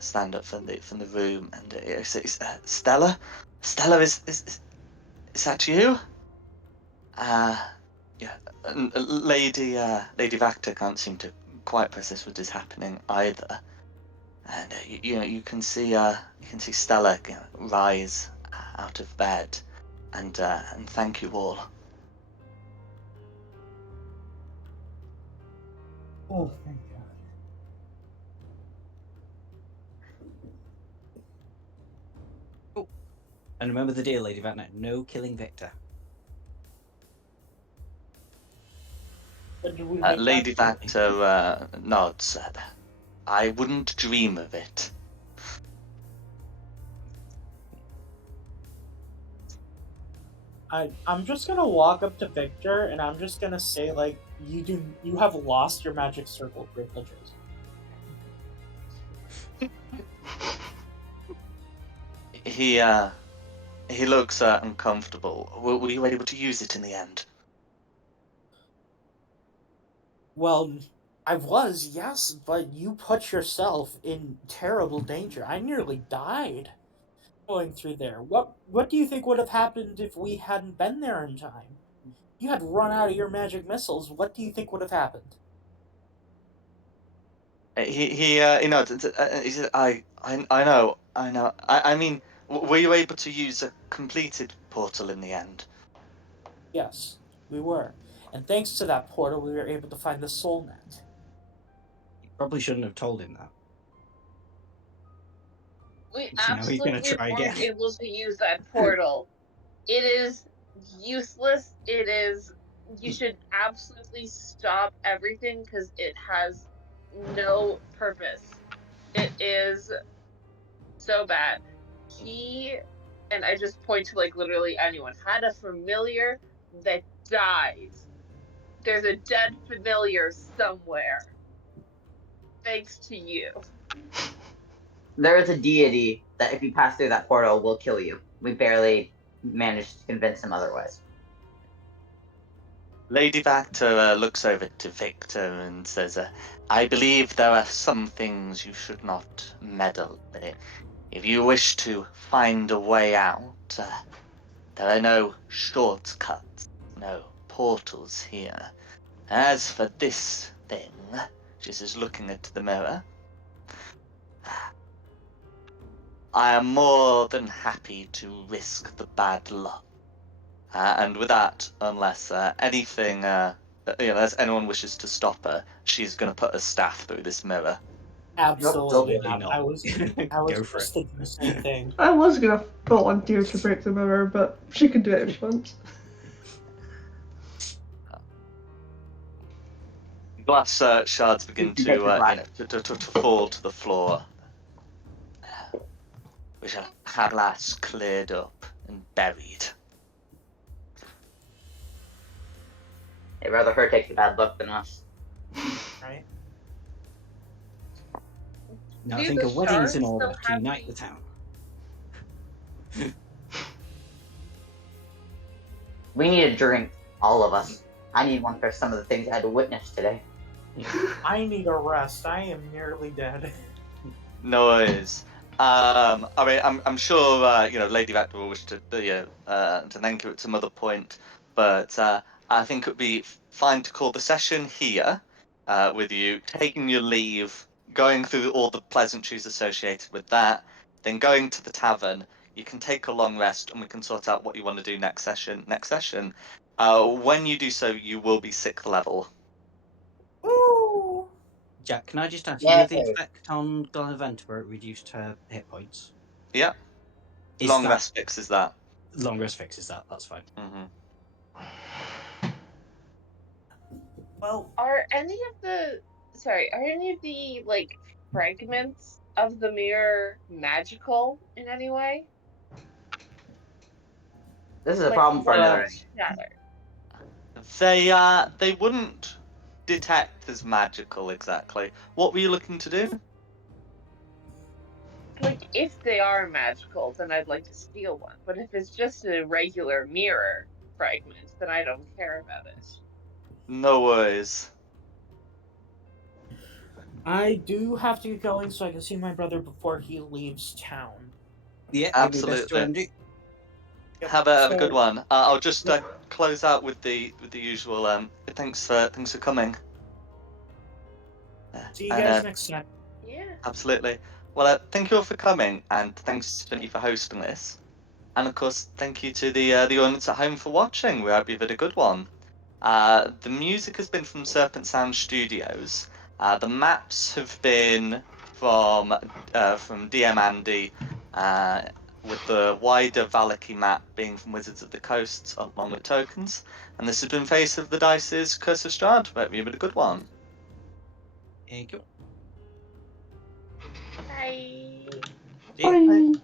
stand up from the room, and he says, Stella, is that you? Yeah, and Lady Vactor can't seem to quite process what is happening either, and you can see Stella rise out of bed, and thank you all. Oh, thank God. And remember the deal, Lady Wagner. No killing Victor. But did we make Lady that Vactor nods. I wouldn't dream of it. I'm just gonna walk up to Victor and I'm just gonna say like you have lost your magic circle privileges. He looks uncomfortable. Were you able to use it in the end? Well, I was, yes, but you put yourself in terrible danger. I nearly died going through there. What do you think would have happened if we hadn't been there in time? You had run out of your magic missiles. What do you think would have happened? He nods. He said, I know, I know. I mean, were you able to use a completed portal in the end? Yes, we were. And thanks to that portal, we were able to find the soul net. You probably shouldn't have told him that. We So now he's going to absolutely try weren't again. able to use that portal. It is useless. It is. You should absolutely stop everything because it has no purpose. It is so bad. He, and I just point to like literally anyone, had a familiar that died. There's a dead familiar somewhere. Thanks to you. There is a deity that if you pass through that portal will kill you. We barely managed to convince him otherwise. Lady Vactor looks over to Victor and says, I believe there are some things you should not meddle in. If you wish to find a way out, there are no shortcuts, no portals here. As for this thing, she says, looking at the mirror, I am more than happy to risk the bad luck. And with that, unless unless anyone wishes to stop her, she's going to put a staff through this mirror. Absolutely Absolutely not. not. I was Go for just it. thinking the same thing. I was gonna volunteer to break the mirror, but she can do it if she wants. Glass shards begin You take the bribe. to fall to the floor. We shall have last cleared up and buried. I'd rather her take the bad luck than us. Right? Now I Do think the a wedding is in shards order still to have unite the- the town. We need a drink, all of us. I need one for some of the things I had to witness today. I need a rest. I am nearly dead. Noise. I mean, I'm sure Lady Vector will wish to thank you at some other point, but I think it would be fine to call the session here with you taking your leave, going through all the pleasantries associated with that, then going to the tavern. You can take a long rest, and we can sort out what you want to do next session. When you do so, you will be 6th level. Woo! Jack, can I just ask, you know the Yay. effect on Glenavent where it reduced her hit points? Yeah, Is long that rest fixes that. long rest fixes that? That's fine. Mm-hmm. Well, Are any of the are any of the like fragments of the mirror magical in any way? This is a Like problem for what if another. it's shattered? They wouldn't detect as magical exactly. What were you looking to do? Like if they are magical, then I'd like to steal one. But if it's just a regular mirror fragment, then I don't care about it. No worries. I do have to get going so I can see my brother before he leaves town. Yeah, it'd be best to Absolutely. end it. Yep. Have a good So, one. I'll just Yep. close out with the usual. Thanks for coming. See you And guys next time. Yeah. absolutely. Well, thank you all for coming, and thanks to you for hosting this. And of course, thank you to the audience at home for watching. We hope you've had a good one. The music has been from Serpent Sound Studios. The maps have been from DM Andy, with the wider Valaki map being from Wizards of the Coast, along with tokens. And this has been Face of the Dice's Curse of Strahd. Hope you've had a good one. Thank you. Bye. See ya. Bye.